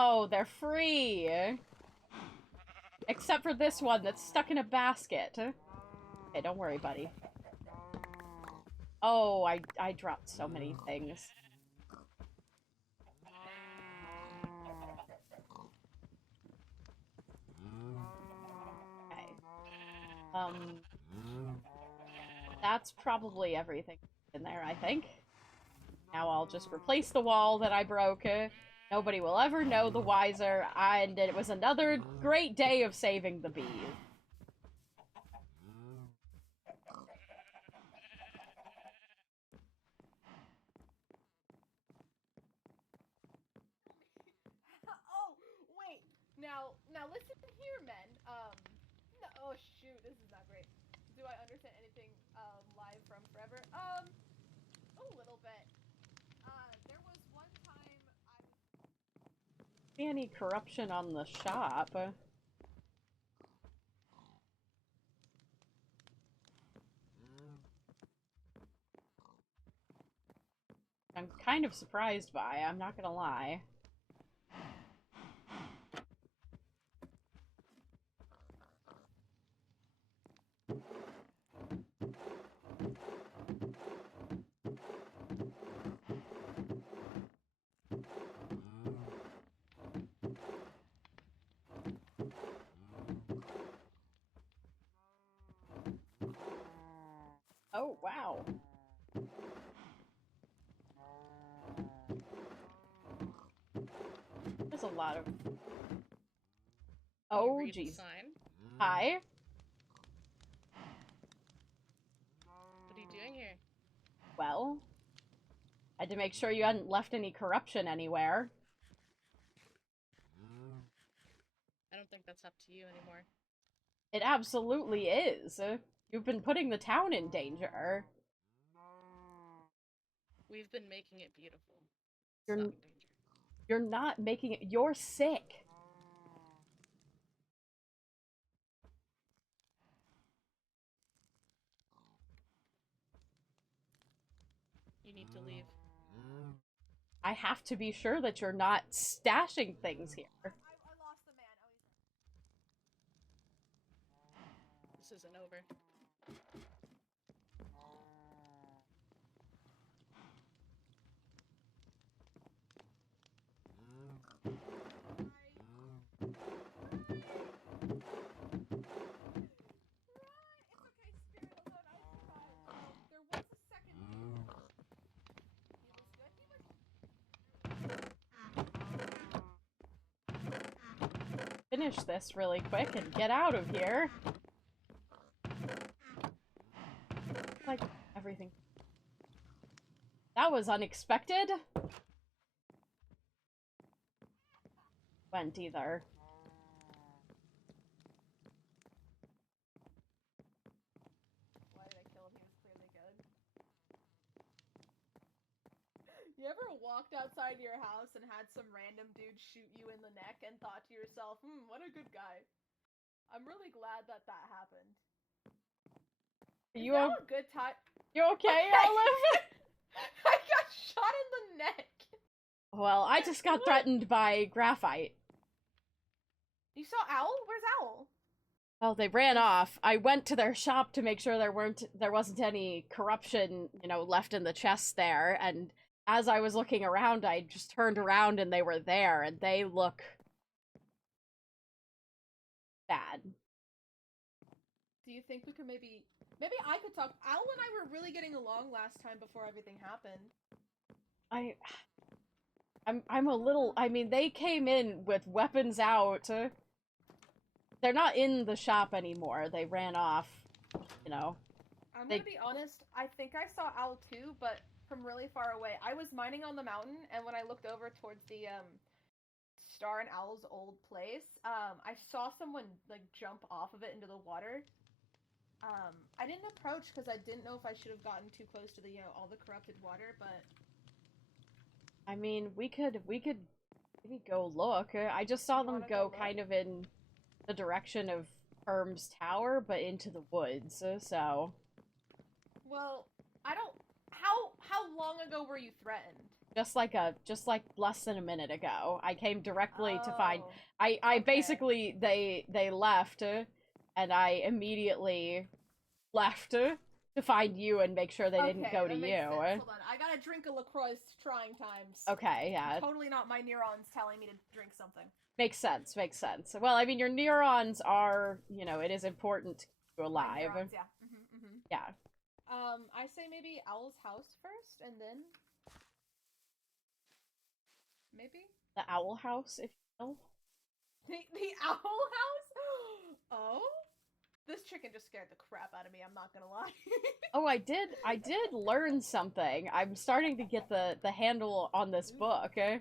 Oh, they're free! Except for this one that's stuck in a basket. Hey, don't worry, buddy. Oh, I dropped so many things. Okay. That's probably everything in there, I think. Now I'll just replace the wall that I broke. Nobody will ever know the wiser, and it was another great day of saving the bees. Oh, wait. Now listen here, men. No, oh shoot, this is not great. Do I understand anything live from forever? A little bit. There was one time See any corruption on the shop? I'm kind of surprised by, I'm not gonna lie. Oh, wow. There's a lot of... Oh, jeez. Hi. What are you doing here? Well, I had to make sure you hadn't left any corruption anywhere. I don't think that's up to you anymore. It absolutely is. You've been putting the town in danger. We've been making it beautiful. You're not making it. You're sick. You need to leave. I have to be sure that you're not stashing things here. I lost the man. This isn't over. Finish this really quick and get out of here. Like, everything. That was unexpected. Went either. Why did I kill him? He was clearly good. You ever walked outside your house and had some random dude shoot you in the neck and thought to yourself, what a good guy. I'm really glad that happened. Are Is you that a good time? You okay, Olive? I got shot in the neck. Well, I just got threatened by graphite. You saw Owl? Where's Owl? Well, they ran off. I went to their shop to make sure there wasn't any corruption, you know, left in the chest there, and as I was looking around, I just turned around and they were there, and they look bad. Do you think we could maybe I could talk? Owl and I were really getting along last time before everything happened. I'm a little, I mean, they came in with weapons out. They're not in the shop anymore. They ran off, you know. I'm gonna be honest, I think I saw Owl too, but from really far away. I was mining on the mountain, and when I looked over towards the Star and Owl's old place, I saw someone like jump off of it into the water. I didn't approach because I didn't know if I should have gotten too close to the all the corrupted water, but I mean, we could maybe go look. I just saw them go kind of in the direction of Herm's tower, but into the woods, so... Well, I don't... How long ago were you threatened? just like less than a minute ago. I came directly to find. I basically they left, and I immediately left to find you and make sure they didn't go to you. Hold on, I gotta drink a LaCroix trying times. Okay, yeah. Totally not my neurons telling me to drink something. Makes sense, makes sense. Well, I mean, your neurons are, you know, it is important to keep you alive. Neurons, yeah. Yeah. I say maybe Owl's house first, and then... Maybe? The owl house, if you will. The owl house? Oh? This chicken just scared the crap out of me, I'm not gonna lie. Oh, I did learn something. I'm starting to get the handle on this book. Ooh,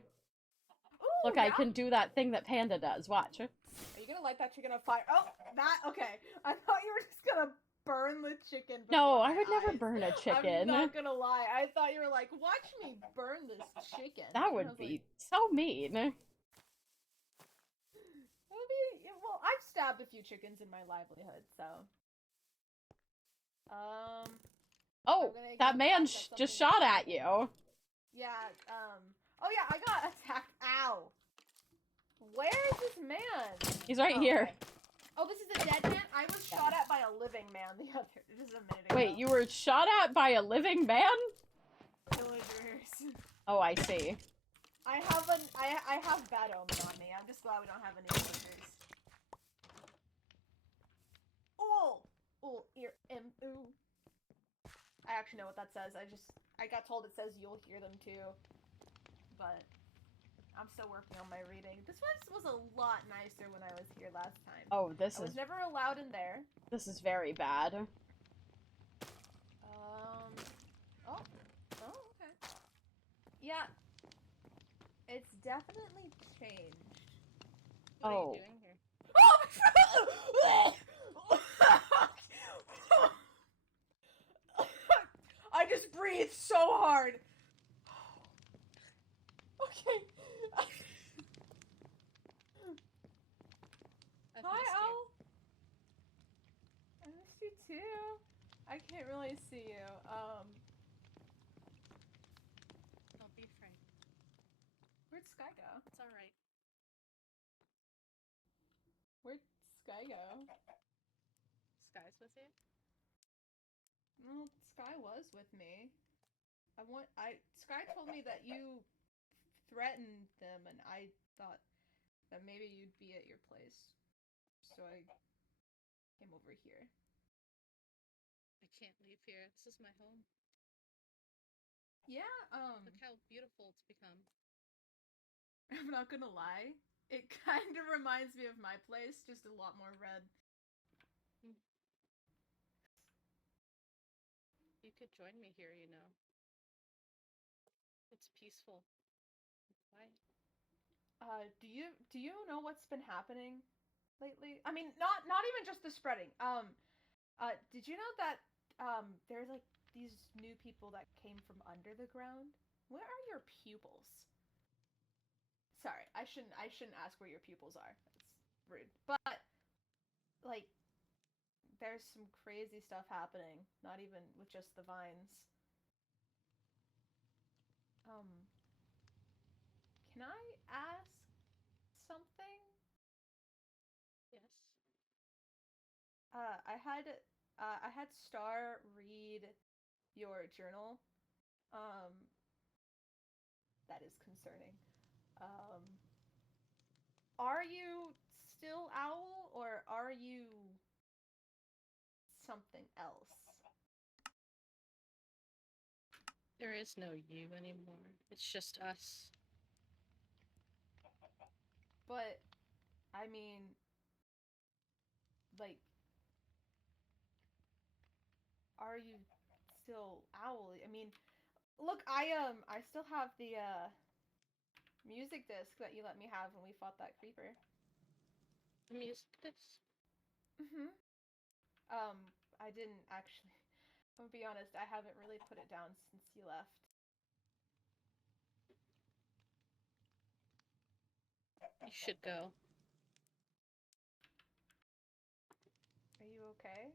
Look, yeah? I can do that thing that Panda does. Watch. Are you gonna light that chicken on fire? Oh, that? Okay. I thought you were just gonna burn the chicken. No, I would never burn a chicken. I'm not gonna lie. I thought you were like, watch me burn this chicken. That would be so mean. Well, I've stabbed a few chickens in my livelihood, so. Oh, that man just shot at you. Yeah, oh yeah, I got attacked. Ow. Where is this man? He's right here. Okay. Oh, this is a dead man? I was shot at by a living man just a minute ago. Wait, you were shot at by a living man? Villagers. Oh, I see. I have bad omen on me. I'm just glad we don't have any villagers. Oh! Oh, ooh. I actually know what that says. I got told it says you'll hear them too. But I'm still working on my reading. This one was a lot nicer when I was here last time. Oh, I was never allowed in there. This is very bad. Oh, okay. Yeah. It's definitely changed. What Oh. are you doing here? I just breathed so hard. Okay. Hi, Owl. I missed you too. I can't really see you. Don't be afraid. Where'd Sky go? It's alright. Where'd Sky go? Sky's with you? Well, Sky was with me. Sky told me that you threatened them, and I thought that maybe you'd be at your place. So I came over here. I can't leave here. This is my home. Yeah, Look how beautiful it's become. I'm not gonna lie. It kind of reminds me of my place, just a lot more red. You could join me here, you know. It's peaceful. Quiet. Do you know what's been happening lately? I mean, not even just the spreading. Did you know that there's like these new people that came from under the ground? Where are your pupils? Sorry, I shouldn't ask where your pupils are. That's rude. But like there's some crazy stuff happening, not even with just the vines. Can I ask something? Yes. I had Star read your journal. That is concerning. Are you still Owl, or are you something else? There is no you anymore. It's just us. But, I mean, like, are you still Owl? I mean, look, I still have the, music disc that you let me have when we fought that creeper. The music disc? Mm-hmm. I didn't actually. I'm gonna be honest, I haven't really put it down since you left. You should go. Are you okay?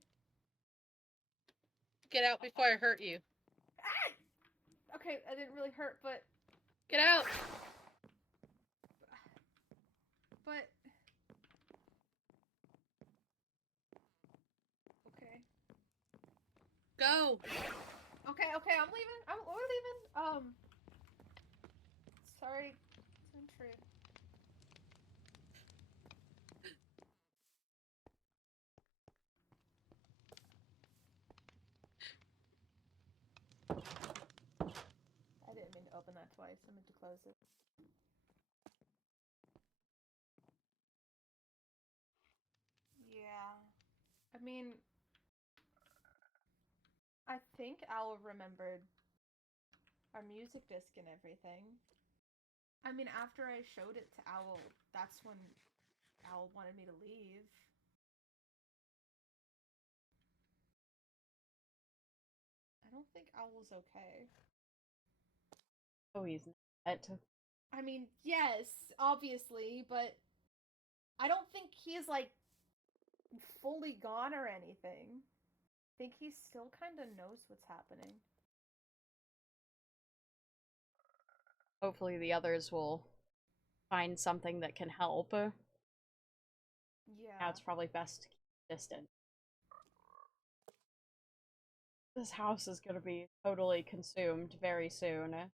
Get out before I hurt you. Ah! Okay, I didn't really hurt, but Get out! But... Okay. Go! Okay, I'm leaving. We're leaving. Sorry to intrude. I didn't mean to open that twice. I meant to close it. Yeah. I mean, I think Owl remembered our music disc and everything. I mean, after I showed it to Owl, that's when Owl wanted me to leave. I don't think Owl's okay. Oh, he's not. I mean, yes, obviously, but I don't think he's, like, fully gone or anything. I think he still kind of knows what's happening. Hopefully the others will find something that can help. Yeah. Now it's probably best to keep distant. This house is gonna be totally consumed very soon.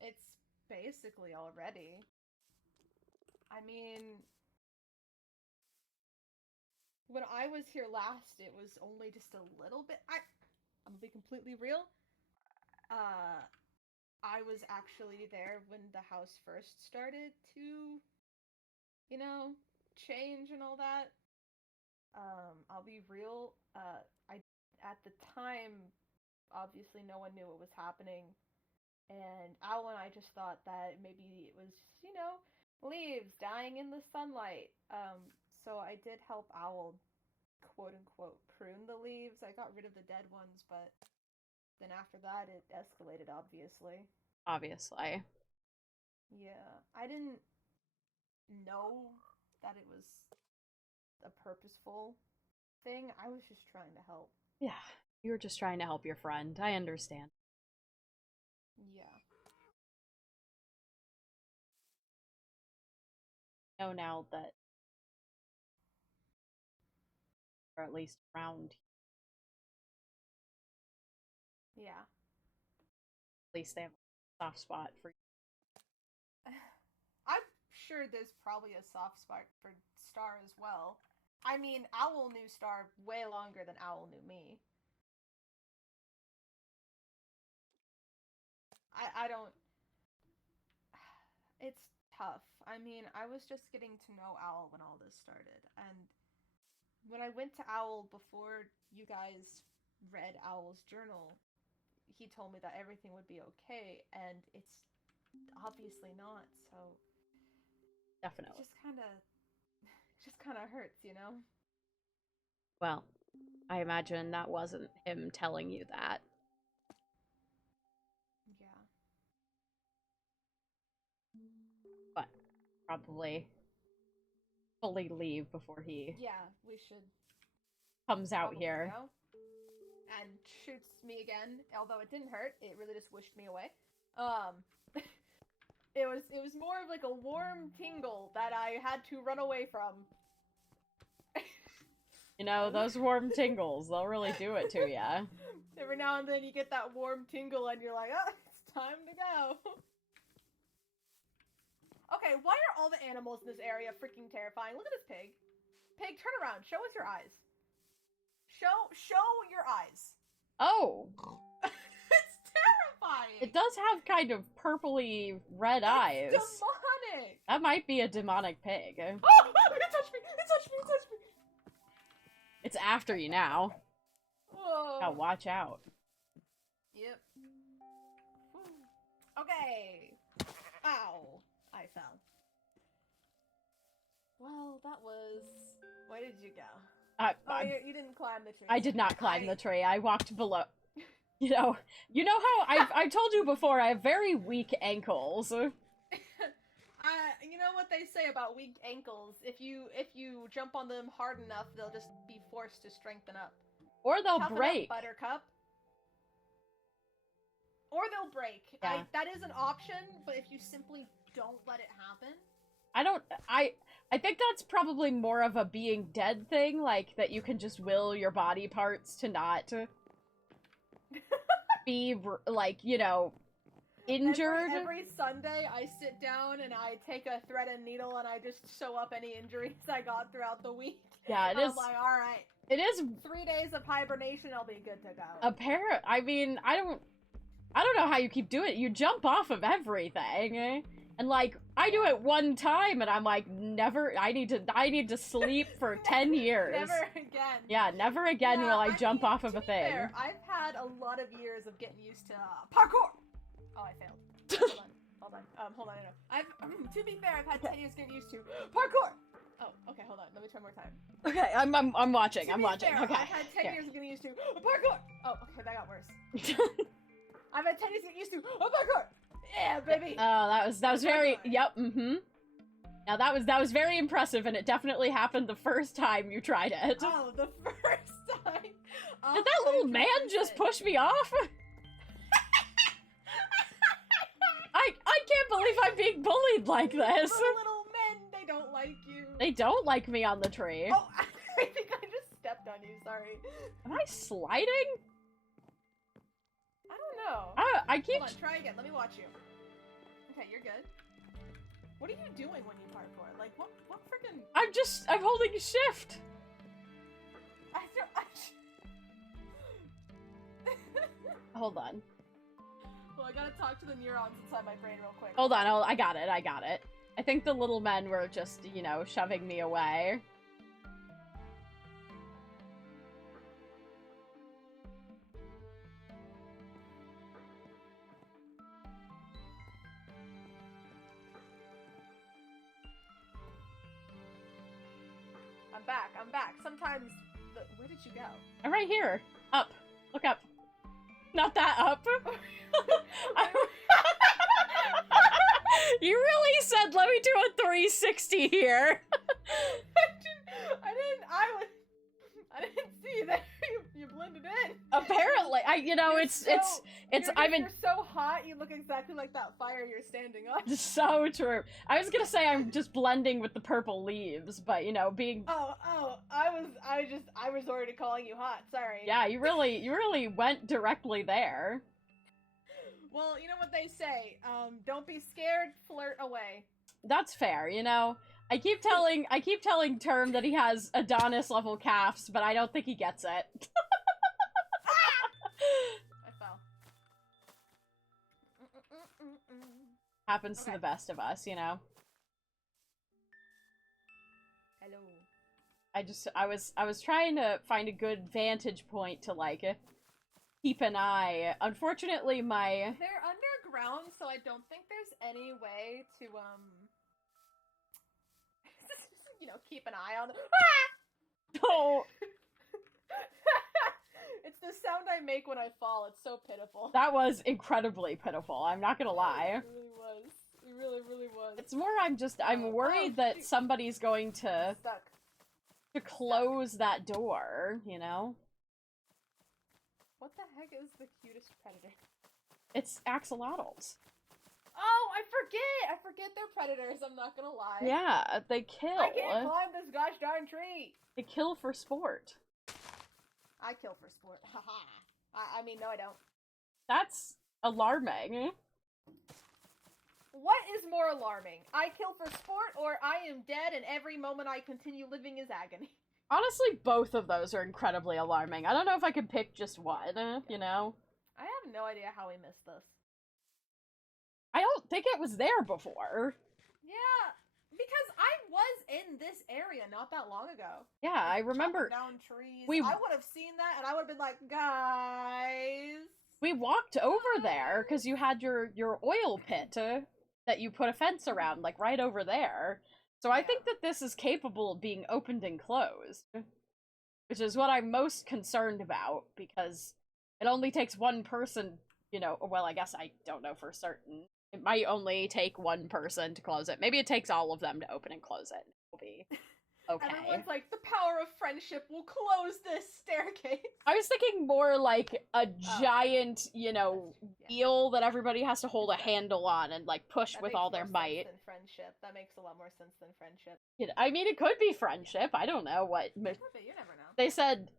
It's basically already. I mean, when I was here last, it was only just a little bit. I'm gonna be completely real. I was actually there when the house first started to, you know, change and all that. I'll be real. At the time, obviously no one knew what was happening, and Owl and I just thought that maybe it was, you know, leaves dying in the sunlight. So I did help Owl, quote unquote, prune the leaves. I got rid of the dead ones, but then after that it escalated, obviously. Obviously. Yeah, I didn't know that it was a purposeful thing. I was just trying to help. Yeah, you were just trying to help your friend. I understand. Yeah. Know now that, or at least around, Yeah. at least they have a soft spot for you. I'm sure there's probably a soft spot for Star as well. I mean, Owl knew Star way longer than Owl knew me. I don't... It's tough. I mean, I was just getting to know Owl when all this started, and when I went to Owl before you guys read Owl's journal, he told me that everything would be okay, and it's obviously not, so... Definitely. It just kind of hurts, you know? Well, I imagine that wasn't him telling you that. Yeah. But probably fully leave before he Yeah, we should comes out probably here. go. And shoots me again. Although it didn't hurt, it really just wished me away. It was more of like a warm tingle that I had to run away from. You know, those warm tingles, they'll really do it to ya. Every now and then you get that warm tingle and you're like, oh, it's time to go. Okay, why are all the animals in this area freaking terrifying? Look at this pig. Pig, turn around. Show us your eyes. Show your eyes. Oh! It's terrifying! It does have kind of purpley red eyes. Demonic! That might be a demonic pig. Oh! It touched me! It touched me! It touched me! It's after you now. Whoa. Now watch out. Yep. Okay. Ow. I fell. Well, that was... Where did you go? You didn't climb the tree. I did not climb the tree. I walked below. You know how I told you before, I have very weak ankles. You know what they say about weak ankles? If you jump on them hard enough, they'll just be forced to strengthen up. Or they'll Toughen break. up, Buttercup. Or they'll break. Yeah. That is an option, but if you simply don't let it happen. I think that's probably more of a being dead thing, like that you can just will your body parts to not be like, you know, injured. Every Sunday I sit down and I take a thread and needle and I just sew up any injuries I got throughout the week. Yeah, it I'm is. like, all right. It is 3 days of hibernation, I'll be good to go. I mean, I don't know how you keep doing it. You jump off of everything. And like, I do it one time and I'm like, never, I need to sleep for 10 years. Never again. Yeah, never again will I jump off of a thing. Fair, I've had a lot of years of getting used to parkour. Oh, I failed. Hold on, no. To be fair, I've had 10 years getting used to parkour. Oh, okay, hold on. Let me try more time. Okay, I'm watching. I'm watching. Fair, Okay. I've had 10 years of getting used to parkour. Oh, okay, that got worse. I've had 10 years of getting used to parkour. Yeah, baby. Oh, that was very. Yep. Now that was very impressive, and it definitely happened the first time you tried it. Oh, the first time. Did that little man just push me off? I can't believe I'm being bullied like this. Little men, they don't like you. They don't like me on the tree. Oh, I think I just stepped on you. Sorry. Am I sliding? I don't know. I keep. Hold on, try again. Let me watch you. Okay, you're good. What are you doing when you parkour? Like, what freaking... I'm holding shift. Hold on. Well, I gotta talk to the neurons inside my brain real quick. Hold on, I got it. I think the little men were just, you know, shoving me away. I'm back. Sometimes... Where did you go? I'm right here. Up. Look up. Not that up. You really said, let me do a 360 here. I didn't see that. You blended in. Apparently, You're so hot, you look exactly like that fire you're standing on. So true. I was gonna say I'm just blending with the purple leaves, but you know, being... I resorted to calling you hot, sorry. Yeah, you really went directly there. Well, you know what they say, don't be scared, flirt away. That's fair, you know? I keep telling Term that he has Adonis level calves, but I don't think he gets it. I fell. Happens to the best of us, you know? Hello. I was trying to find a good vantage point to, like, keep an eye. Unfortunately, They're underground, so I don't think there's any way to, you know, keep an eye on them. Oh! It's the sound I make when I fall. It's so pitiful. That was incredibly pitiful, I'm not gonna lie. It really was. It really, really was. It's more I'm worried that somebody's going to close that door, you know? What the heck is the cutest predator? It's axolotls. Oh, I forget they're predators, I'm not gonna lie. Yeah, they kill. I can't climb this gosh darn tree! They kill for sport. I kill for sport. Haha. I mean, no I don't. That's alarming. What is more alarming? I kill for sport, or I am dead and every moment I continue living is agony? Honestly, both of those are incredibly alarming. I don't know if I could pick just one, you know? I have no idea how we missed this. I don't think it was there before. Yeah, because I was in this area not that long ago. Yeah, I remember. Down trees. I would have seen that and I would have been like, guys. We walked over there because you had your oil pit that you put a fence around, like right over there. So I think that this is capable of being opened and closed, which is what I'm most concerned about, because it only takes one person, you know, well, I guess I don't know for certain. It might only take one person to close it. Maybe it takes all of them to open and close it. It'll be Okay. Everyone's like, the power of friendship will close this staircase. I was thinking more like a giant, wheel that everybody has to hold a handle on and like push That with makes all their more might. sense than friendship. That makes a lot more sense than friendship. I mean, it could be friendship. I don't know what. Could be, you never know. They said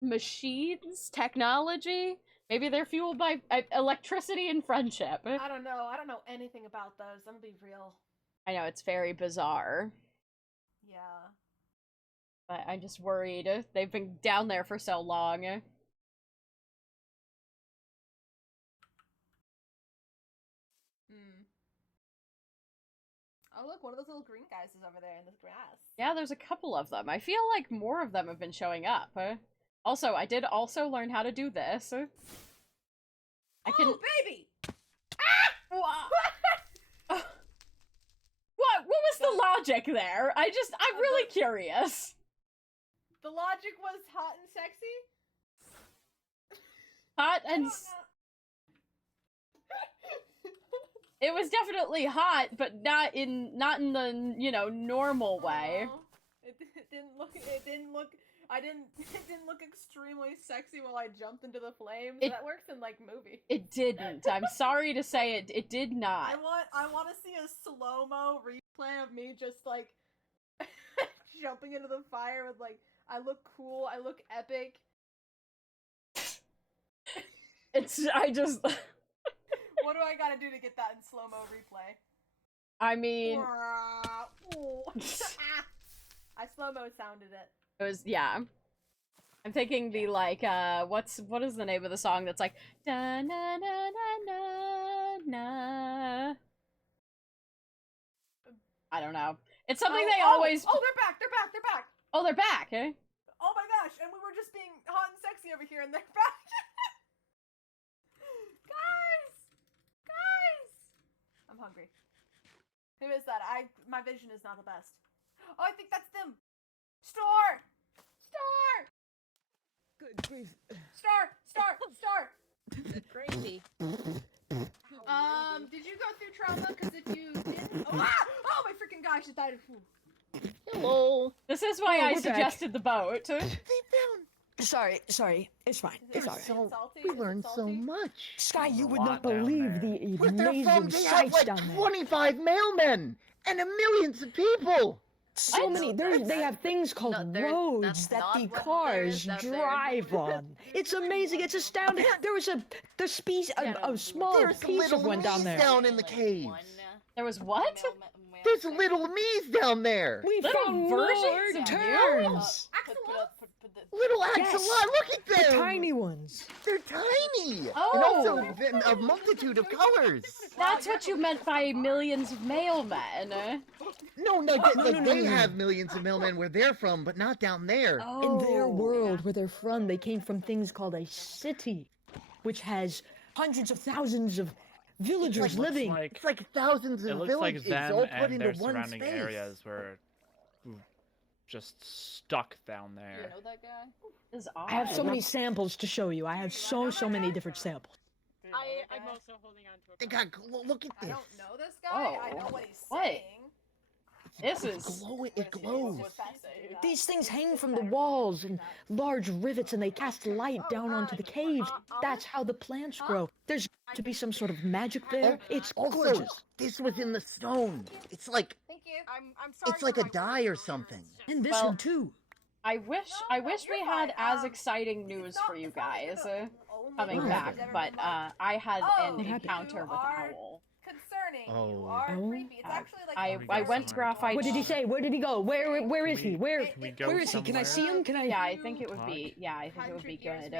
machines, technology. Maybe they're fueled by electricity and friendship. I don't know. I don't know anything about those. I'm gonna be real. I know, it's very bizarre. Yeah. But I'm just worried. They've been down there for so long. Oh, look, one of those little green guys is over there in the grass. Yeah, there's a couple of them. I feel like more of them have been showing up. Also, I did also learn how to do this. I can... Oh, baby! What was the logic there? I'm really curious. The logic was hot and sexy? Hot and... It was definitely hot, but not in the, normal way. It didn't look extremely sexy while I jumped into the flames. That works in like movies. It didn't. I'm sorry to say it did not. I want to see a slow-mo replay of me just like jumping into the fire with like, I look cool, I look epic. What do I gotta do to get that in slow-mo replay? I mean... I slow-mo sounded it. It was, yeah. I'm thinking the, like, what is the name of the song that's like, da na na na na na. I don't know. It's something they always... Oh, they're back! Oh, they're back, eh? Oh my gosh, and we were just being hot and sexy over here, and they're back! Guys! I'm hungry. Who is that? My vision is not the best. Oh, I think that's them! Star! Good grief. Star! Crazy. Did you go through trauma? Because if you didn't... Oh, my freaking gosh, it died. Hello. This is why I suggested the boat. Sorry, it's fine. It's alright. We learned so much. Sky, you would not believe the Where they're from, amazing they have sights like down there. 25 mailmen and millions of people. So many. They have things called roads that the cars drive on. It's amazing. It's astounding. There was a small piece of one down there. Down in the caves. There was what? There's little me's down there. We found more turns. Little axolot, look at them! The tiny ones. They're tiny! Oh. And also a multitude of colors. That's what you meant by millions of mailmen. No, they have millions of mailmen where they're from, but not down there. Oh. In their world, where they're from, they came from things called a city, which has hundreds of thousands of villagers living. It's like thousands of villages all put into one surrounding space. areas were just stuck down there. You know that guy? I have so many samples to show you. I have so many different samples. I'm also holding on to a... They got look at this. I don't know this guy. I know what he's What? saying. This is... It glows. These things hang from the walls in large rivets and they cast light down onto the caves. That's how the plants grow. There's to be some sort of magic there. It's Also, gorgeous. this was in the stone. It's like Thank you. I'm sorry. it's like a dye or something. And this Well, one too. I wish we had as exciting news for you guys coming back, but I had an encounter with Owl. Concerning. Oh. You are Oh. creepy. It's actually like I went to Graphite. What did he say? Where did he go? Where is he? Where we go is he? Can I see him? Can I? Yeah, I think it would be. Yeah, I think it would be good.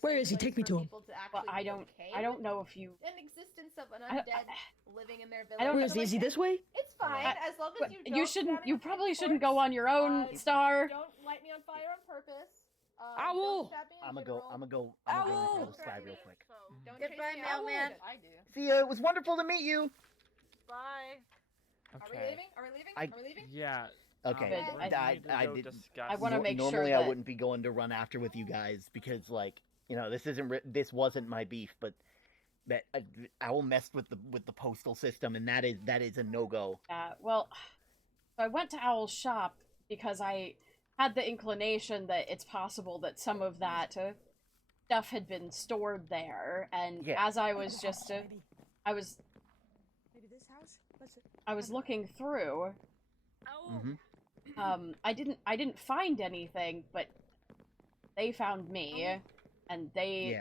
Where is he? Take me to him. Well, I don't know if you. An existence of an I don't- undead living in their village. I don't Where is he? Is he this way? It's fine as long as you don't. You shouldn't. stab You any probably of shouldn't corpse. go on your own, Star. Don't light me on fire on purpose. Owl! Don't stab me in I'm gonna general. go Owl! in the sky real quick. Don't Goodbye, chase me out. mailman. I do. See ya. It was wonderful to meet you. Bye. Are we Okay. leaving? Are we leaving? I- Are we leaving? Yeah. Okay, Good. we I- need to I go did- discuss- I wanna make sure Normally I that- wouldn't be going to run after with you guys because, like, this this wasn't my beef, but that Owl messed with the postal system, and that is a no go. Well, So I went to Owl's shop because I had the inclination that it's possible that some of that stuff had been stored there, and as I was just, I was looking through. I didn't find anything, but they found me, and they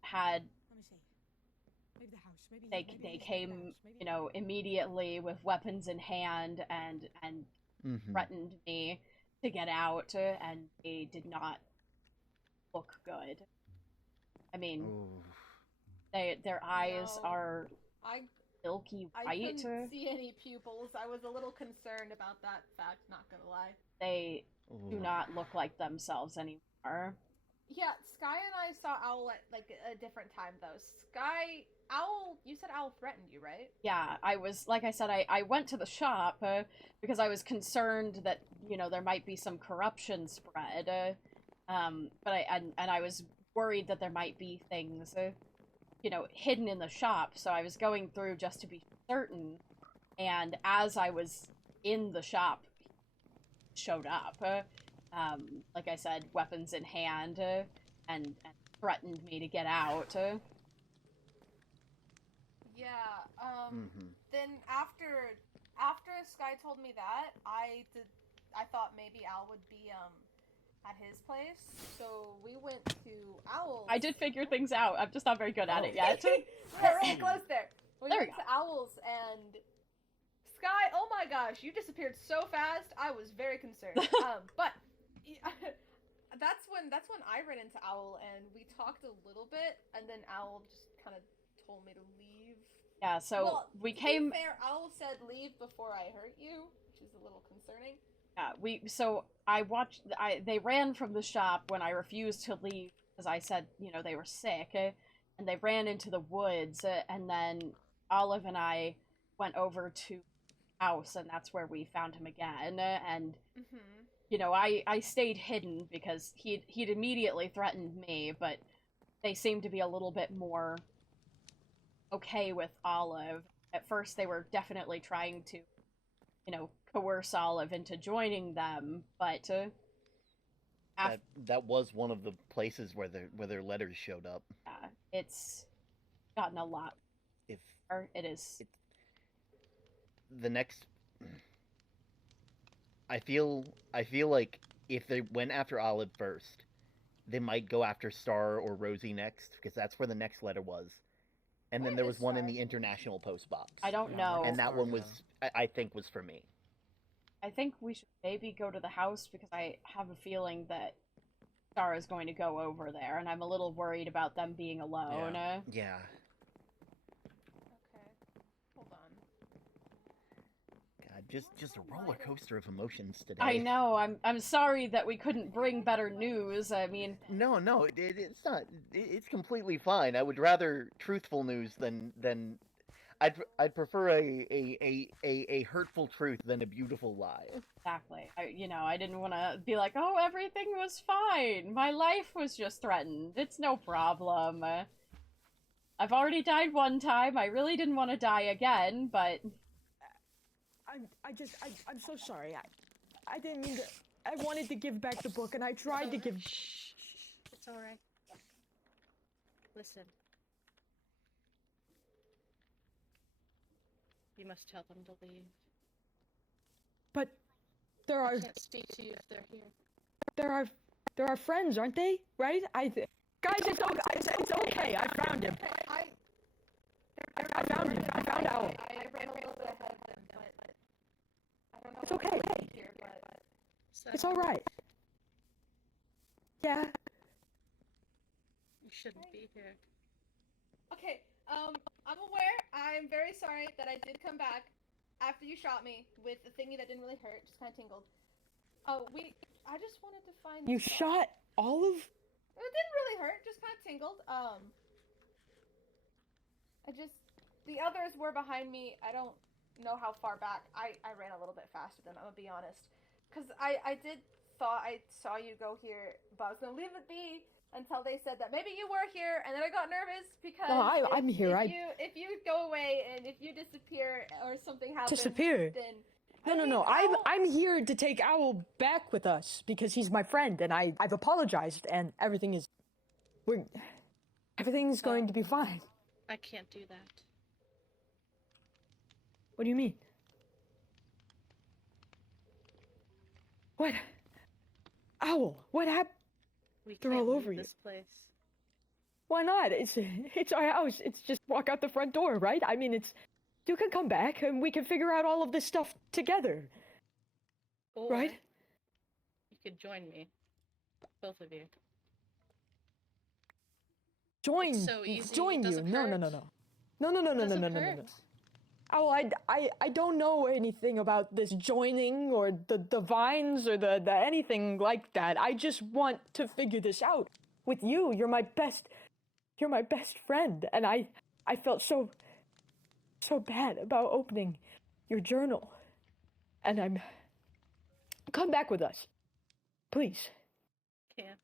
had. They came, you know, immediately with weapons in hand and threatened me to get out, and they did not look good. I mean, their eyes are milky I white. couldn't see any pupils. I was a little concerned about that fact, not gonna lie. They do not look like themselves anymore. Yeah, Sky and I saw Owl at, like, a different time, though. Owl, you said Owl threatened you, right? Yeah, I was, like I said, I went to the shop because I was concerned that, you know, there might be some corruption spread. But I was worried that there might be things, you know, hidden in the shop, so I was going through just to be certain, and as I was in the shop, he showed up, like I said, weapons in hand, and threatened me to get out. Yeah, then after Sky told me that, I thought maybe Owl would be, at his place, so we went to Owl's. I did figure things out, I'm just not very good at it yet. We're really close there. We went to Owl's, and Sky, oh my gosh, you disappeared so fast, I was very concerned. But that's when I ran into Owl, and we talked a little bit, and then Owl just kind of told me to leave. Yeah, so we came... To be fair, Owl said leave before I hurt you, which is a little concerning. Yeah, they ran from the shop when I refused to leave because I said, you know, they were sick, and they ran into the woods, and then Olive and I went over to the house, and that's where we found him again, and, you know, I stayed hidden because he'd immediately threatened me, but they seemed to be a little bit more okay with Olive. At first, they were definitely trying to, you know, coerce Olive into joining them, but that was one of the places where their letters showed up. Yeah, it's gotten a lot. It is. The next, I feel like if they went after Olive first, they might go after Star or Rosie next, because that's where the next letter was. And then there was one in the International Post box. I don't know. And that one was, I think, was for me. I think we should maybe go to the house because I have a feeling that Star is going to go over there, and I'm a little worried about them being alone. Yeah. Okay. Hold on. God, just a roller coaster of emotions today. I know. I'm sorry that we couldn't bring better news. I mean, no, it's not. It's completely fine. I would rather truthful news than. I'd prefer a hurtful truth than a beautiful lie. Exactly. I didn't want to be like, oh, everything was fine. My life was just threatened. It's no problem. I've already died one time. I really didn't want to die again, but... I'm so sorry. I didn't mean to... I wanted to give back the book, and I tried to give... Shh. It's alright. Listen. You must tell them to leave. But there are... I can't speak to you if they're here. There are friends, aren't they? Right? Guys, it's okay. I found him. I found him. I found Owl. I ran a little bit ahead of them, but I don't know. It's okay. Here, but... It's alright. Yeah. You shouldn't be here. Okay, I'm aware. I'm very sorry that I did come back after you shot me with the thingy that didn't really hurt, just kind of tingled. I just wanted to find... You shot Olive? It didn't really hurt, just kind of tingled. The others were behind me. I don't know how far back. I ran a little bit faster than them, I'm gonna be honest. Because I thought I saw you go here, but I was gonna leave it be until they said that maybe you were here, and then I got nervous because I'm here. If you go away and if you disappear or something happens, Disappear? then No. I'm here to take Owl back with us because he's my friend, and I've apologized, and everything's going to be fine. I can't do that. What do you mean? What? Owl, what happened? They're all over you. This place. Why not? It's our house. It's just walk out the front door, right? I mean, you can come back and we can figure out all of this stuff together. Or right? You could join me. Both of you. Join It's so easy. join It you. doesn't No. hurt. No. Oh, I don't know anything about this joining or the vines or the anything like that. I just want to figure this out with you. You're my best friend, and I felt so bad about opening your journal. And come back with us. Please. Can't.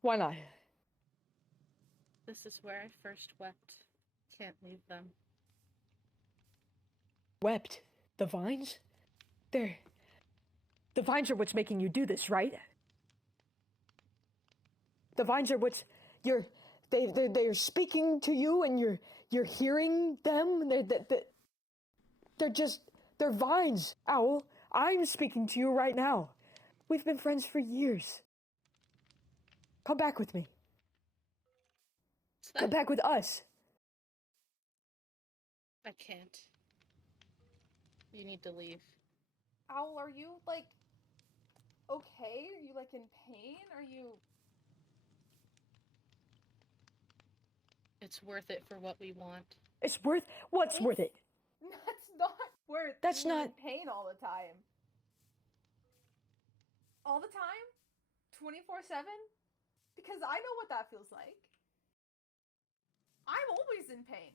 Why not? This is where I first wept. Can't leave them. Wept? The vines? The vines are what's making you do this, right? The vines are what's they're speaking to you, and you're hearing them. They're vines, Owl. I'm speaking to you right now. We've been friends for years. Come back with me. Come back with us. I can't. You need to leave. Owl, are you, like, okay? Are you, like, in pain? Are you... It's worth it for what we want. What's worth it? That's not worth That's being not- in pain all the time. All the time? 24/7? Because I know what that feels like. I'm always in pain.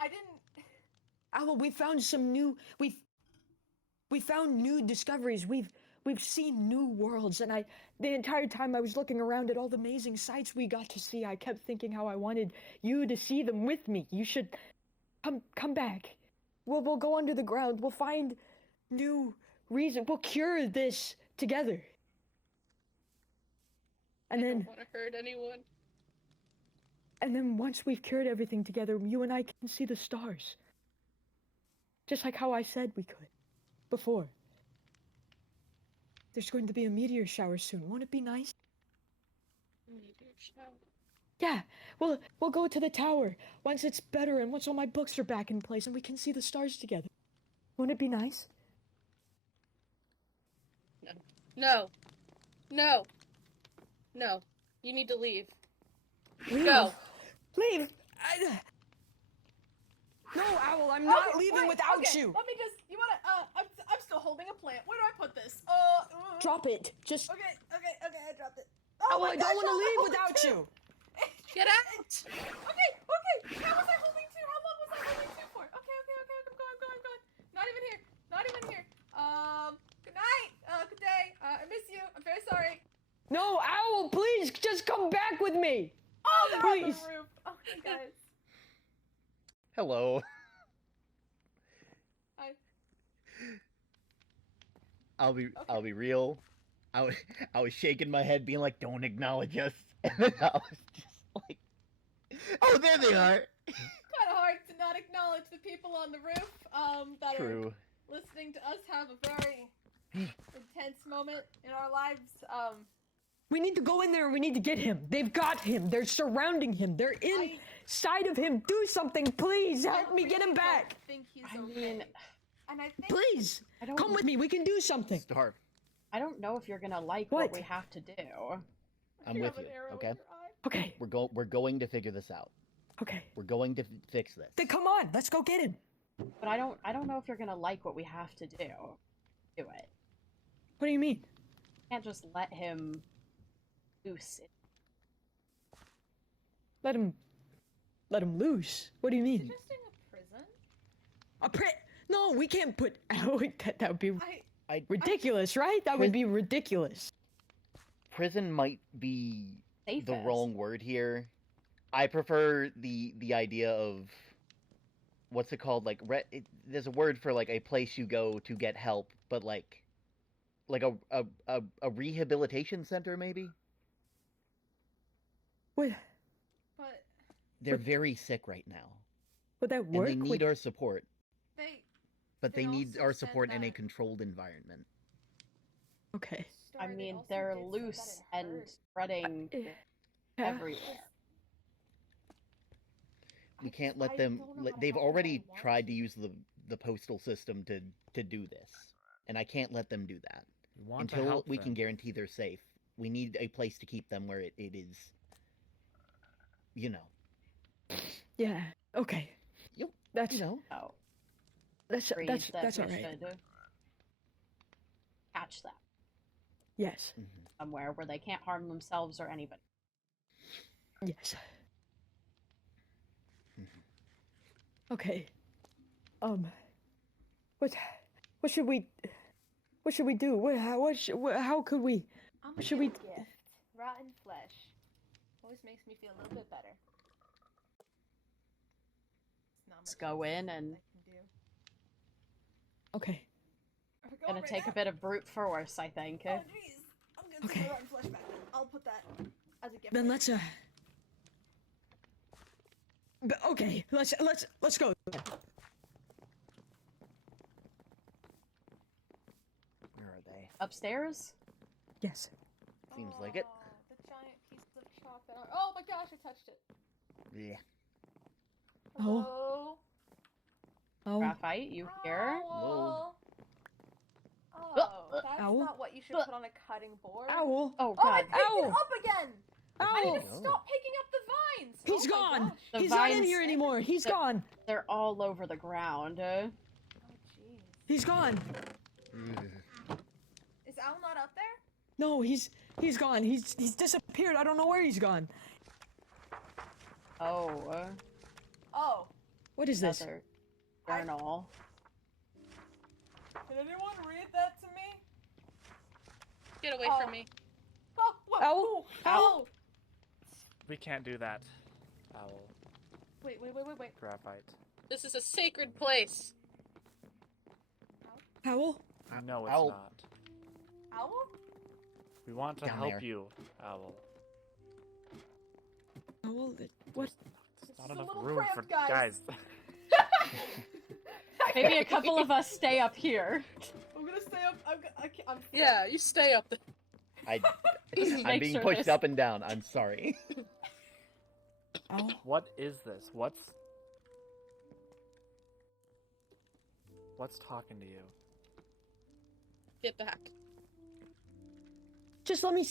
I didn't... Owl, we found some new... We found new discoveries. We've seen new worlds, and the entire time I was looking around at all the amazing sights we got to see, I kept thinking how I wanted you to see them with me. You should come back. We'll go under the ground. We'll find new reason. We'll cure this together. And I then... don't want to hurt anyone. And then once we've cured everything together, you and I can see the stars. Just like how I said we could. Before. There's going to be a meteor shower soon. Won't it be nice? Meteor shower. Yeah, we'll go to the tower once it's better and once all my books are back in place and we can see the stars together. Won't it be nice? No. No. No. You need to leave. Leave? Go. Leave! No, Owl, I'm not leaving without you! Let me just... You wanna... I'm still holding a plant. Where do I put this? Drop it. Just... Okay, I dropped it. Owl, I don't want to leave without you! Get out! Okay. How was I holding two? How long was I holding two for? Okay. I'm going. Not even here. Good night. Good day. I miss you. I'm very sorry. No, Owl, please, just come back with me! Oh, they're please. on the roof. Okay, guys. Hello. Hi. I'll be real. I was shaking my head, being like, "Don't acknowledge us," and then I was just like, "Oh, there they are." Kind of hard to not acknowledge the people on the roof that True. are listening to us have a very intense moment in our lives. We need to go in there and we need to get him. They've got him. They're surrounding him. They're inside of him. Do something, please. Help me get him back. I think he's okay. And I think... Please, come with me. We can do something. Starve. I don't know if you're gonna like what we have to do. I'm with you. Okay. Okay. We're going to figure this out. Okay. We're going to fix this. Then come on. Let's go get him. But I don't know if you're gonna like what we have to do. Do it. What do you mean? Can't just let him loose. Let him loose. What do you mean? Suggesting a prison? No, we can't put. That would be I ridiculous, right? That would be ridiculous. Prison might be the Safest. wrong word here. I prefer the idea of what's it called? Like, there's a word for like a place you go to get help, but like a rehabilitation center, maybe. What? But They're very sick right now. Would that And work? they need our support. But they they need also our said support in a that- controlled environment. Okay. I mean, they're loose and spreading everywhere. We can't let them. They've already tried to use the postal system to do this, and I can't let them do that We want to until help we them. can guarantee they're safe. We need a place to keep them where it is, you know. Yeah. Okay. Yep. That's you know. Oh. That's Agreed that that's we all right. should catch them Yes. somewhere where they can't harm themselves or anybody. Yes. Okay. What should we do? How could we? I'm What should we? gift. Rotten flesh. Always makes me feel a little bit better. Let's go in and Okay. gonna take a bit of brute force, I think. Oh jeez, I'm gonna Okay. take the rotten flesh back then. I'll put that as a gift. Then let's Okay, let's go. Where are they? Upstairs? Yes. Seems like it. The giant piece of chocolate. Oh my gosh, I touched it. Yeah. Hello? Oh. Graphite, you here? Owl. Oh, that's Owl? not what you should put on a cutting board. Owl. Oh Oh, I god. picked Owl. it up again! I Owl. need to stop picking up the vines! He's Oh my gone. gosh. The He's not in vines- here anymore. He's gone. They're all over the ground. Oh jeez. He's gone. Is Owl not up there? No, he's gone. He's disappeared. I don't know where he's gone. Oh. Oh. What is this? Another journal. Can anyone read that to me? Get away from me. Oh, what? Owl? Owl! We can't do that. Owl. Wait. Graphite. This is a sacred place. Owl? No, it's Owl. not. Owl? We want to Down help there. you, Owl. Owl? What? There's not is a enough little room for cramped, guys. Maybe a couple of us stay up here. I'm gonna stay up. I'm Yeah, you stay up there. I'm Make being sure pushed this- up and down. I'm sorry. Owl? What is this? What's talking to you? Get back. Just let me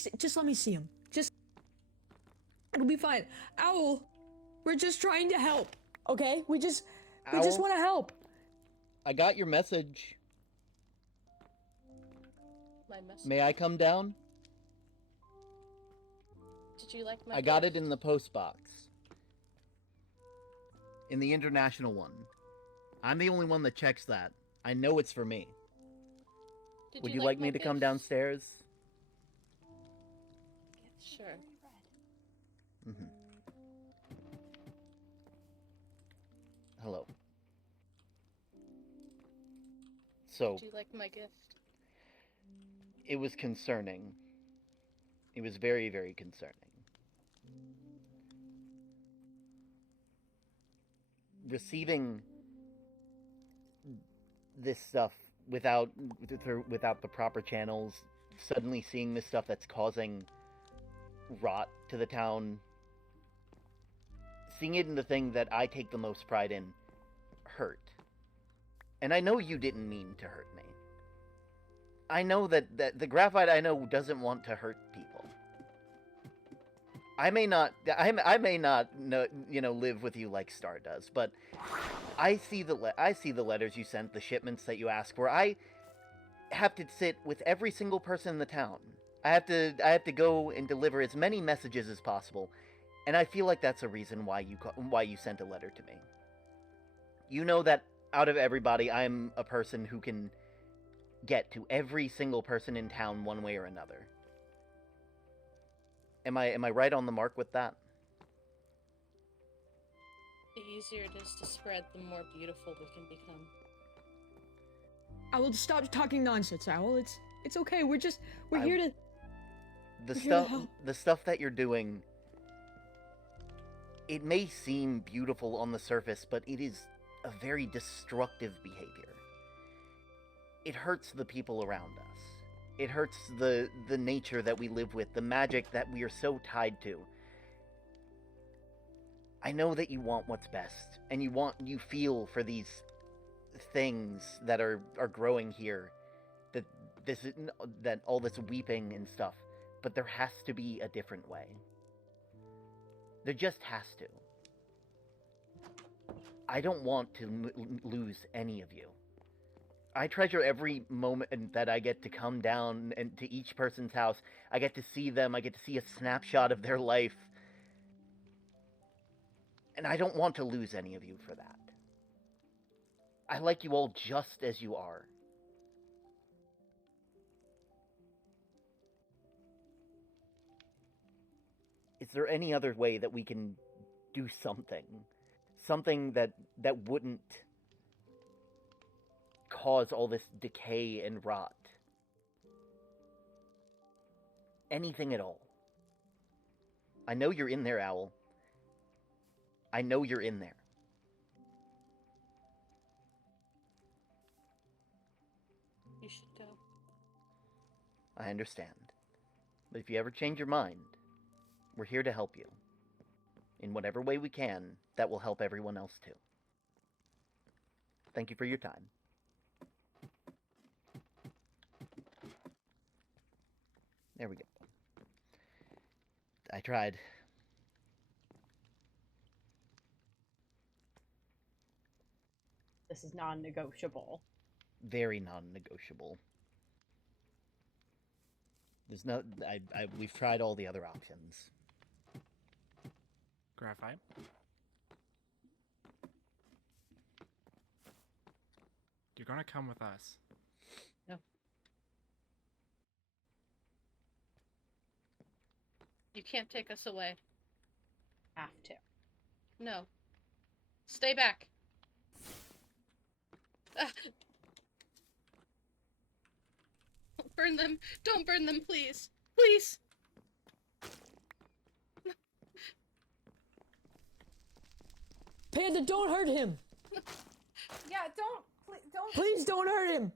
see him. Just it'll be fine. Owl, we're just trying to help. Okay? We just Owl? want to help. I got your message. My message. May I come down? Did you like my I got gift? it in the post box. In the international one. I'm the only one that checks that. I know it's for me. Did Would you like me my to come gift? downstairs? Sure. Mm-hmm. Hello. So, Did you like my gift? it was concerning. It was very, very concerning. Receiving this stuff without the proper channels, suddenly seeing this stuff that's causing rot to the town, seeing it in the thing that I take the most pride in, hurt. And I know you didn't mean to hurt me. I know that the graphite I know doesn't want to hurt people. I may not know, live with you like Star does, but I see the letters you sent, the shipments that you ask for. I have to sit with every single person in the town. I have to go and deliver as many messages as possible, and I feel like that's a reason why you sent a letter to me. You know that out of everybody, I'm a person who can get to every single person in town one way or another. Am I right on the mark with that? The easier it is to spread, the more beautiful we can become. Owl, stop talking nonsense, Owl. It's okay. We're here to. The stuff that you're doing, it may seem beautiful on the surface, but it is a very destructive behavior. It hurts the people around us. It hurts the nature that we live with, the magic that we are so tied to. I know that you want what's best, and you feel for these things that are growing here, that all this weeping and stuff, but there has to be a different way. There just has to. I don't want to lose any of you. I treasure every moment that I get to come down and to each person's house. I get to see them. I get to see a snapshot of their life. And I don't want to lose any of you for that. I like you all just as you are. Is there any other way that we can do something? Something that wouldn't cause all this decay and rot? Anything at all. I know you're in there, Owl. I know you're in there. You should go. I understand. But if you ever change your mind, we're here to help you. In whatever way we can, that will help everyone else too. Thank you for your time. There we go. I tried. This is non-negotiable. Very non-negotiable. There's no... we've tried all the other options. Graphite. You're gonna come with us. No. You can't take us away. Have to. No. Stay back. Don't burn them. Don't burn them, please. Please. Panda, don't hurt him. Yeah, don't. Please don't hurt him.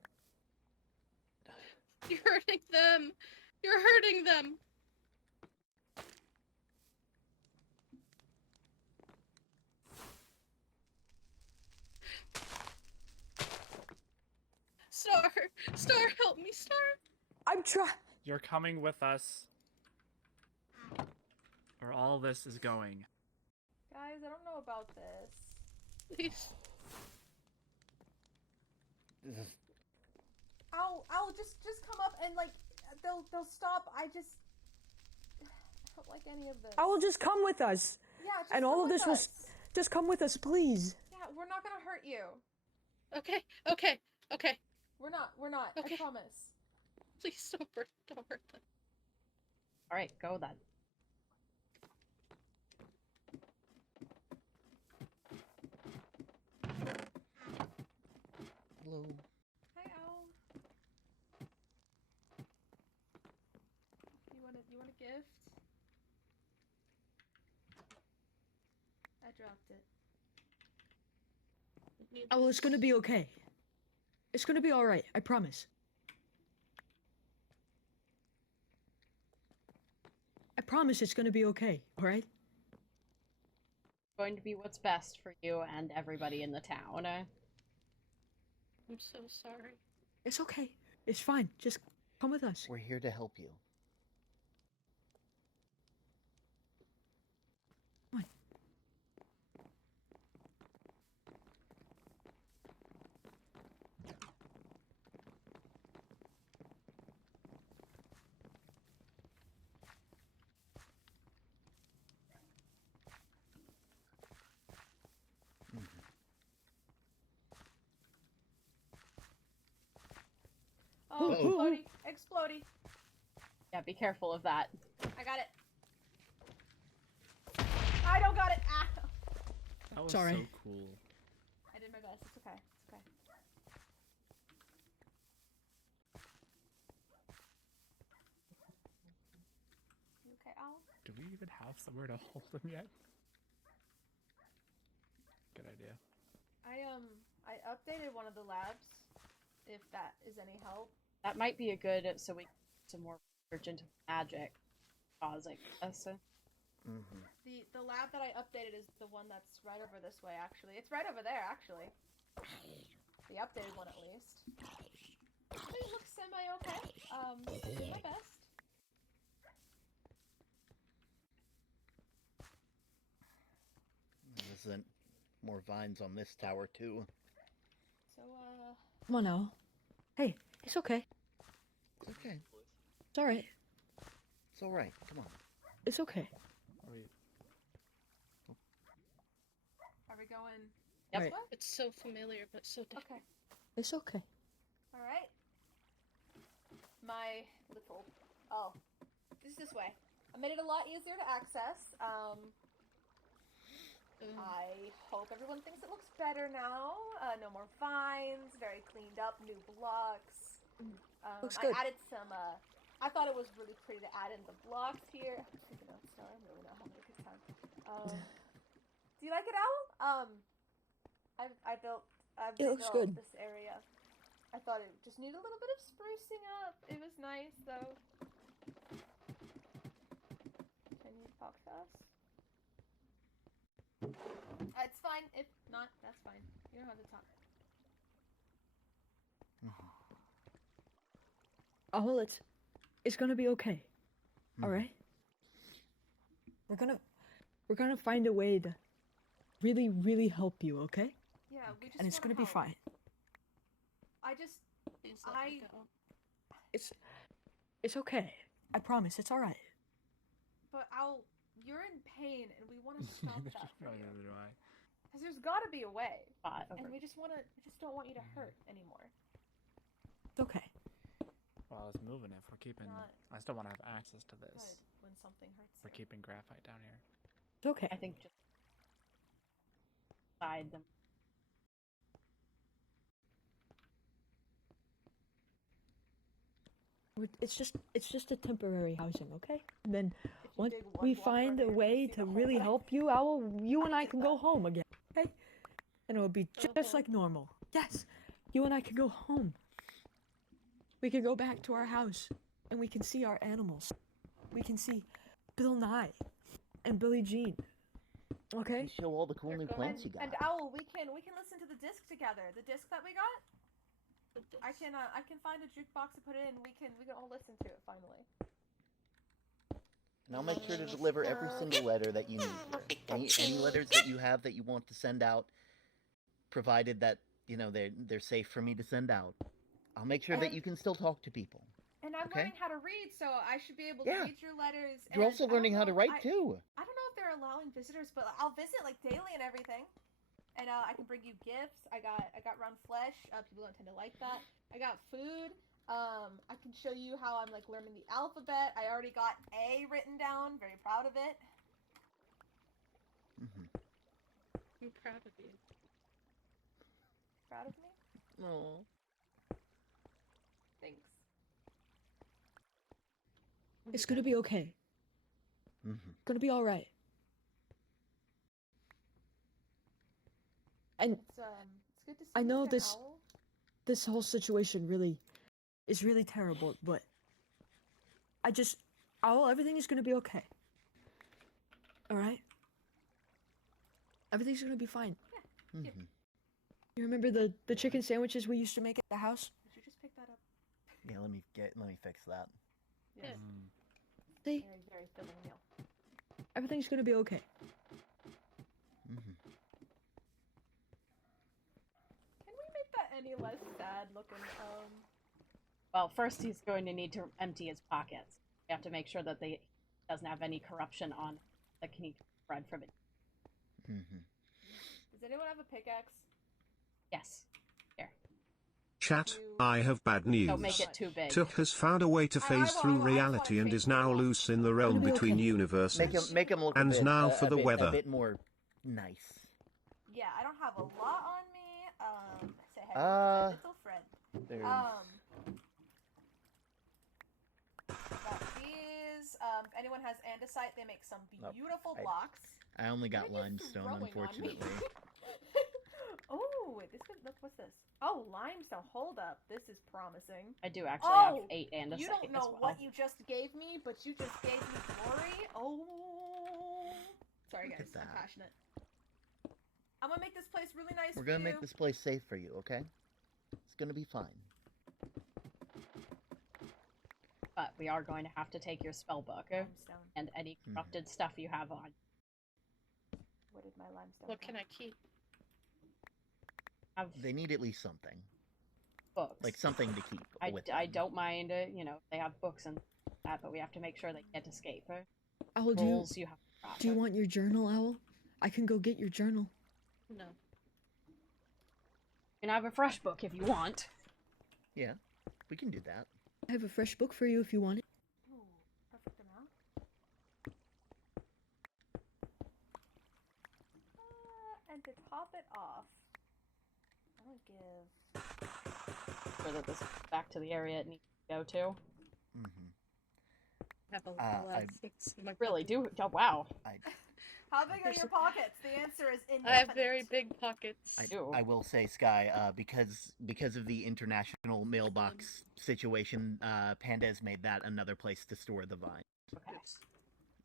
You're hurting them. You're hurting them. Star, help me, Star. I'm trying. You're coming with us. Where all this is going. Guys, I don't know about this. Please. I'll just come up and like they'll stop. I don't like any of this. I will just come with us. Yeah, just and come all of with this us. was just come with us, please. Yeah, we're not gonna hurt you. Okay. We're not. Okay. I promise. Please don't hurt them. All right, go then. Hello. Hi, Owl. You want a gift? I dropped it. Oh, it's gonna be okay. It's gonna be alright, I promise. I promise it's gonna be okay, alright? Going to be what's best for you and everybody in the town. I'm so sorry. It's okay. It's fine. Just come with us. We're here to help you. Oh, explodey, explodey. Yeah, be careful of that. I got it. I don't got it. Ah. That was Sorry. so cool. I did my best. It's okay. It's okay. You okay, Owl? Do we even have somewhere to hold them yet? Good idea. I updated one of the labs, if that is any help. That might be a good, so we some more research into magic causing this. The lab that I updated is the one that's right over this way, actually. It's right over there, actually. The updated one, at least. It looks semi-okay. Did my best. There's more vines on this tower, too. So, Come on now. Hey, it's okay. It's okay. It's alright. It's alright. Come on. It's okay. Are we going Yep. this way? It's so familiar, but so different. Okay. It's okay. Alright. My little... Oh. This way. I made it a lot easier to access. I hope everyone thinks it looks better now. No more vines, very cleaned up, new blocks. Looks I good. added some, I thought it was really pretty to add in the blocks here. I'm taking notes now, I'm really not having a good time. Do you like it, Owl? I built good. this area. I thought it just needed a little bit of sprucing up. It was nice, though. Can you talk to us? It's fine. If not, that's fine. You don't have to talk. Oh, it's gonna be okay. Alright? We're gonna find a way to really, really help you, okay? Yeah, we just And it's wanna gonna be help. fine. It's okay. I promise, it's alright. But Owl, you're in pain, and we want to stop that for you. Neither do I. Because there's got to be a way, and over. we just don't want you to hurt anymore. It's okay. Well, it's moving if we're keeping. I still want to have access to this. Good when something hurts. We're keeping graphite down here. It's okay. I think just side them. It's just a temporary housing, okay? And then once we find a way to really help you, you and I can go home again, okay? And it'll be just like normal. Yes, you and I can go home. We can go back to our house, and we can see our animals. We can see Bill Nye and Billie Jean. Okay? Show all the cool new plants you got. And Owl, we can listen to the disc together. The disc that we got. I can find a jukebox to put it in. We can all listen to it finally. And I'll make sure to deliver every single letter that you need here. Any letters that you have that you want to send out, provided that they're safe for me to send out. I'll make sure that you can still talk to people. And I'm learning how to read, so I should be able to read your letters. You're also learning how to write too. I don't know if they're allowing visitors, but I'll visit like daily and everything. And I can bring you gifts. I got round flesh. People don't tend to like that. I got food. I can show you how I'm like learning the alphabet. I already got A written down. Very proud of it. I'm proud of you. Proud of me? No. Thanks. It's gonna be okay. It's gonna be all right. And It's good to see I you know again, this Owl. this whole situation is really terrible, but everything is gonna be okay. All right? Everything's gonna be fine. Yeah. You remember the chicken sandwiches we used to make at the house? Did you just pick that up? Yeah, let me fix that. Yes. See? Very, very filling meal. Everything's gonna be okay. Can we make that any less sad looking? Well, first he's going to need to empty his pockets. We have to make sure that he doesn't have any corruption on that can spread from it. Does anyone have a pickaxe? Yes. Here. Chat, I have bad news. Don't make it too big. Tuck has found a way to phase through reality and is now loose in the realm between universes. Make him look and a bit, now for the a weather. bit more nice. yeah, I don't have a lot on me. Say hello to my little friend. There's... Got these. If anyone has andesite, they make some beautiful blocks. I only got limestone, unfortunately. Oh, wait, this could look. What's this? Oh, limestone. Hold up, this is promising. I do actually have 8 andesite. You don't know as well. what you just gave me, but you just gave me glory. Oh, sorry guys, I'm passionate. I'm gonna make this place really nice. We're gonna make this place safe for you, okay? It's gonna be fine. But we are going to have to take your spell book and any corrupted stuff you have on. What did my limestone? What can I keep? They need at least something. Books. Like something to keep with I them. don't mind, you know, they have books and that, but we have to make sure they can't escape. Owl, you have do you want your journal, Owl? I can go get your journal. No. You can have a fresh book if you want. Yeah, we can do that. I have a fresh book for you if you want it. Ooh, perfect amount. And to top it off, I'm gonna give. So that this is back to the area it needs to go to. I have a lot of things in my really do. Oh wow. How big are your pockets? The answer is infinite. I have very big pockets. I will say, Sky, because of the international mailbox situation, Panda's made that another place to store the vine. Okay.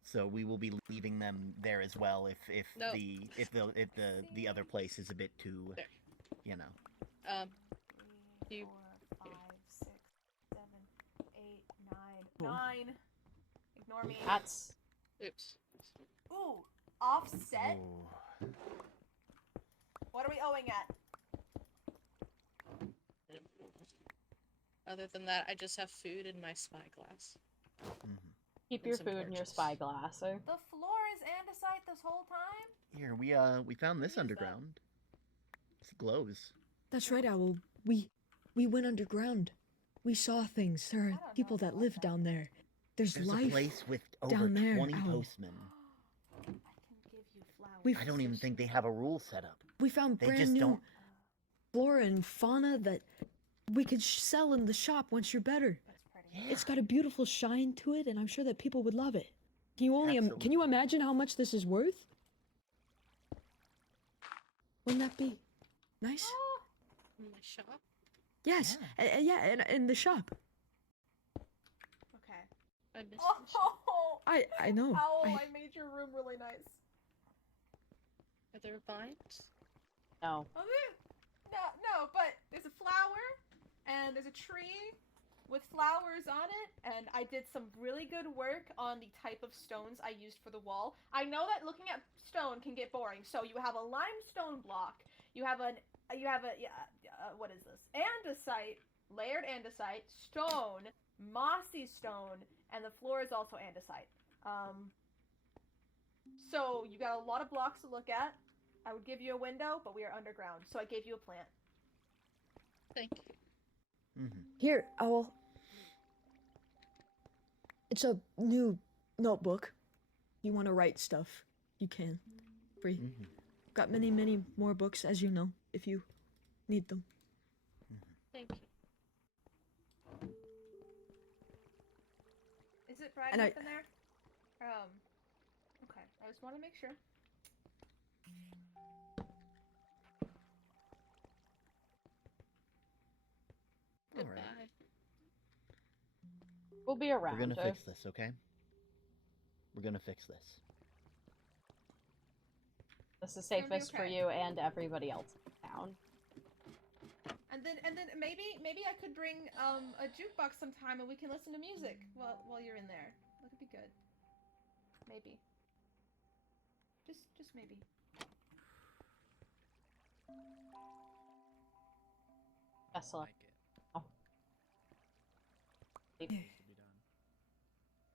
So we will be leaving them there as well if No. the other place is a bit too, you know. 3, 4, 5, 6, 7, 8, 9. 9. Ignore me. That's. Oops. Ooh, offset. Ooh. What are we owing at? Other than that, I just have food in my spyglass. Keep your food in your spyglass. The floor is andesite this whole time? Here, we found this underground. It glows. That's right, Owl. We went underground. We saw things. There are people that live down there. There's life a place with over down there, 20 Owl. postmen. I can give you flowers. I don't even think they have a rule set up. We found They brand just new don't. flora and fauna that we could sell in the shop once you're better. It's got a beautiful shine to it, and I'm sure that people would love it. Can you imagine how much this is worth? Wouldn't that be nice? In my shop? Yes. Yeah, in the shop. Okay. I missed Oh! I know. Owl, I made your room really nice. Are there vines? No. Oh, no, but there's a flower, and there's a tree with flowers on it, and I did some really good work on the type of stones I used for the wall. I know that looking at stone can get boring, so you have a limestone block, you have a what is this? Andesite, layered andesite, stone, mossy stone, and the floor is also andesite. So you got a lot of blocks to look at. I would give you a window, but we are underground, so I gave you a plant. Thank you. Here, Owl. It's a new notebook. You want to write stuff, you can. Free. Got many, many more books, as you know, if you need them. Thank you. Is it bright And enough in there? Okay. I just want to make sure. Goodbye. We'll be around. We're gonna fix this, okay? We're gonna fix this. This is safest for you and everybody else in town. And then maybe I could bring a jukebox sometime and we can listen to music while you're in there. That could be good. Maybe. Just maybe. Best of luck. Oh.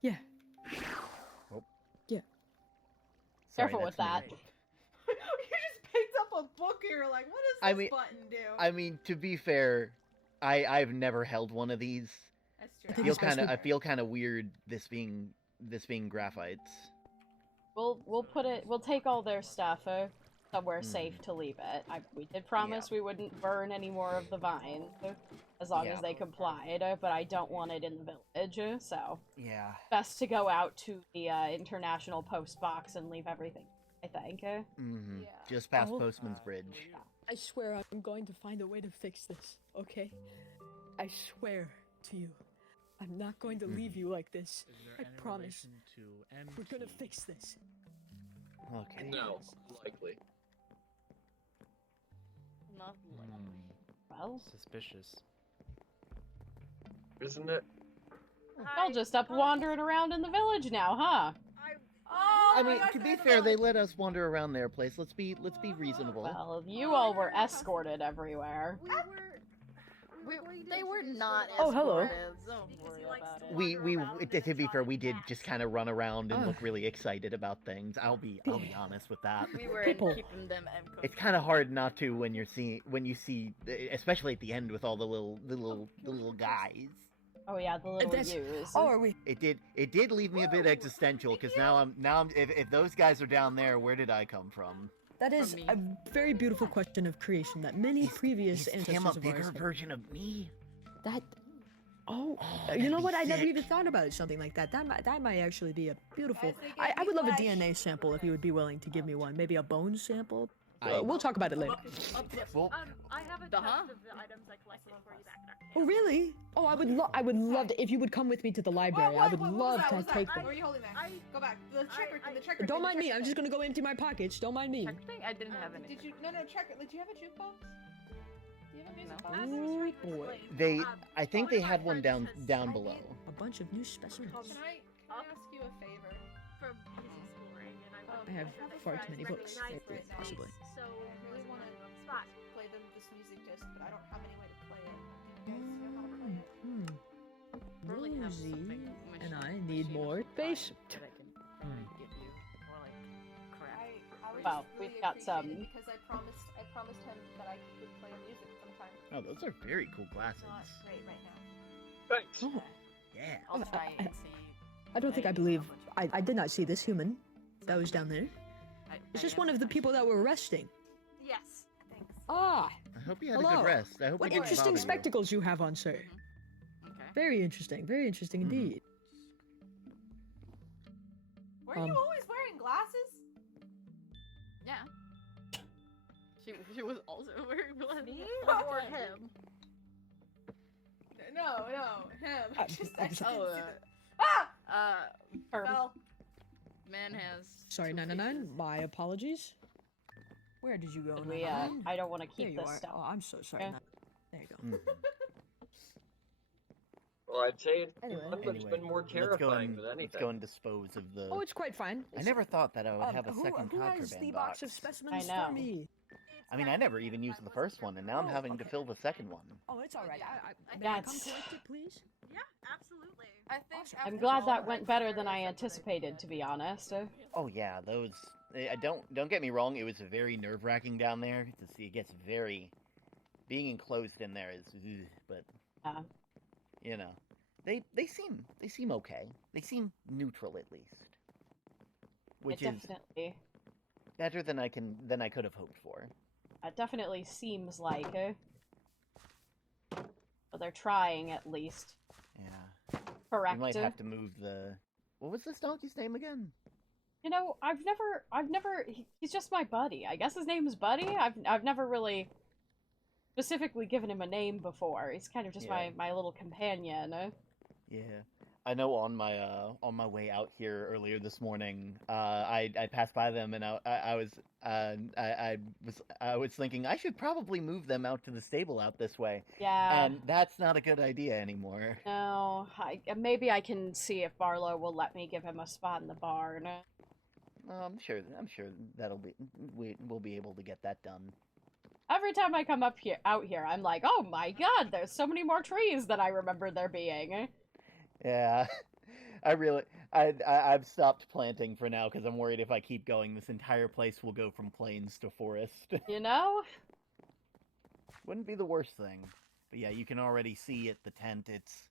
Yeah. Oh. Yeah. Careful with that. You just picked up a book and you're like, what does this button do? I mean, to be fair, I've never held one of these. That's true. I feel kind of weird this being graphites. We'll take all their stuff. somewhere safe to leave it. We did promise we wouldn't burn any more of the vines, as long as they complied, but I don't want it in the village, so... Yeah. Best to go out to the international post box and leave everything, I think. Mm-hmm. Just past Postman's Bridge. I swear I'm going to find a way to fix this, okay? I swear to you. I'm not going to leave you like this. I promise. We're gonna fix this. Okay. No, unlikely. Not Well, suspicious. Isn't it? Y'all just up wandering around in the village now, huh? I mean, to be fair, they let us wander around their place. Let's be reasonable. Well, you all were escorted everywhere. They were not escorted. Oh, hello. Don't worry about it. To be fair, we did just kind of run around and look really excited about things. I'll be honest with that. We were keeping them It's kind of hard not to when you see, especially at the end with all the little guys. Oh yeah, the little U's. Oh, are we? It did leave me a bit existential because now I'm if those guys are down there, where did I come from? That is a very beautiful question of creation that many previous ancestors Him a of ours bigger have. version of me. That. Oh, you know what? I never even thought about something like that. That might actually be a beautiful. I would love a DNA sample if you would be willing to give me one. Maybe a bone sample. We'll talk about it later. I have a chest of the items I collected for you back there. Oh really? Oh, I would love to, if you would come with me to the library. I would love to take them. What were you holding there? Go back. The checker. Don't mind me. I'm just gonna go empty my pockets. Don't mind me. I didn't have any. Did you? No, checker. Did you have a jukebox? Do you have a music box? Oh boy. I think they had one down below. A bunch of new specimens. Can I ask you a favor? For easy exploring, and I have far too many books. Possibly. So I really want to play them this music disc, but I don't have any way to play it. Do you guys know how to play it? Probably have Rosie something and I need more space. that I can give you, or like craft. I would Well, just we've really got appreciate some- it because I promised him that I would play music sometime. Oh, those are very cool glasses. Not great right now. Thanks. Oh, Yeah. I'll try and see. I don't think I believe. I did not see this human that was down there. Is this one of the people that were resting? Yes. Thanks. Ah, I hope you had a hello. good rest. I hope What we didn't interesting bother you. spectacles you have on, sir. Okay. Very interesting indeed. Were you always wearing glasses? Yeah. She was also wearing glasses. Me? Or him. No, him. I just Herb. fell. Man has. Sorry, 999. My apologies. Where did you go? Did we, 999? I don't want to There keep you this are. stuff. Oh, I'm so sorry. Okay. There you go. Well, I'd say Anyway. it's been more let's go terrifying and than anything. let's go and dispose of the. Oh, it's quite fine. I never thought that I would have a who, second who has contraband the box. box of specimens I know. for me? I mean, I never even used the first one, and now I'm having to fill the second one. Oh, it's all right. May Yeah, I come it's- collect it, please? Yeah, absolutely. I think I'm glad that went better than I anticipated, to be honest. Oh yeah, those. Don't get me wrong. It was very nerve-wracking down there to see. It gets very. Being enclosed in there is, but you know, they seem okay. They seem neutral at least, which is definitely, better than I could have hoped for. it definitely seems like, but they're trying at least. Yeah. Correct. We might have to move the. What was this donkey's name again? You know, I've never. He's just my buddy. I guess his name is Buddy. I've never really specifically given him a name before. He's kind of just my little companion. Yeah, I know. On my way out here earlier this morning, I passed by them and I was thinking I should probably move them out to the stable out this way. Yeah. And that's not a good idea anymore. No, maybe I can see if Barlow will let me give him a spot in the barn. I'm sure we'll be able to get that done. Every time I come out here, I'm like, oh my god, there's so many more trees than I remember there being. Yeah, I've stopped planting for now because I'm worried if I keep going, this entire place will go from plains to forest. You know? Wouldn't be the worst thing. But yeah, you can already see at the tent, it's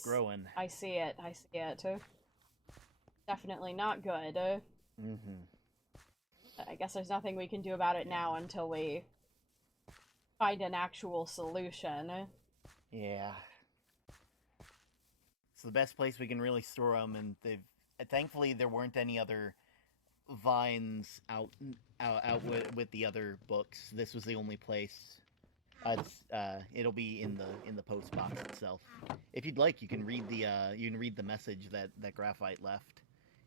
growing. I see it. Definitely not good. Mm-hmm. I guess there's nothing we can do about it now until we find an actual solution. Yeah. It's the best place we can really store them, and thankfully there weren't any other vines out with the other books. This was the only place. It'll be in the post box itself. If you'd like, you can read the message that Graphite left.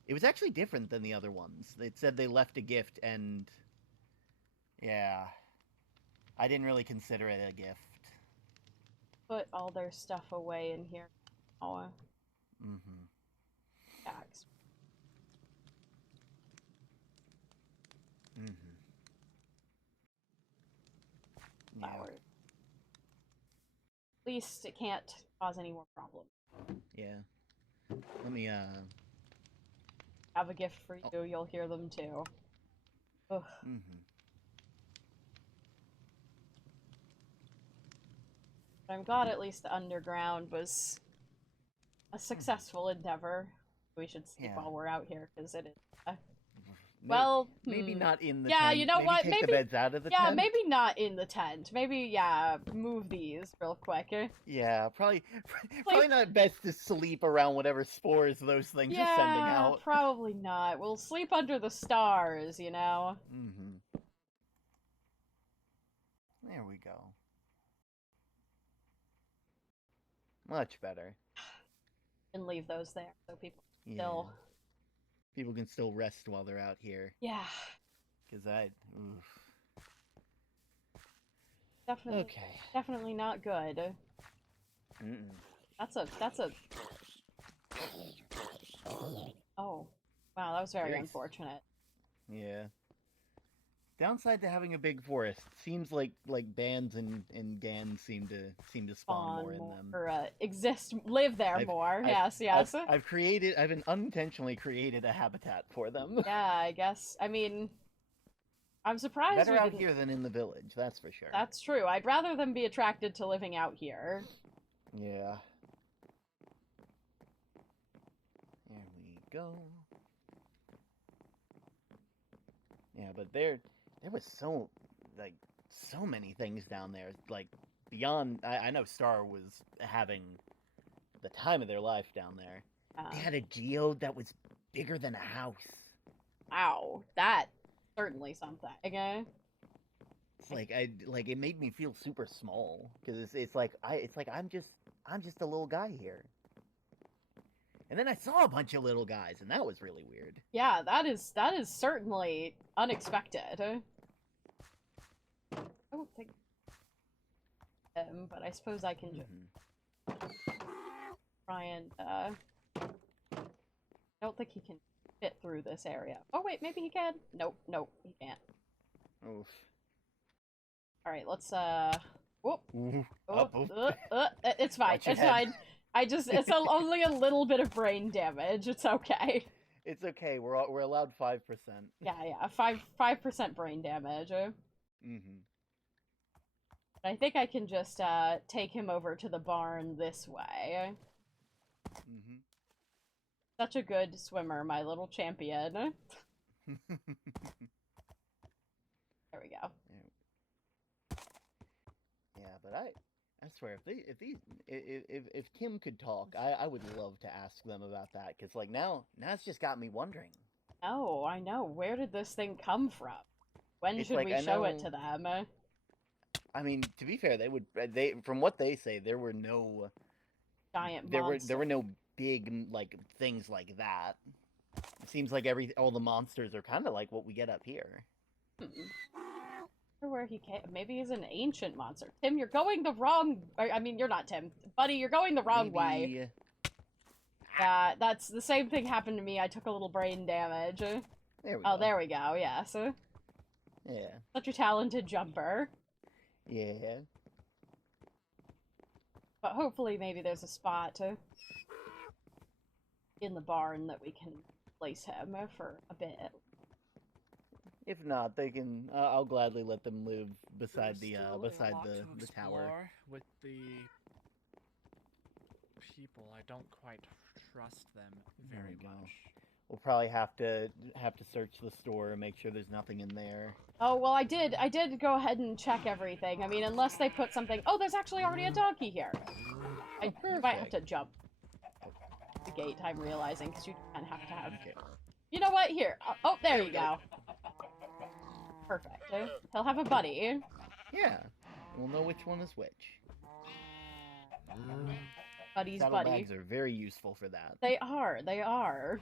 It was actually different than the other ones. It said they left a gift, and yeah, I didn't really consider it a gift. Put all their stuff away in here. Oh. Mm-hmm. Bags. Mm-hmm. Yeah. Flowers. At least it can't cause any more problems. Yeah. Let me have a gift for you. You'll hear them too. Ugh. Mm-hmm. But I'm glad at least the underground was a successful endeavor. We should sleep while we're out here, because it is. Well, maybe not in the yeah, tent. you know maybe what? Take maybe the beds out of the tent. Yeah, maybe not in the tent. Maybe move these real quick. Yeah, probably not best to sleep around whatever spores those things are sending out. Probably not. We'll sleep under the stars, you know. Mm-hmm. There we go. Much better. And leave those there so people still. People can still rest while they're out here. Yeah. Because oof. Definitely. Okay. Definitely not good. Mm-mm. That's a. Oh, wow, that was very unfortunate. Yeah. Downside to having a big forest seems like bands and GANs seem to spawn more in them. Or live there more. Yes. I've unintentionally created a habitat for them. Yeah, I guess. I mean, I'm surprised. Better out here than in the village, that's for sure. That's true. I'd rather them be attracted to living out here. Yeah. There we go. Yeah, but there was so many things down there. Like, beyond, I know Star was having the time of their life down there. They had a geode that was bigger than a house. Wow, that certainly something. Okay. It's it made me feel super small, because it's like I'm just a little guy here. And then I saw a bunch of little guys, and that was really weird. Yeah, that is certainly unexpected. I don't think but I suppose I can just try and I don't think he can fit through this area. Oh wait, maybe he can. Nope, he can't. Oof. Alright, let's Whoop. it's fine. It's fine. It's only a little bit of brain damage. It's okay. It's okay. We're allowed 5%. Yeah, 5% brain damage. Mm-hmm. I think I can just take him over to the barn this way. Mm-hmm. Such a good swimmer, my little champion. There we go. Yeah, but I swear, if Kim could talk, I would love to ask them about that, because like now it's just got me wondering. Oh, I know. Where did this thing come from? When should we show it to them? I mean, to be fair, they from what they say, there were no giant monsters. There were no big things like that. It seems like all the monsters are kind of like what we get up here. Where he came. Maybe he's an ancient monster. Tim, you're going the wrong. I mean, you're not Tim, buddy. You're going the wrong way. Yeah, that's the same thing happened to me. I took a little brain damage. There we go. There we go. Yes. Yeah. Such a talented jumper. Yeah. But hopefully, maybe there's a spot in the barn that we can place him for a bit. If not, they can. I'll gladly let them live beside the tower. With the people, I don't quite trust them very much. We'll probably have to search the store and make sure there's nothing in there. Oh, well, I did go ahead and check everything. I mean, unless they put something... Oh, there's actually already a doggy here. I might have to jump the gate, I'm realizing, because you kind of have to have... Okay. You know what? Here. Oh, there you go. Perfect. He'll have a buddy. Yeah. We'll know which one is which. Buddy's Saddlebags buddy. are very useful for that. They are. They are.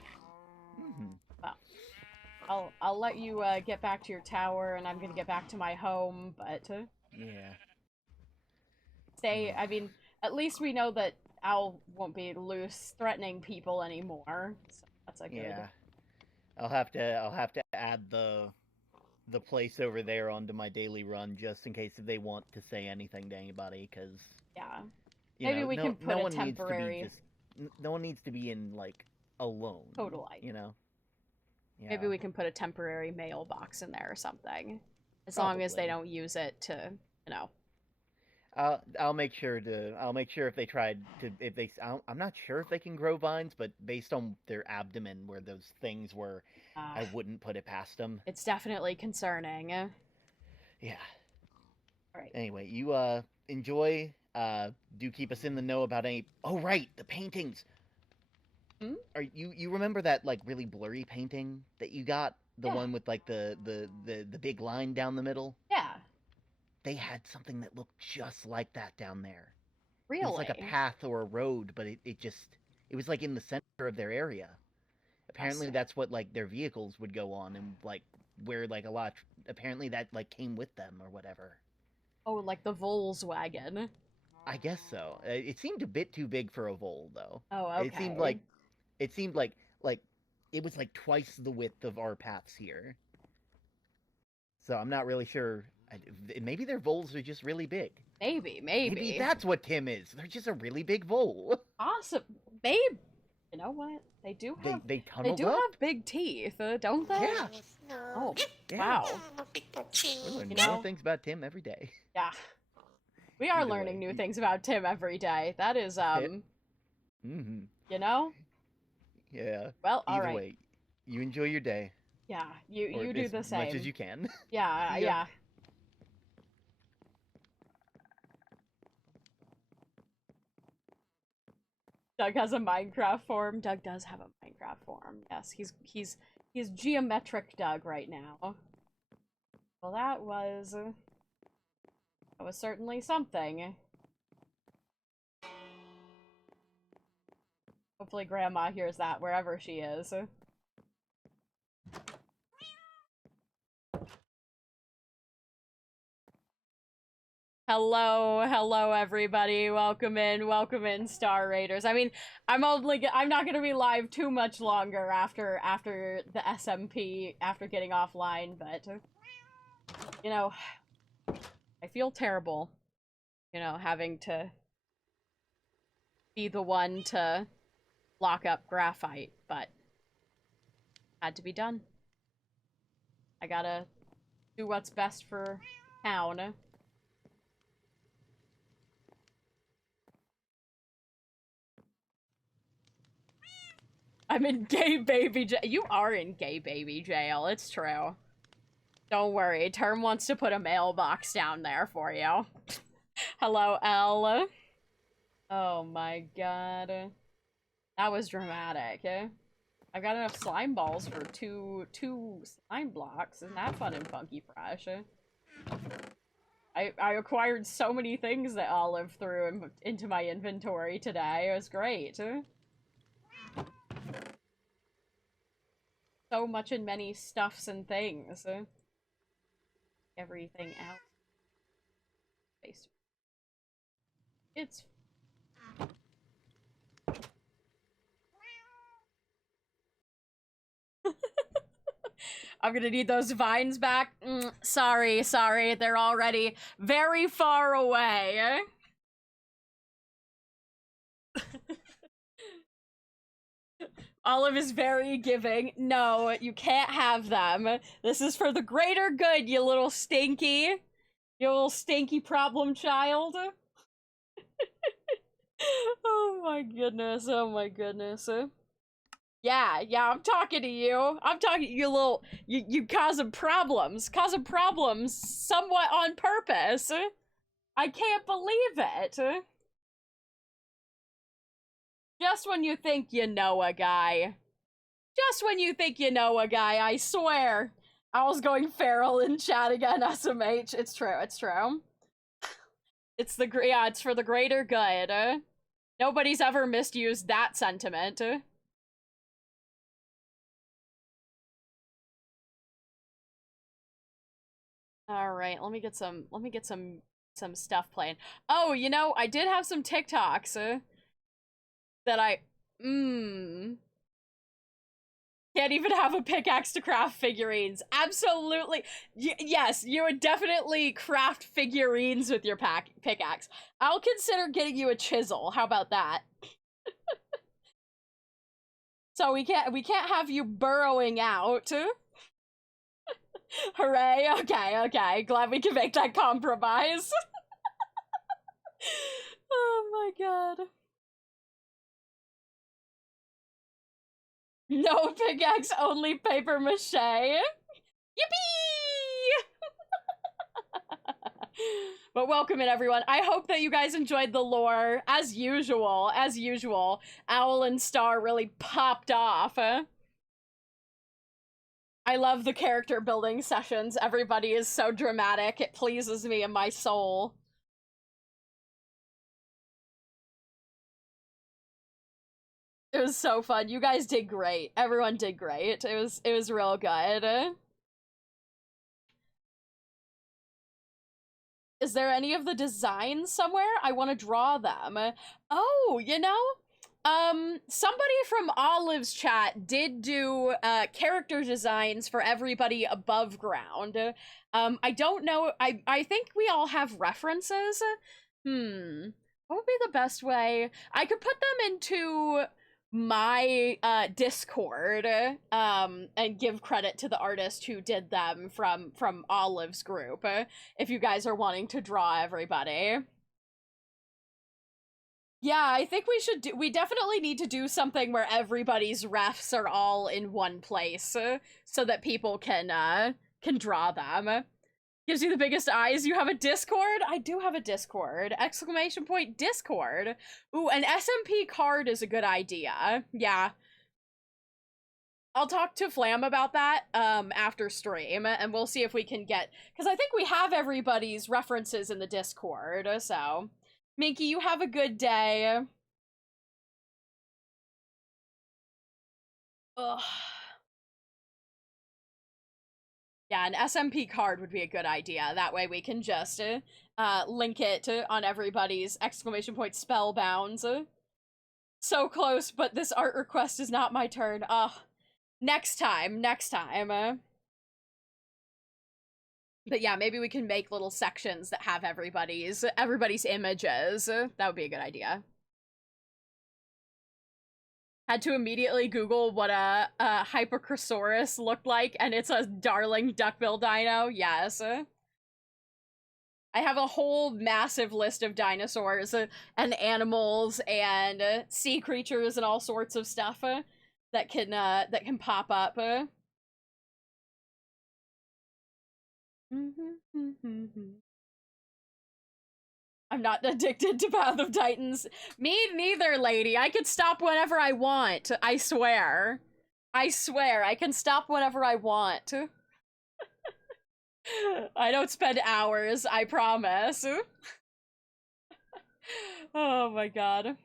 Well, I'll let you get back to your tower, and I'm gonna get back to my home, but... Yeah. Stay... I mean, at least we know that Owl won't be loose threatening people anymore. So that's a good... Yeah. I'll have to add the place over there onto my daily run just in case if they want to say anything to anybody, because... Yeah. Maybe we can put a temporary... No one needs to be in, like, alone. Totally. You know? Yeah. Maybe we can put a temporary mailbox in there or something. As long as they don't use it to, you know. I'll make sure if they tried to, I'm not sure if they can grow vines, but based on their abdomen where those things were, I wouldn't put it past them. It's definitely concerning. Yeah. All right. Anyway, you enjoy. Do keep us in the know about any. Oh right, the paintings. Are you remember that like really blurry painting that you got? The one with like the big line down the middle? Yeah. They had something that looked just like that down there. Really? It was like a path or a road, but it was like in the center of their area. Apparently that's what like their vehicles would go on and like where like a lot apparently that like came with them or whatever. Oh, like the Volkswagen. I guess so. It seemed a bit too big for a Vol though. Oh, okay. It seemed like it was like twice the width of our paths here. So I'm not really sure. Maybe their voles are just really big. Maybe. Maybe that's what Tim is. They're just a really big vole. Awesome. Babe, you know what? They do have they tunneled have up? big teeth, don't they? Yeah. Oh, Yeah. wow. We learn You know? more things about Tim every day. Yeah. We are Either learning way, new things about Tim every day. That is, Mm-hmm. you know? Yeah. Well, Either alright. way, you enjoy your day. Yeah, you Or do as the same. much as you can. Yeah, yeah. Doug has a Minecraft form. Doug does have a Minecraft form. Yes, he's geometric Doug right now. Well, that was certainly something. Hopefully Grandma hears that wherever she is. Hello everybody. Welcome in Star Raiders. I mean, I'm not going to be live too much longer after the SMP, after getting offline, but you know, I feel terrible, you know, having to be the one to lock up Graphite, but had to be done. I gotta do what's best for town. I'm in gay baby jail. You are in gay baby jail. It's true. Don't worry. Term wants to put a mailbox down there for you. Hello, Elle. Oh my god. That was dramatic. I've got enough slime balls for two slime blocks. Isn't that fun and funky fresh? I acquired so many things that Olive threw into my inventory today. It was great. So much and many stuffs and things. Everything out. It's... I'm gonna need those vines back. Sorry. They're already very far away. Olive is very giving. No, you can't have them. This is for the greater good, you little stinky. You little stinky problem child. Oh my goodness. Yeah, I'm talking to you. I'm talking to you little, you causing problems somewhat on purpose. I can't believe it. Just when you think you know a guy. Just when you think you know a guy, I swear. I was going feral in chat again, SMH. It's true. It's for the greater good. Nobody's ever misused that sentiment. All right, let me get some stuff playing. Oh, you know, I did have some TikToks that I can't even have a pickaxe to craft figurines. Absolutely. Yes, you would definitely craft figurines with your pickaxe. I'll consider getting you a chisel. How about that? So we can't have you burrowing out. Hooray. Okay. Glad we can make that compromise. Oh my god. No pickaxe, only paper mache. Yippee! But welcome in, everyone. I hope that you guys enjoyed the lore. As usual, Owl and Star really popped off. I love the character building sessions. Everybody is so dramatic. It pleases me in my soul. It was so fun. You guys did great. Everyone did great. It was real good. Is there any of the designs somewhere? I want to draw them. Oh, you know, somebody from Olive's chat did do character designs for everybody above ground. I don't know. I think we all have references. What would be the best way? I could put them into my Discord and give credit to the artist who did them from Olive's group, if you guys are wanting to draw everybody. Yeah, I think we definitely need to do something where everybody's refs are all in one place, so that people can draw them. Gives you the biggest eyes. You have a Discord? I do have a Discord. ! Discord. Ooh, an SMP card is a good idea. Yeah. I'll talk to Flam about that after stream, and we'll see if we can get... Because I think we have everybody's references in the Discord, so... Minky, you have a good day. Ugh. Yeah, an SMP card would be a good idea. That way we can just link it on everybody's ! Spellbounds. So close, but this art request is not my turn. Next time. But yeah, maybe we can make little sections that have everybody's images. That would be a good idea. Had to immediately Google what a Hypocrosaurus looked like, and it's a darling duckbill dino. Yes. I have a whole massive list of dinosaurs and animals and sea creatures and all sorts of stuff that can pop up. I'm not addicted to Path of Titans. Me neither, lady. I could stop whenever I want. I swear. I can stop whenever I want. I don't spend hours, I promise. Oh my god.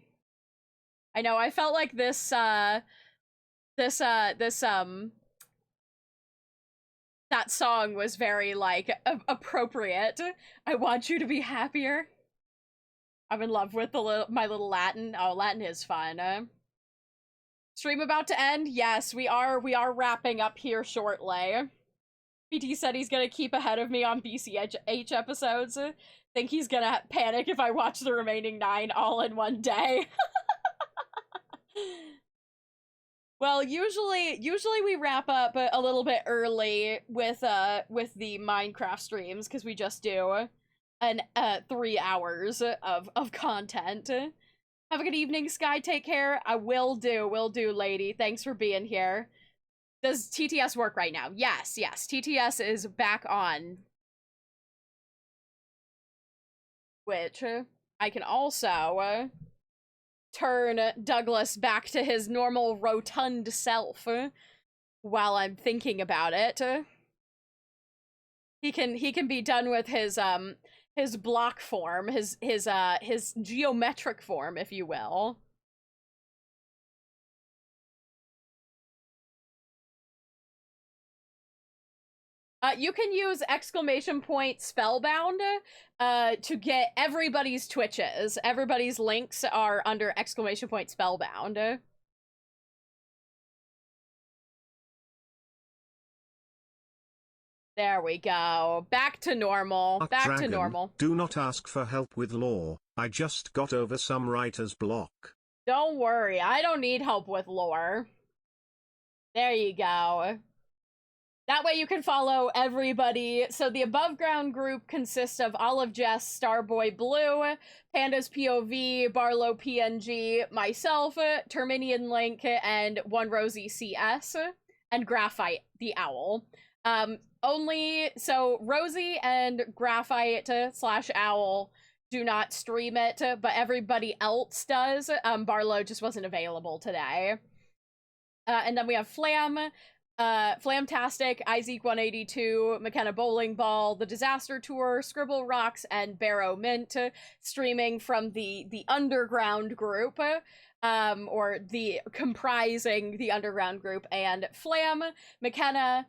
I know, I felt like that song was very, like, appropriate. I want you to be happier. I'm in love with my little Latin. Oh, Latin is fun. Stream about to end? Yes, we are wrapping up here shortly. PT said he's gonna keep ahead of me on BCH episodes. Think he's gonna panic if I watch the remaining 9 all in one day. Well, usually we wrap up a little bit early with the Minecraft streams, because we just do 3 hours of content. Have a good evening, Sky. Take care. I will do, lady. Thanks for being here. Does TTS work right now? Yes, yes. TTS is back on. Which I can also turn Douglas back to his normal rotund self while I'm thinking about it. He can be done with his block form, his geometric form, if you will. You can use exclamation point Spellbound to get everybody's Twitches. Everybody's links are under exclamation point Spellbound. There we go. Back to normal. Back Dragon, to normal. Do not ask for help with lore. I just got over some writer's block. Don't worry, I don't need help with lore. There you go. That way you can follow everybody. So the above ground group consists of Olive Jess, Starboy Blue, Panda's POV, Barlow PNG, myself, Terminian Link, and One Rosie CS, and Graphite the Owl. So Rosie and Graphite / Owl do not stream it, but everybody else does. Barlow just wasn't available today. And then we have Flamtastic, Isaac182, McKenna Bowling Ball, The Disaster Tour, Scribble Rocks, and Barrow Mint streaming from the underground group, or the comprising the underground group, and Flam, McKenna,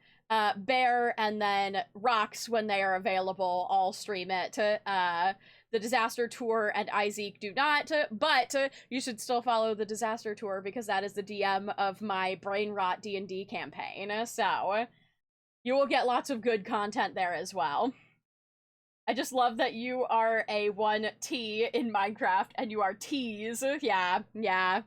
Bear, and then Rocks when they are available all stream it. The Disaster Tour and Isaac do not, but you should still follow the Disaster Tour because that is the DM of my Brain Rot D&D campaign, so you will get lots of good content there as well. I just love that you are a 1T in Minecraft and you are T's. Yeah.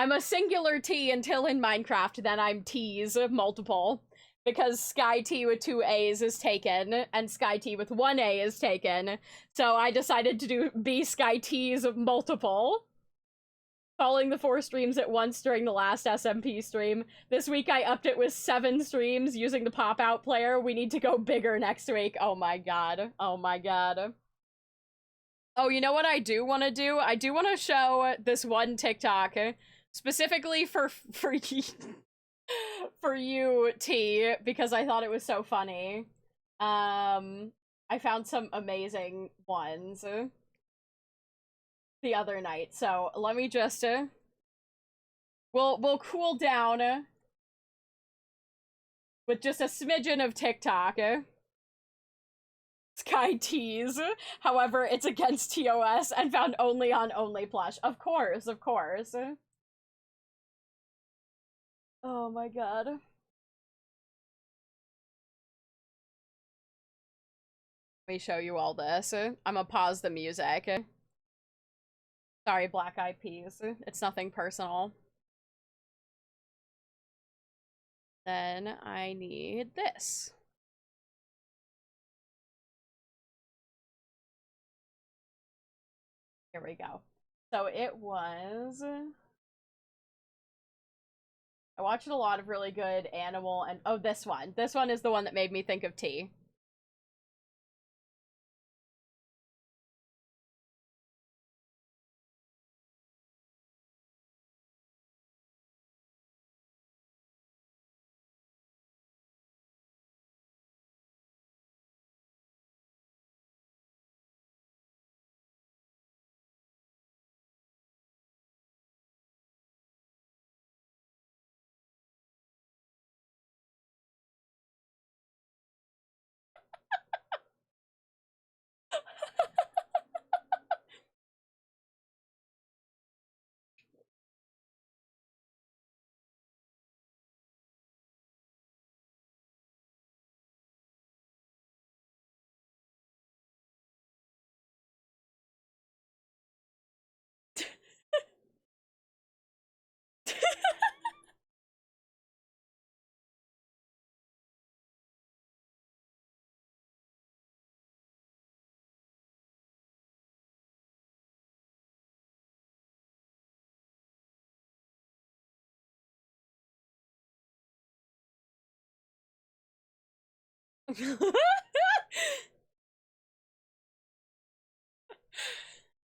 I'm a singular T until in Minecraft, then I'm T's multiple. Because Sky T with 2 A's is taken, and Sky T with 1 A is taken. So I decided to be Sky T's multiple. Following the 4 streams at once during the last SMP stream. This week I upped it with 7 streams using the pop-out player. We need to go bigger next week. Oh my god. Oh my god. Oh, you know what I do want to do? I do want to show this one TikTok specifically for for you, T, because I thought it was so funny. I found some amazing ones the other night, so let me just we'll cool down with just a smidgen of TikTok. Sky Tease, however, it's against TOS and found only on Only Plush. Of course. Oh my god. Let me show you all this. I'm gonna pause the music. Sorry, Black Eyed Peas. It's nothing personal. Then I need this. Here we go. So it was... I watched a lot of really good animal and... Oh, this one. This one is the one that made me think of T.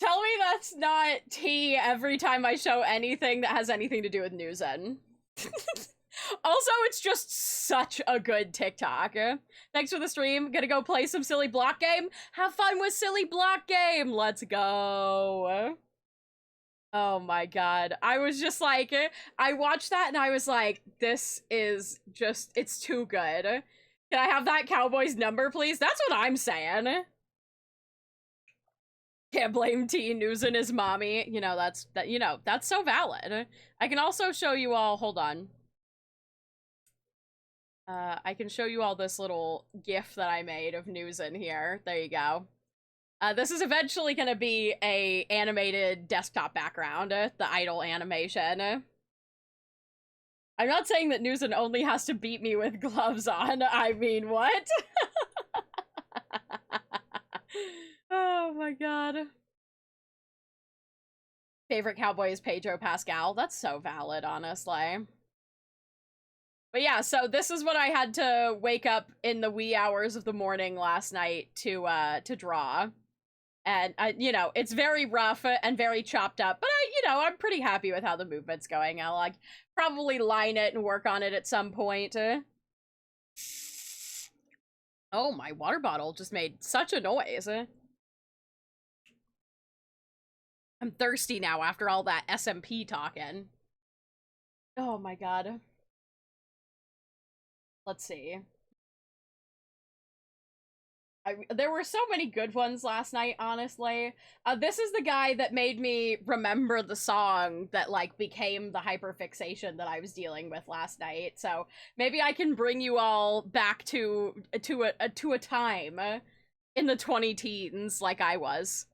Tell me that's not tea every time I show anything that has anything to do with Newsen. Also, it's just such a good TikTok. Thanks for the stream. Gonna go play some silly block game. Have fun with silly block game. Let's go. Oh my god. I was just like, I watched that and I was like, this is just, it's too good. Can I have that cowboy's number, please? That's what I'm saying. Can't blame T. Newsen his mommy. You know, that's so valid. I can also show you all, hold on. I can show you all this little gif that I made of Newsen here. There you go. This is eventually gonna be a animated desktop background, the idle animation. I'm not saying that Newsen only has to beat me with gloves on. I mean, what? Oh my god. Favorite cowboy is Pedro Pascal. That's so valid, honestly. But yeah, so this is what I had to wake up in the wee hours of the morning last night to draw. And, you know, it's very rough and very chopped up, but I'm pretty happy with how the movement's going. I'll, like, probably line it and work on it at some point. Oh, my water bottle just made such a noise. I'm thirsty now after all that SMP talking. Oh my god. Let's see. There were so many good ones last night, honestly. This is the guy that made me remember the song that, like, became the hyperfixation that I was dealing with last night. So maybe I can bring you all back to a time in the 20 teens like I was.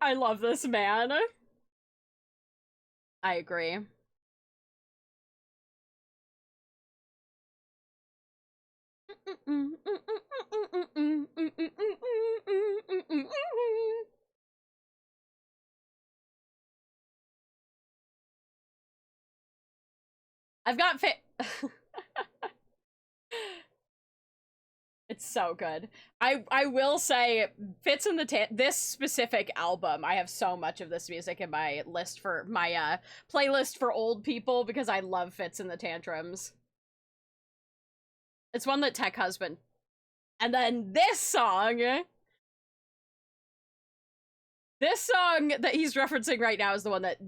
I love this man. I agree. I've got It's so good. I will say, Fits in the this specific album, I have so much of this music in my list for my playlist for old people because I love Fits in the Tantrums. It's one that Tech Husband. And then this song that he's referencing right now is the one that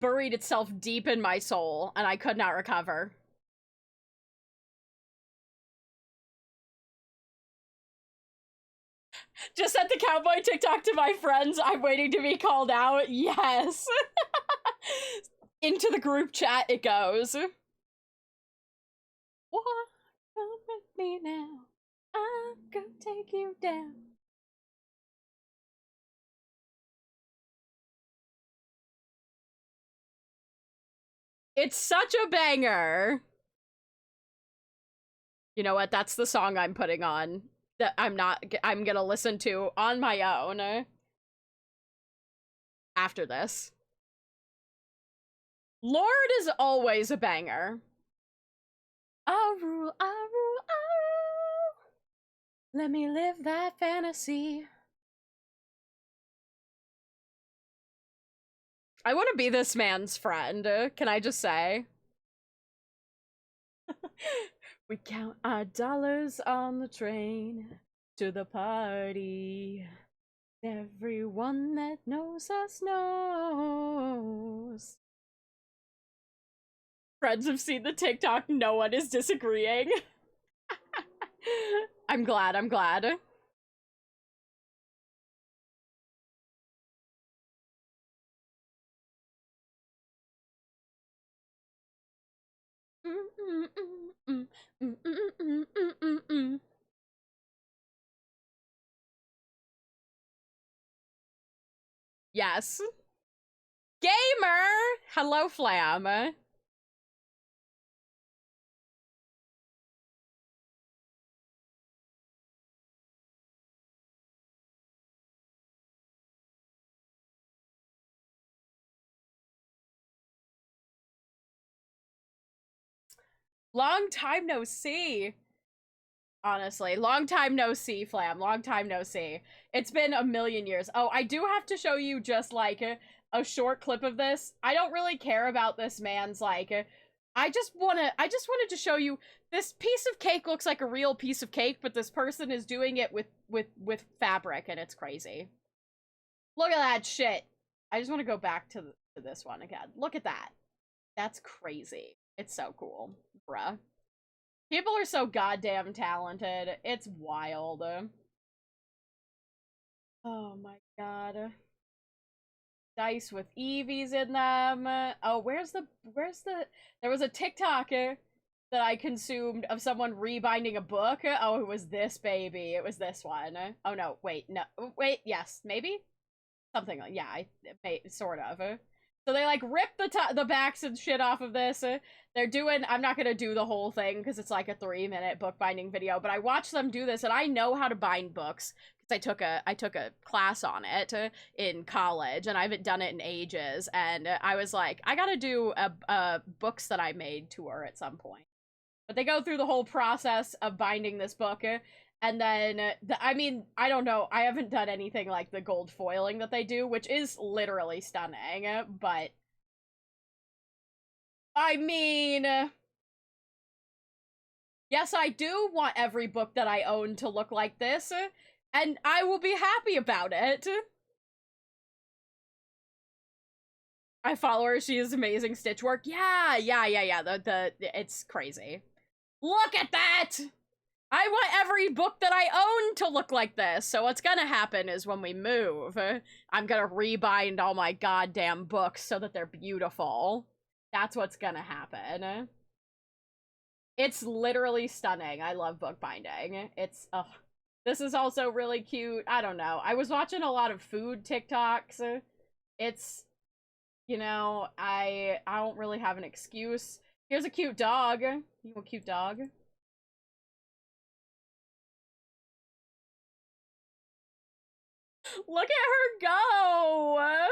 buried itself deep in my soul and I could not recover. Just sent the cowboy TikTok to my friends. I'm waiting to be called out. Yes. Into the group chat it goes. Walk come with me now. I'm gonna take you down. It's such a banger. You know what? That's the song I'm putting on. That I'm gonna listen to on my own after this. Lord is always a banger. I rule, I rule, I rule. Let me live that fantasy. I want to be this man's friend, can I just say? We count our dollars on the train to the party. Everyone that knows us knows. Friends have seen the TikTok, no one is disagreeing. I'm glad, I'm glad. Yes. Gamer! Hello, Flam. Long time no see. Honestly, long time no see, Flam. Long time no see. It's been a million years. Oh, I do have to show you just like a short clip of this. I don't really care about this man's like. I just wanted to show you this piece of cake looks like a real piece of cake, but this person is doing it with fabric, and it's crazy. Look at that shit. I just want to go back to this one again. Look at that. That's crazy. It's so cool, bruh. People are so goddamn talented. It's wild. Oh my god. Dice with Eevees in them. Oh, where's the there was a TikTok that I consumed of someone rebinding a book. Oh, it was this baby. It was this one. Oh no, wait, no. Wait, yes, maybe? Something like, yeah, sort of. So they like rip the backs and shit off of this. They're doing, I'm not gonna do the whole thing because it's like a 3-minute bookbinding video, but I watched them do this and I know how to bind books because I took a class on it in college and I haven't done it in ages. And I was like, I gotta do a books that I made tour at some point. But they go through the whole process of binding this book. And then, I mean, I don't know. I haven't done anything like the gold foiling that they do, which is literally stunning, but I mean, yes, I do want every book that I own to look like this, and I will be happy about it. I follow her. She has amazing stitch work. Yeah. It's crazy. Look at that! I want every book that I own to look like this. So what's gonna happen is when we move, I'm gonna rebind all my goddamn books so that they're beautiful. That's what's gonna happen. It's literally stunning. I love bookbinding. It's, ugh. This is also really cute. I don't know. I was watching a lot of food TikToks. It's, you know, I don't really have an excuse. Here's a cute dog. You want a cute dog? Look at her go!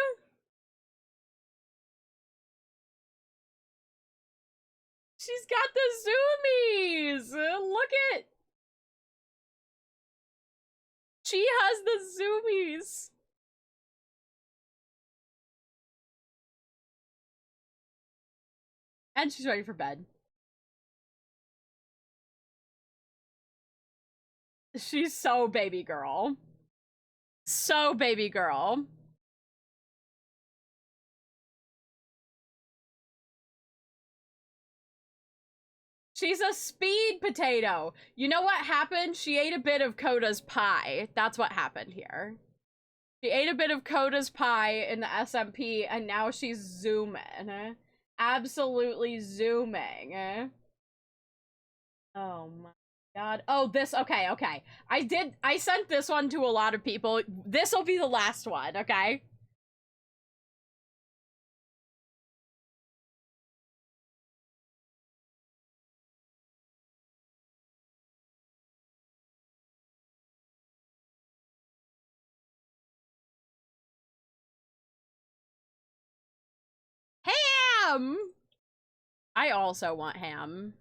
She's got the zoomies! Look at... She has the zoomies! And she's ready for bed. She's so baby girl. So baby girl. She's a speed potato. You know what happened? She ate a bit of Coda's pie. That's what happened here. She ate a bit of Coda's pie in the SMP, and now she's zooming. Absolutely zooming. Oh my god. Oh, this, okay. I sent this one to a lot of people. This'll be the last one, okay? Ham! I also want ham.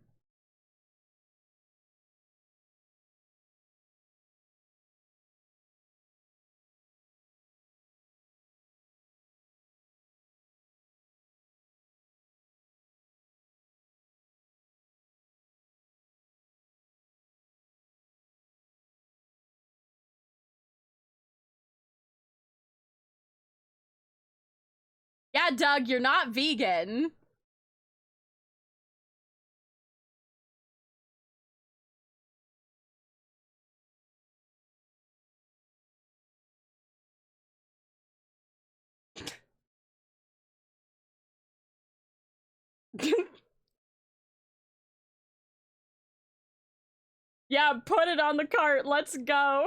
Yeah, Doug, you're not vegan. Yeah, put it on the cart. Let's go.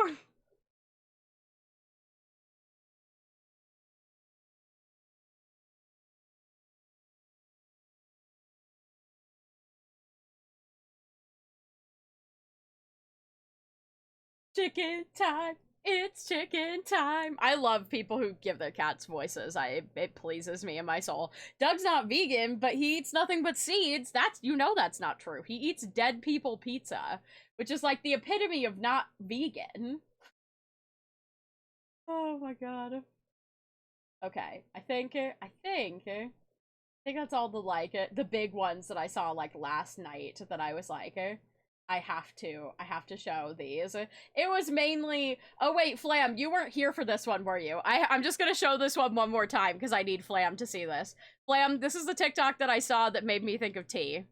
Chicken time. It's chicken time. I love people who give their cats voices. It pleases me in my soul. Doug's not vegan, but he eats nothing but seeds. That's not true. He eats dead people pizza, which is like the epitome of not vegan. Oh my god. Okay, I think that's all the big ones that I saw like last night that I was like, I have to show these. It was mainly, oh wait, Flam, you weren't here for this one, were you? I'm just gonna show this one more time because I need Flam to see this. Flam, this is the TikTok that I saw that made me think of tea.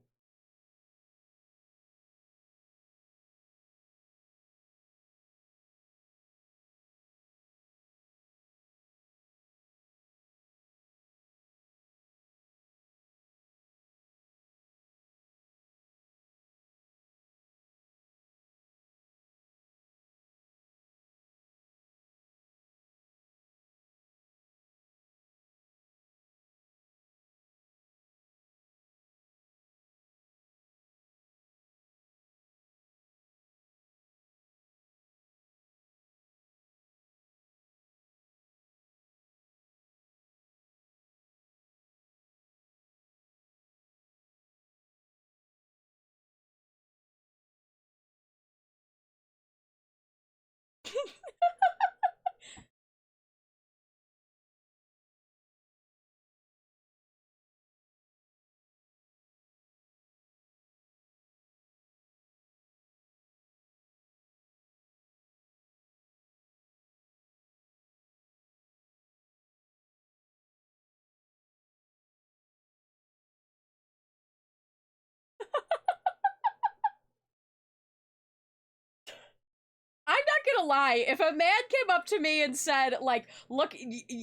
I'm not gonna lie, if a man came up to me and said, like, look,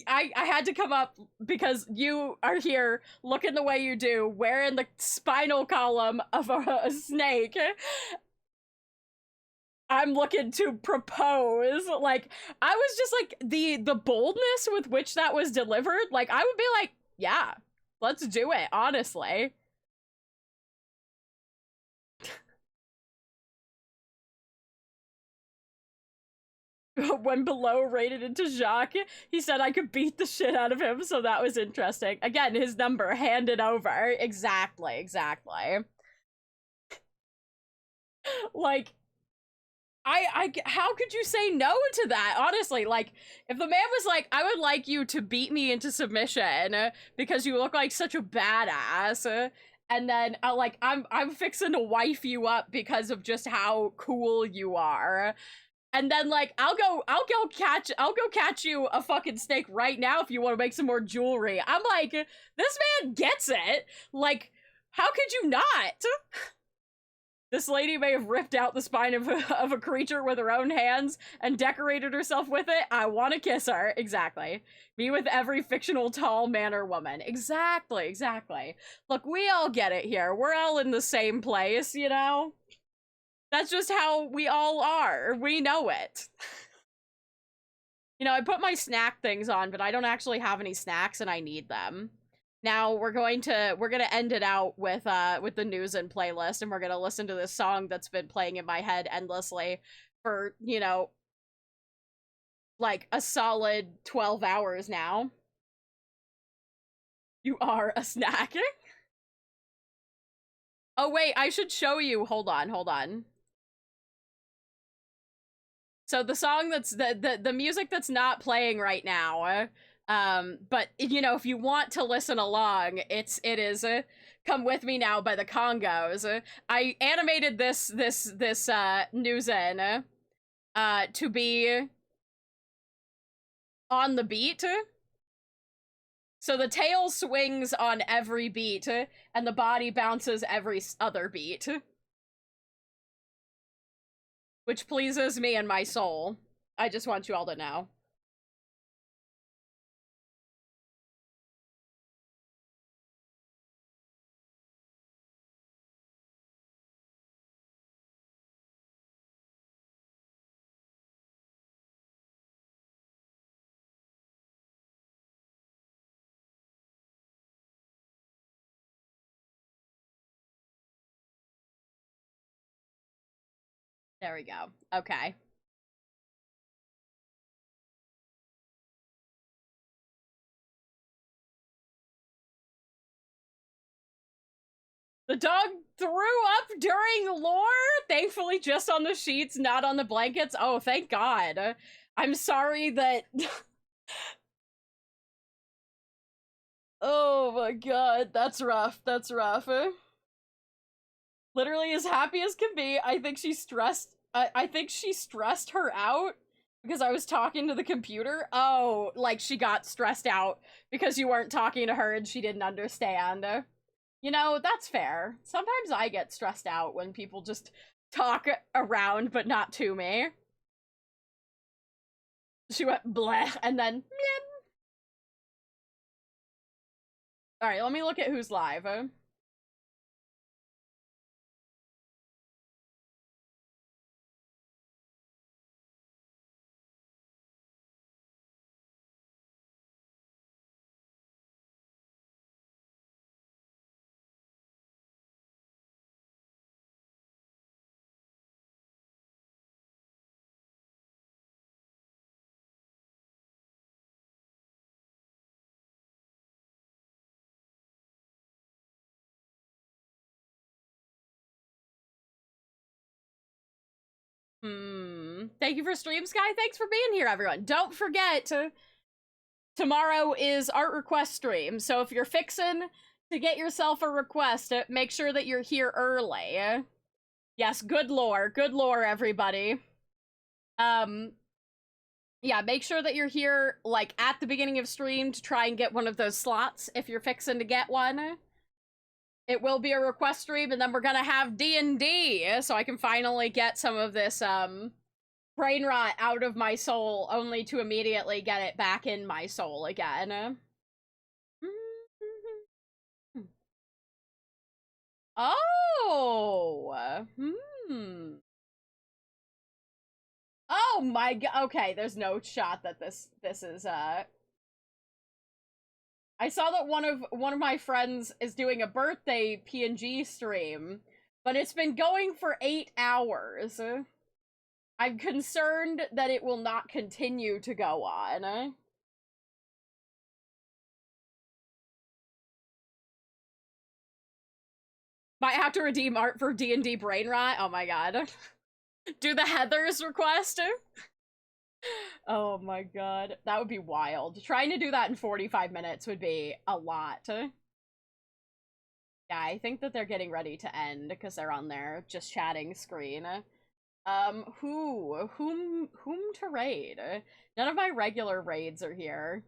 I had to come up because you are here looking the way you do, wearing the spinal column of a snake, I'm looking to propose. Like, I was just like, the boldness with which that was delivered, like, I would be like, yeah, let's do it, honestly. When Below raided into Jacques, he said I could beat the shit out of him, so that was interesting. Again, his number handed over. Exactly. Like, how could you say no to that? Honestly, like, if the man was like, I would like you to beat me into submission because you look like such a badass, and then I'm fixing to wife you up because of just how cool you are. And then, like, I'll go catch you a fucking snake right now if you want to make some more jewelry. I'm like, this man gets it. Like, how could you not? This lady may have ripped out the spine of a creature with her own hands and decorated herself with it. I want to kiss her. Exactly. Me with every fictional tall man or woman. Exactly. Look, we all get it here. We're all in the same place, you know? That's just how we all are. We know it. You know, I put my snack things on, but I don't actually have any snacks and I need them. Now we're gonna end it out with the news and playlist, and we're gonna listen to this song that's been playing in my head endlessly for, you know, like a solid 12 hours now. You are a snack. Oh wait, I should show you. Hold on. So the song that's the music that's not playing right now, but you know, if you want to listen along, it is Come With Me Now by the Congos. I animated this news in to be on the beat. So the tail swings on every beat and the body bounces every other beat. Which pleases me in my soul. I just want you all to know. There we go. Okay. The dog threw up during lore? Thankfully just on the sheets, not on the blankets. Oh, thank God. I'm sorry that... Oh my God, that's rough. That's rough. Literally as happy as can be. I think she stressed... I think she stressed her out because I was talking to the computer. Oh, like she got stressed out because you weren't talking to her and she didn't understand. You know, that's fair. Sometimes I get stressed out when people just talk around but not to me. She went bleh and then meow. Alright, let me look at who's live. Thank you for stream, Sky. Thanks for being here, everyone. Don't forget, tomorrow is art request stream, so if you're fixing to get yourself a request, make sure that you're here early. Yes, good lore, everybody. Yeah, make sure that you're here, like, at the beginning of stream to try and get one of those slots if you're fixing to get one. It will be a request stream, and then we're gonna have D&D, so I can finally get some of this, brain rot out of my soul, only to immediately get it back in my soul again. Oh! Oh my God, okay, there's no shot that this is, I saw that one of my friends is doing a birthday PNG stream, but it's been going for 8 hours. I'm concerned that it will not continue to go on. Might have to redeem art for D&D brain rot. Oh my God. Do the Heathers request? Oh my God. That would be wild. Trying to do that in 45 minutes would be a lot. Yeah, I think that they're getting ready to end because they're on their just chatting screen. Whom to raid? None of my regular raids are here.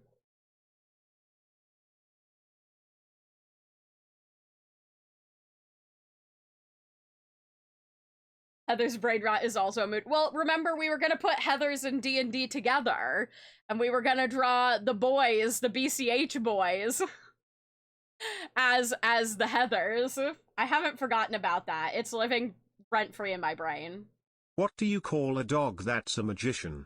Heather's brain rot is also a mood. Well, remember we were gonna put Heather's and D&D together, and we were gonna draw the boys, the BCH boys, as the Heathers. I haven't forgotten about that. It's living rent-free in my brain. What do you call a dog that's a magician?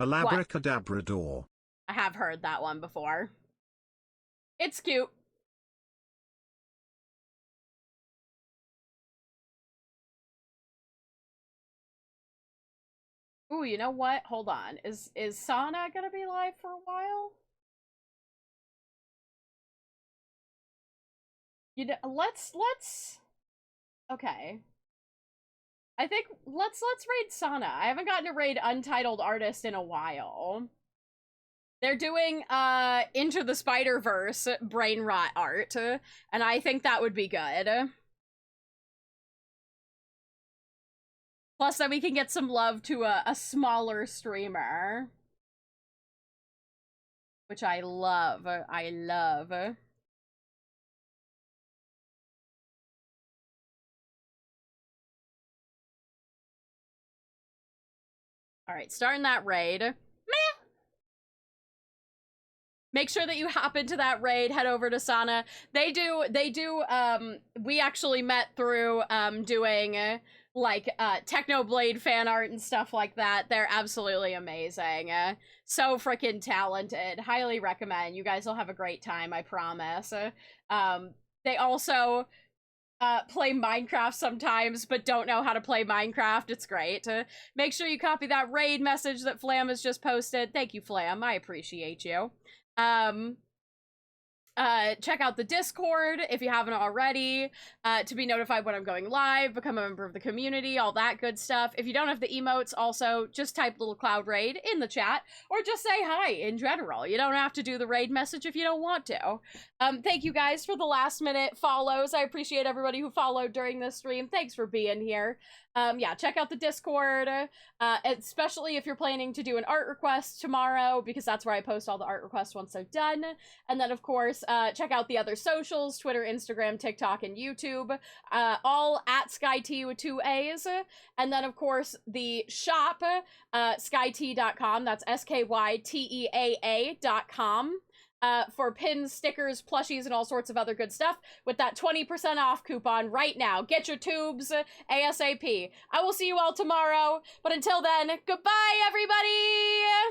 A labracadabrador. I have heard that one before. It's cute. Ooh, you know what? Hold on. Is Sana gonna be live for a while? You know, let's okay. I think let's raid Sana. I haven't gotten to raid Untitled Artist in a while. They're doing Into the Spider-Verse brain rot art, and I think that would be good. Plus, then we can get some love to a smaller streamer. Which I love. I love. Alright, starting that raid. Meh! Make sure that you hop into that raid, head over to Sana. They do, we actually met through, doing, like, Technoblade fan art and stuff like that. They're absolutely amazing. So freaking talented. Highly recommend. You guys will have a great time, I promise. They also play Minecraft sometimes, but don't know how to play Minecraft. It's great. Make sure you copy that raid message that Flam has just posted. Thank you, Flam. I appreciate you. Check out the Discord if you haven't already, to be notified when I'm going live, become a member of the community, all that good stuff. If you don't have the emotes, also, just type little cloud raid in the chat, or just say hi in general. You don't have to do the raid message if you don't want to. Thank you guys for the last minute follows. I appreciate everybody who followed during this stream. Thanks for being here. Yeah, check out the Discord, especially if you're planning to do an art request tomorrow, because that's where I post all the art requests once they're done. And then, of course, check out the other socials, Twitter, Instagram, TikTok, and YouTube, all at SkyT with 2 A's. And then, of course, the shop, skytea.com, that's SKYTEAA.com. For pins, stickers, plushies, and all sorts of other good stuff with that 20% off coupon right now. Get your tubes ASAP. I will see you all tomorrow, but until then, goodbye, everybody!